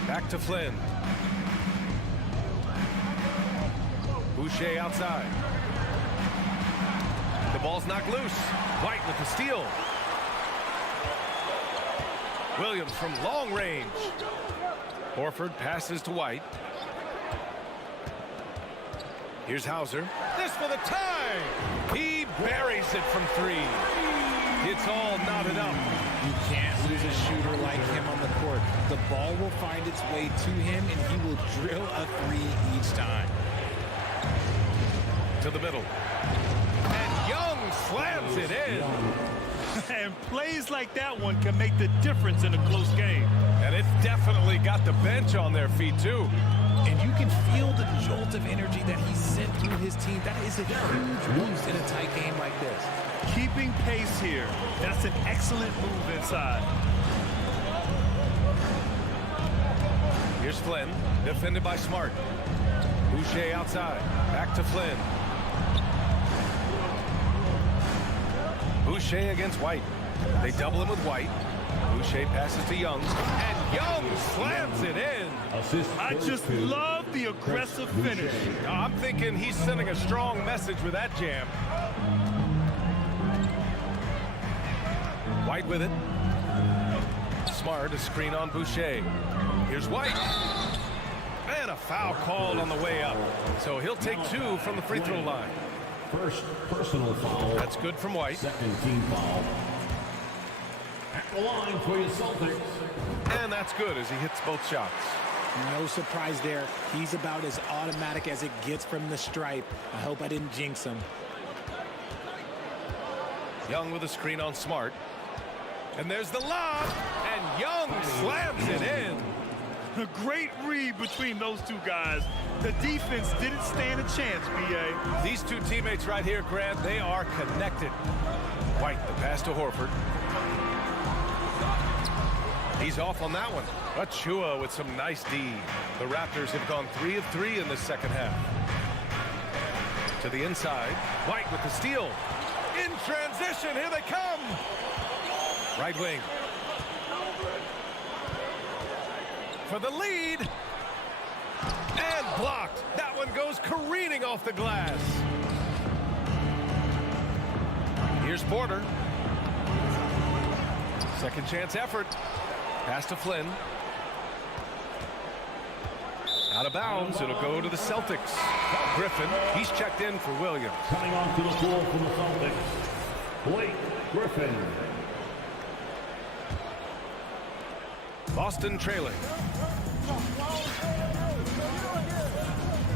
Back to Flynn. Boucher outside. The ball's knocked loose. White with the steal. Williams from long range. Horford passes to White. Here's Hauser. This for the tie. He buries it from 3. It's all knotted up. You can't lose a shooter like him on the court. The ball will find its way to him, and he will drill a 3 each time. To the middle. And Young slams it in. And plays like that one can make the difference in a close game. And it's definitely got the bench on their feet, too. And you can feel the jolt of energy that he sent through his team. That is a huge boost in a tight game like this. Keeping pace here. That's an excellent move inside. Here's Flynn, defended by Smart. Boucher outside. Back to Flynn. Boucher against White. They double him with White. Boucher passes to Young. And Young slams it in. I just love the aggressive finish. I'm thinking he's sending a strong message with that jam. White with it. Smart, a screen on Boucher. Here's White. And a foul called on the way up. So he'll take 2 from the free throw line. First personal foul. That's good from White. Second team foul. At the line for your Celtics. And that's good as he hits both shots. No surprise there. He's about as automatic as it gets from the stripe. I hope I didn't jinx him. Young with a screen on Smart. And there's the lob. And Young slams it in. A great read between those 2 guys. The defense didn't stand a chance, B.A. These 2 teammates right here, Grant, they are connected. White, the pass to Horford. He's off on that one. Achua with some nice D. The Raptors have gone 3 of 3 in the second half. To the inside. White with the steal. In transition, here they come. Right wing. For the lead. And blocked. That one goes careening off the glass. Here's Porter. Second chance effort. Pass to Flynn. Out of bounds. It'll go to the Celtics. Griffin, he's checked in for Williams. Coming onto the floor from the Celtics, Blake Griffin. Boston trailing.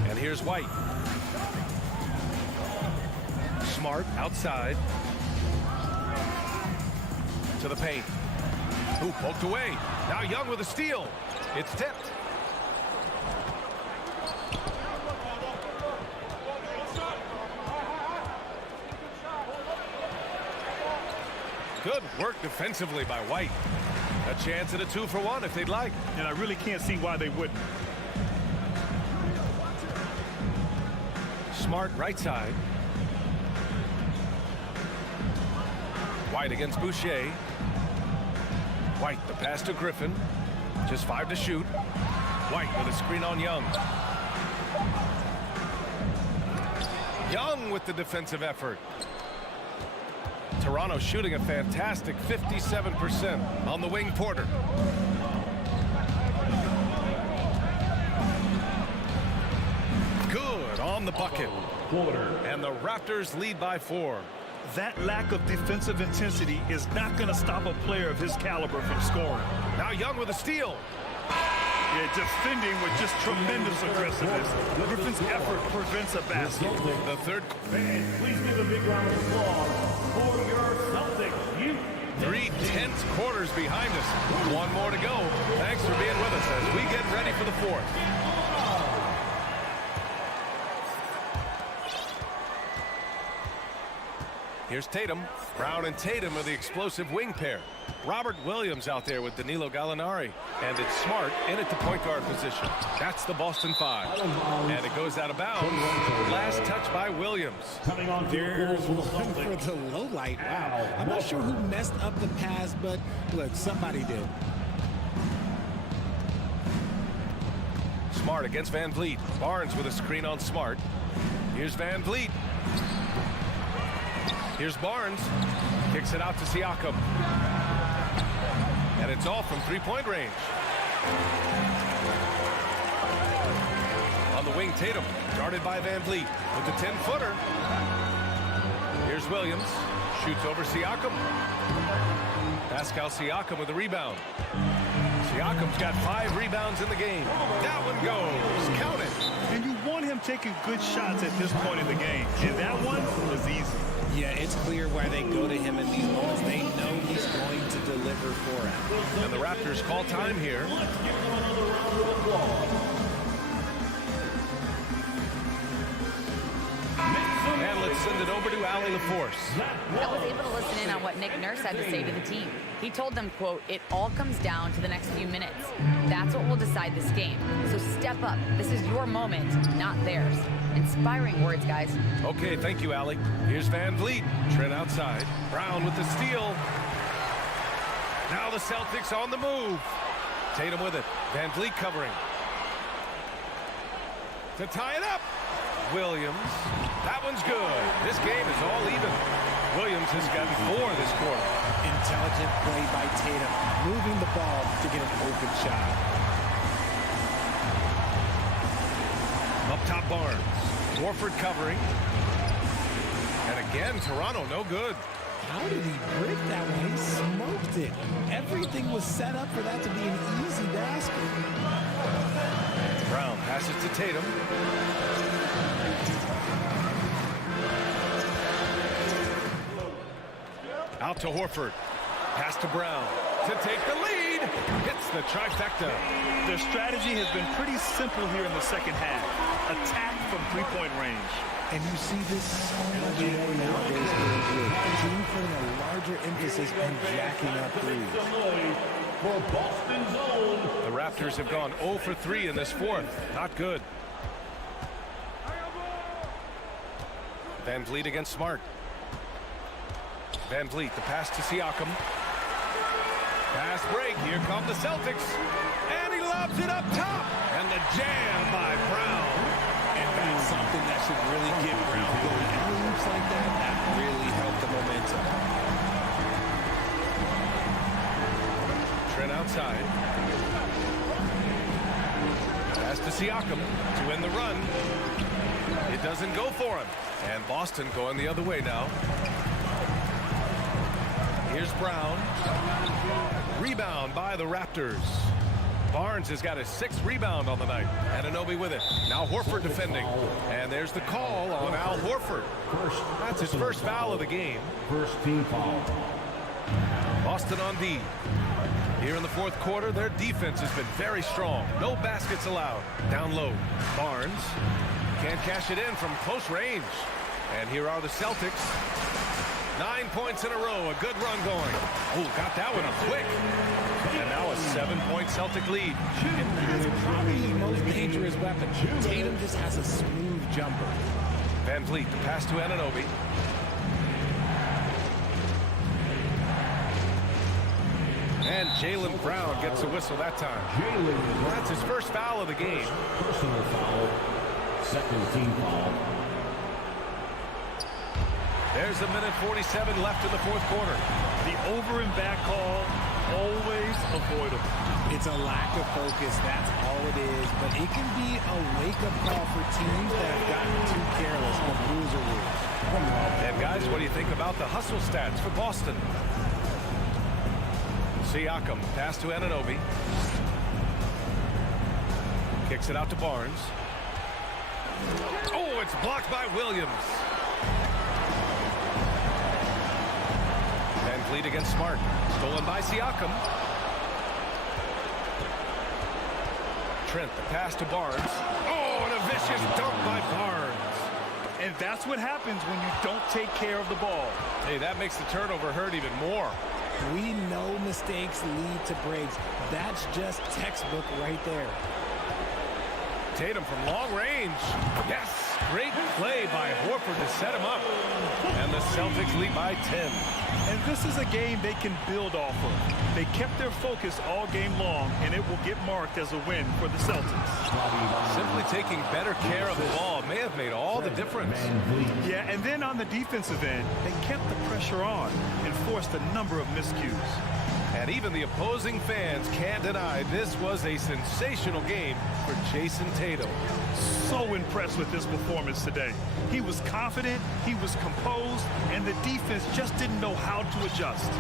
And here's White. Smart outside. To the paint. Ooh, poked away. Now Young with a steal. It's tipped. Good work defensively by White. A chance at a 2-for-1 if they'd like. And I really can't see why they wouldn't. Smart right side. White against Boucher. White, the pass to Griffin. Just 5 to shoot. White with a screen on Young. Young with the defensive effort. Toronto shooting a fantastic 57% on the wing. Porter. Good on the bucket. And the Raptors lead by 4. That lack of defensive intensity is not going to stop a player of his caliber from scoring. Now Young with a steal. Yeah, defending with just tremendous aggressiveness. Griffin's effort prevents a basket. The third. Fans, please give a big round of applause for your Celtics. 3 tense quarters behind us. 1 more to go. Thanks for being with us as we get ready for the 4th. Here's Tatum. Brown and Tatum are the explosive wing pair. Robert Williams out there with Danilo Gallinari. And it's Smart in at the point guard position. That's the Boston 5. And it goes out of bounds. Last touch by Williams. Coming on There's one for the low light. Wow. I'm not sure who messed up the pass, but look, somebody did. Smart against Van Vliet. Barnes with a screen on Smart. Here's Van Vliet. Here's Barnes. Kicks it out to Siakam. And it's all from 3-point range. On the wing, Tatum. Guarded by Van Vliet with the 10-footer. Here's Williams. Shoots over Siakam. Pascal Siakam with a rebound. Siakam's got 5 rebounds in the game. That one goes. Count it. And you want him taking good shots at this point in the game. And that one was easy. Yeah, it's clear why they go to him in these moments. They know he's going to deliver for him. And the Raptors call time here. And let's send it over to Allie LaForce. I was able to listen in on what Nick Nurse had to say to the team. He told them, quote, "It all comes down to the next few minutes. That's what will decide this game. So step up. This is your moment, not theirs." Inspiring words, guys. Okay, thank you, Allie. Here's Van Vliet. Trent outside. Brown with the steal. Now the Celtics on the move. Tatum with it. Van Vliet covering. To tie it up. Williams. That one's good. This game is all even. Williams has gotten 4 this quarter. Intelligent play by Tatum, moving the ball to get an open shot. Up top, Barnes. Warford covering. And again, Toronto no good. How did he break that one? He smoked it. Everything was set up for that to be an easy basket. Brown passes to Tatum. Out to Horford. Pass to Brown. To take the lead. Hits the trifecta. Their strategy has been pretty simple here in the second half. Attack from 3-point range. And you see this so much more nowadays. Team putting a larger emphasis on jacking up threes. For Boston's own. The Raptors have gone 0 for 3 in this 4th. Not good. Van Vliet against Smart. Van Vliet, the pass to Siakam. Pass break. Here come the Celtics. And he lobs it up top. And the jam by Brown. And that's something that should really get Brown going. Alley-oops like that really help the momentum. Trent outside. Pass to Siakam to end the run. It doesn't go for him. And Boston going the other way now. Here's Brown. Rebound by the Raptors. Barnes has got his 6th rebound on the night. Anunoby with it. Now Horford defending. And there's the call on Al Horford. That's his first foul of the game. First team foul. Boston on D. Here in the 4th quarter, their defense has been very strong. No baskets allowed. Down low. Barnes can't cash it in from close range. And here are the Celtics. 9 points in a row. A good run going. Oh, got that one up quick. And now a 7-point Celtic lead. And that's probably his most dangerous weapon. Tatum just has a smooth jumper. Van Vliet, the pass to Anunoby. And Jaylen Brown gets a whistle that time. That's his first foul of the game. Personal foul. Second team foul. There's a minute 47 left in the 4th quarter. The over and back call, always avoidable. It's a lack of focus, that's all it is. But it can be a wake-up call for teams that have gotten too careless. The rules are rules. And guys, what do you think about the hustle stats for Boston? Siakam, pass to Anunoby. Kicks it out to Barnes. Oh, it's blocked by Williams. Van Vliet against Smart. Stolen by Siakam. Trent, the pass to Barnes. Oh, and a vicious dunk by Barnes. And that's what happens when you don't take care of the ball. Hey, that makes the turnover hurt even more. We know mistakes lead to breaks. That's just textbook right there. Tatum from long range. Yes! Great play by Horford to set him up. And the Celtics lead by 10. And this is a game they can build off of. They kept their focus all game long, and it will get marked as a win for the Celtics. Simply taking better care of the ball may have made all the difference. Yeah, and then on the defensive end, they kept the pressure on and forced a number of miscues. And even the opposing fans can't deny this was a sensational game for Jason Tatum. So impressed with this performance today. He was confident, he was composed, and the defense just didn't know how to adjust.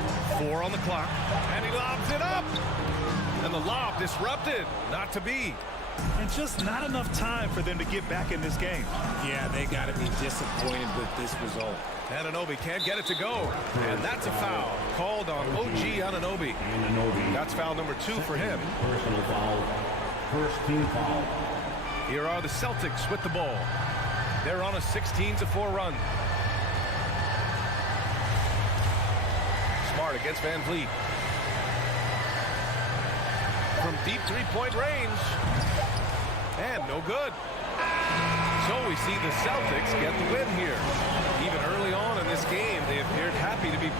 4 on the clock, and he lobs it up. And the lob disrupted, not to be. And just not enough time for them to get back in this game. Yeah, they got to be disappointed with this result. Anunoby can't get it to go. And that's a foul called on OG Anunoby. That's foul number 2 for him. Personal foul. First team foul. Here are the Celtics with the ball. They're on a 16-4 run. Smart against Van Vliet. From deep 3-point range. And no good. So we see the Celtics get the win here. Even early on in this game, they appeared happy to be